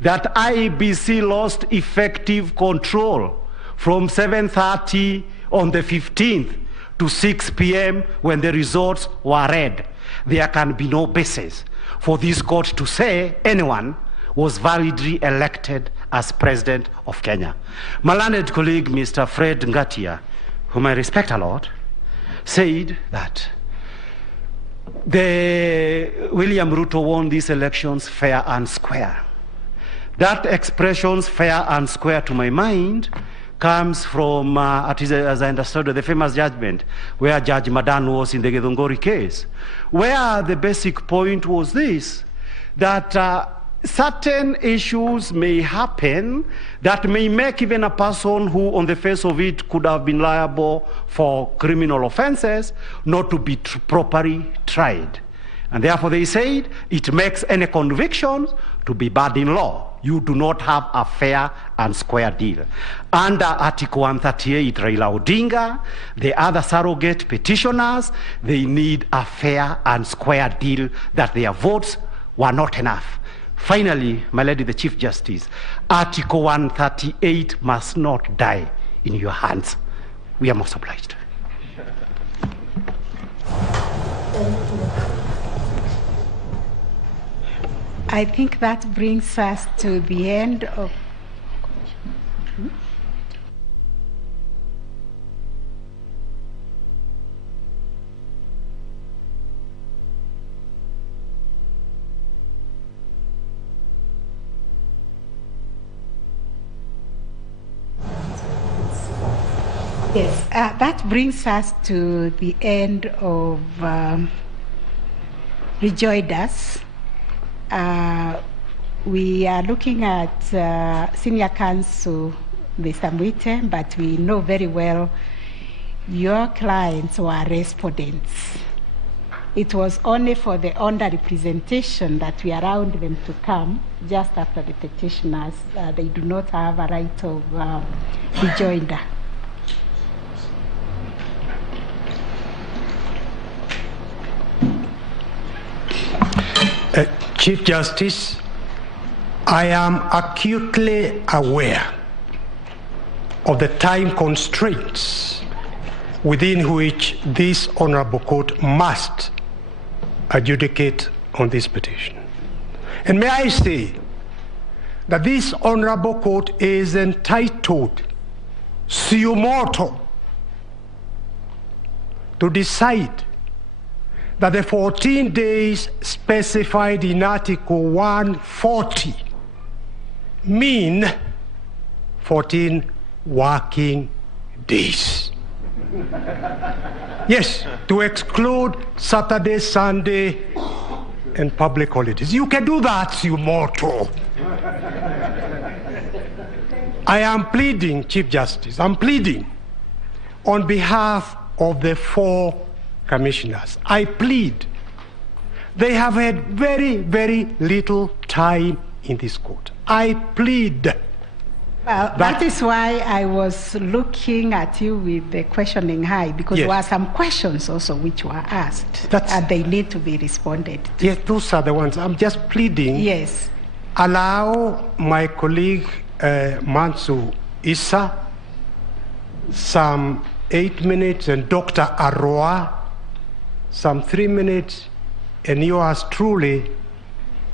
that IEBC lost effective control from 7:30 on the 15th to 6 p.m. when the results were read, there can be no basis for this court to say anyone was validly elected as President of Kenya. My learned colleague, Mr. Fred Ngatia, whom I respect a lot, said that William Ruto won these elections fair and square. That expression, fair and square, to my mind, comes from, as I understood, the famous judgment where Judge Madan was in the Githunguri case, where the basic point was this, that certain issues may happen that may make even a person who on the face of it could have been liable for criminal offenses not to be properly tried. And therefore they said it makes any conviction to be bad in law. You do not have a fair and square deal. Under Article 138, Raila Odinga, the other surrogate petitioners, they need a fair and square deal that their votes were not enough. Finally, my lady, the Chief Justice, Article 138 must not die in your hands. We are most obliged. I think that brings us to the end of... Yes, that brings us to the end of Rejoinders. We are looking at Senior Counsel, Mr. Mwite, but we know very well your clients were respondents. It was only for the under-representation that we allowed them to come just after the petitioners. They do not have a right of rejoinder. Chief Justice, I am acutely aware of the time constraints within which this honorable court must adjudicate on this petition. And may I say that this honorable court is entitled, suo motu, to decide that the 14 days specified in Article 140 mean 14 working days. Yes, to exclude Saturday, Sunday, and public holidays. You can do that, suo motu. I am pleading, Chief Justice, I'm pleading on behalf of the 4 commissioners. I plead. They have had very, very little time in this court. I plead. Well, that is why I was looking at you with the questioning eye, because Yes. there were some questions also which were asked, and they need to be responded to. Yes, those are the ones. I'm just pleading. Yes. Allow my colleague Mansu Issa some 8 minutes, and Dr. Arroa some 3 minutes, and yours truly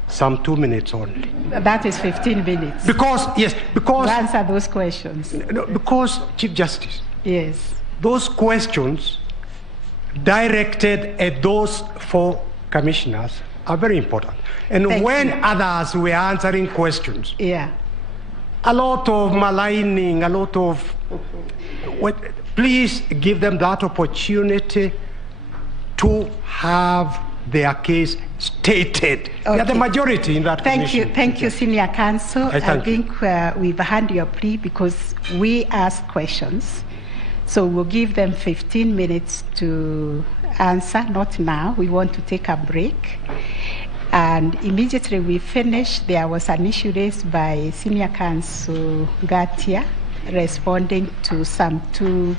some 2 minutes only. That is 15 minutes. Because, yes, because... To answer those questions. No, because, Chief Justice. Yes. Those questions directed at those 4 commissioners are very important. And Thank when you. others were answering questions, Yeah. a lot of maligning, a lot of... Please give them that opportunity to have their case stated. They are the majority in that commission. Thank you, Senior Counsel. I thank think we've heard your plea because we asked questions. So we'll give them 15 minutes to answer, not now. We want to take a break. And immediately we finish, there was an issue raised by Senior Counsel Gatia responding to some 2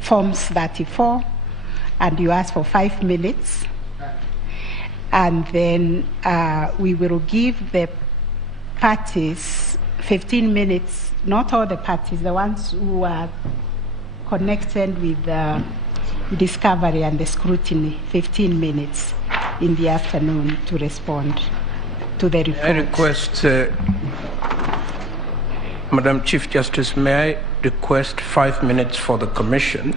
Forms 34. And you ask for 5 minutes. And then we will give the parties 15 minutes, not all the parties, the ones who are connected with the discovery and the scrutiny, 15 minutes in the afternoon to respond to the report. I request, Madam Chief Justice, may I request 5 minutes for the Commission,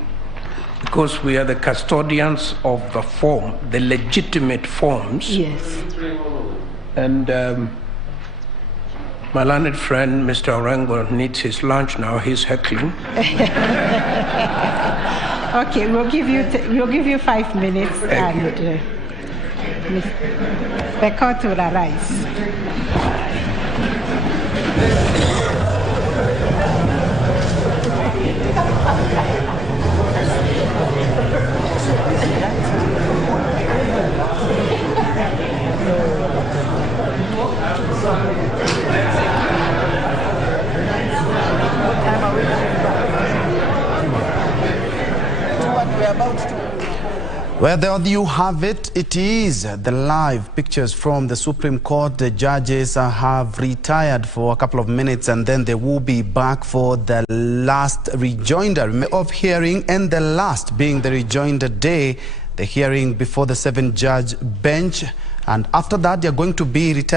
because we are the custodians of the form, the legitimate forms. Yes. And my learned friend, Mr. Orengo, needs his lunch now. He's heckling. Okay, we'll give you 5 minutes, and the court will arise. Well, there you have it. It is the live pictures from the Supreme Court. The judges have retired for a couple of minutes, and then they will be back for the last rejoinder of hearing, and the last being the rejoinder day, the hearing before the 7-judge bench. And after that, they are going to be retired.